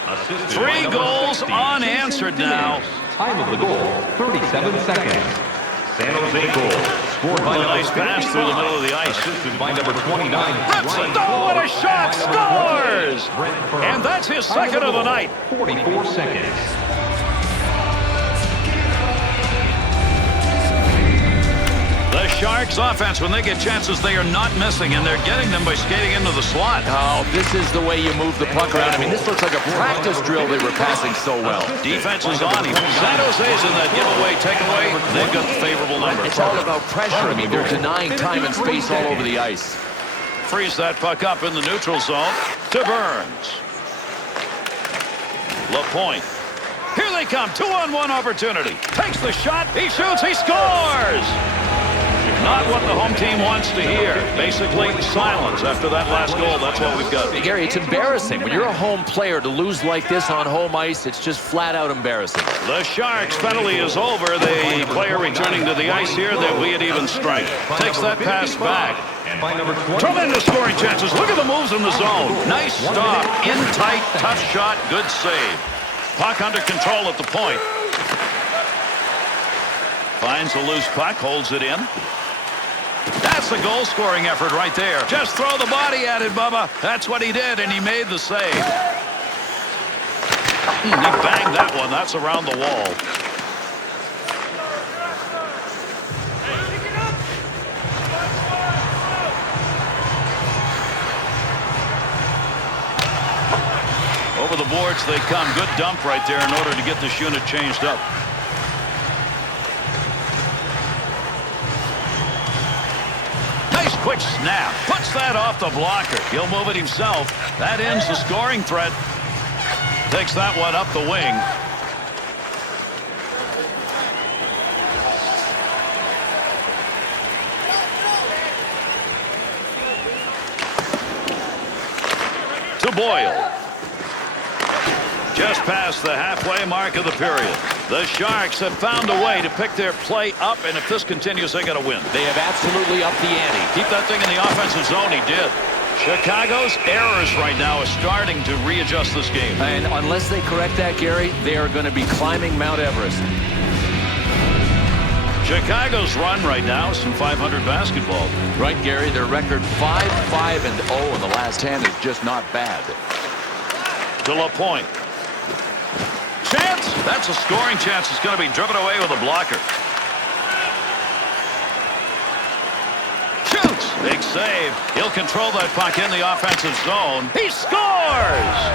3 goals unanswered now. Time of the goal, 37 seconds. San Jose goal, scored by A nice pass through the middle of the ice. assisted by number 29. Rips it. Oh, what a shot! Scores! And that's his second of the night. 44 seconds. The Sharks offense, when they get chances, they are not missing, and they're getting them by skating into the slot. Oh, this is the way you move the puck around. I mean, this looks like a practice drill they were passing so well. Defense is on him. San Jose's in that giveaway, takeaway. They've got the favorable number. It's all about pressure. I mean, they're denying time and space all over the ice. Frees that puck up in the neutral zone to Burns. LaPointe. Here they come. 2-on-1 opportunity. Takes the shot. He shoots. He scores! Not what the home team wants to hear. Basically, silence after that last goal. That's what we've got. Gary, it's embarrassing. When you're a home player, to lose like this on home ice, it's just flat out embarrassing. The Sharks' penalty is over. The player returning to the ice here, they'll be at even strength. Takes that pass back. And by number 20. Tremendous scoring chances. Look at the moves in the zone. Nice stop. In tight, tough shot. Good save. Puck under control at the point. Finds the loose puck. Holds it in. That's a goal-scoring effort right there. Just throw the body at it, Bubba. That's what he did, and he made the save. He banged that one. That's around the wall. Over the boards they come. Good dump right there in order to get this unit changed up. Nice quick snap. Puts that off the blocker. He'll move it himself. That ends the scoring threat. Takes that one up the wing. To Boyle. Just past the halfway mark of the period. The Sharks have found a way to pick their play up, and if this continues, they got to win. They have absolutely upped the ante. Keep that thing in the offensive zone. He did. Chicago's errors right now are starting to readjust this game. And unless they correct that, Gary, they are going to be climbing Mount Everest. Chicago's run right now is some .500 basketball. Right, Gary, their record 5-5-0 in the last 10 is just not bad. To LaPointe. Chance! That's a scoring chance. It's going to be driven away with a blocker. Shoots! Big save. He'll control that puck in the offensive zone. He scores!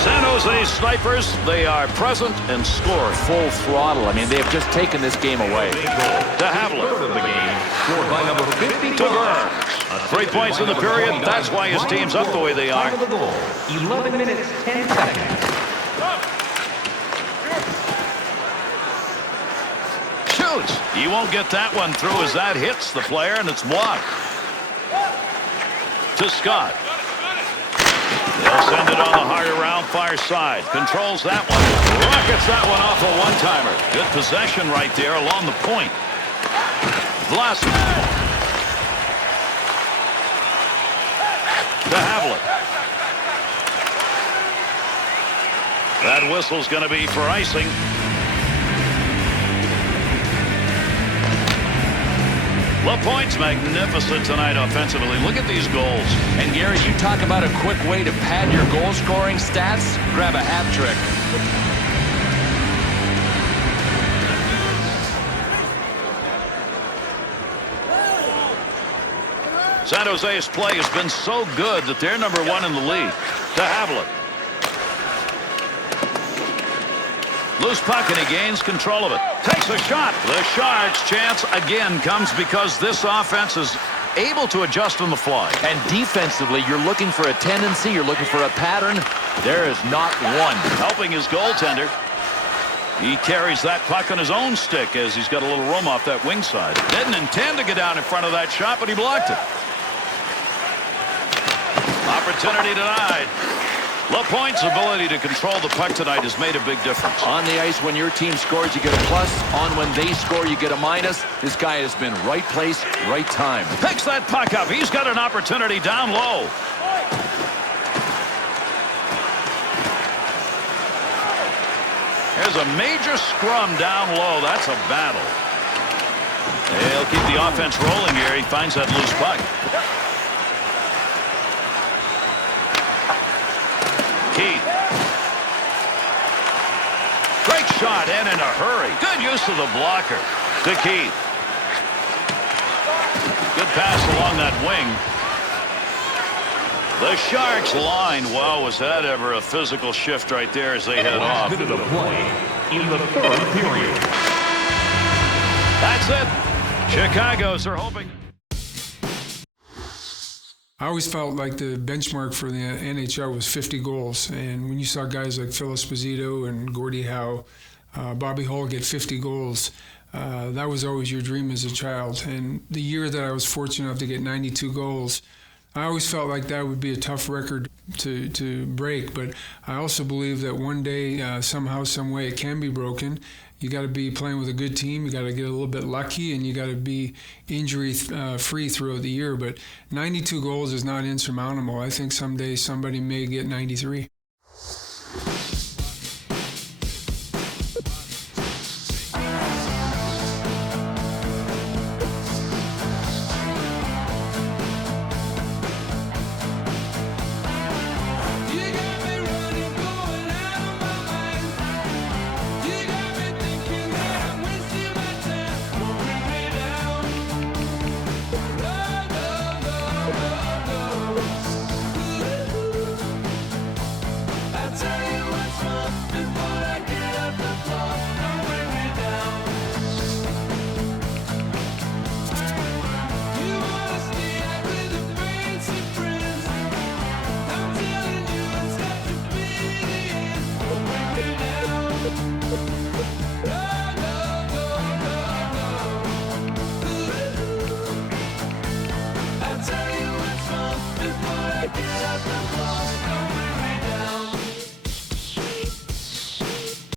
San Jose Snipers, they are present and scoring. Full throttle. I mean, they have just taken this game away. To Havler. Third of the game, scored by number 50. To Burns. 3 points in the period. That's why his team's up the way they are. Time of the goal, 11 minutes, 10 seconds. Shoots. He won't get that one through as that hits the player, and it's blocked. To Scott. They'll send it on the hard around far side. Controls that one. Rockets that one off a one-timer. Good possession right there along the point. Vlasic. To Havlet. That whistle's going to be for icing. LaPointe's magnificent tonight offensively. Look at these goals. And Gary, you talk about a quick way to pad your goal scoring stats. Grab a hat trick. San Jose's play has been so good that they're number 1 in the league. To Havlet. Loose puck, and he gains control of it. Takes a shot. The Sharks' chance again comes because this offense is able to adjust on the fly. And defensively, you're looking for a tendency, you're looking for a pattern. There is not one. Helping his goaltender. He carries that puck on his own stick as he's got a little room off that wing side. Didn't intend to get down in front of that shot, but he blocked it. Opportunity denied. LaPointe's ability to control the puck tonight has made a big difference. On the ice, when your team scores, you get a plus. On when they score, you get a minus. This guy has been right place, right time. Picks that puck up. He's got an opportunity down low. There's a major scrum down low. That's a battle. They'll keep the offense rolling here. He finds that loose puck. Keith. Great shot and in a hurry. Good use of the blocker. To Keith. Good pass along that wing. The Sharks line. Wow, was that ever a physical shift right there as they head off. Last minute of play in the third period. That's it. Chicago's are hoping. I always felt like the benchmark for the NHL was 50 goals. And when you saw guys like Phil Esposito and Gordie Howe, Bobby Hull get 50 goals, that was always your dream as a child. And the year that I was fortunate enough to get 92 goals, I always felt like that would be a tough record to break. But I also believe that one day, somehow, some way, it can be broken. You got to be playing with a good team. You got to get a little bit lucky, and you got to be injury-free throughout the year. But 92 goals is not insurmountable. I think someday somebody may get 93.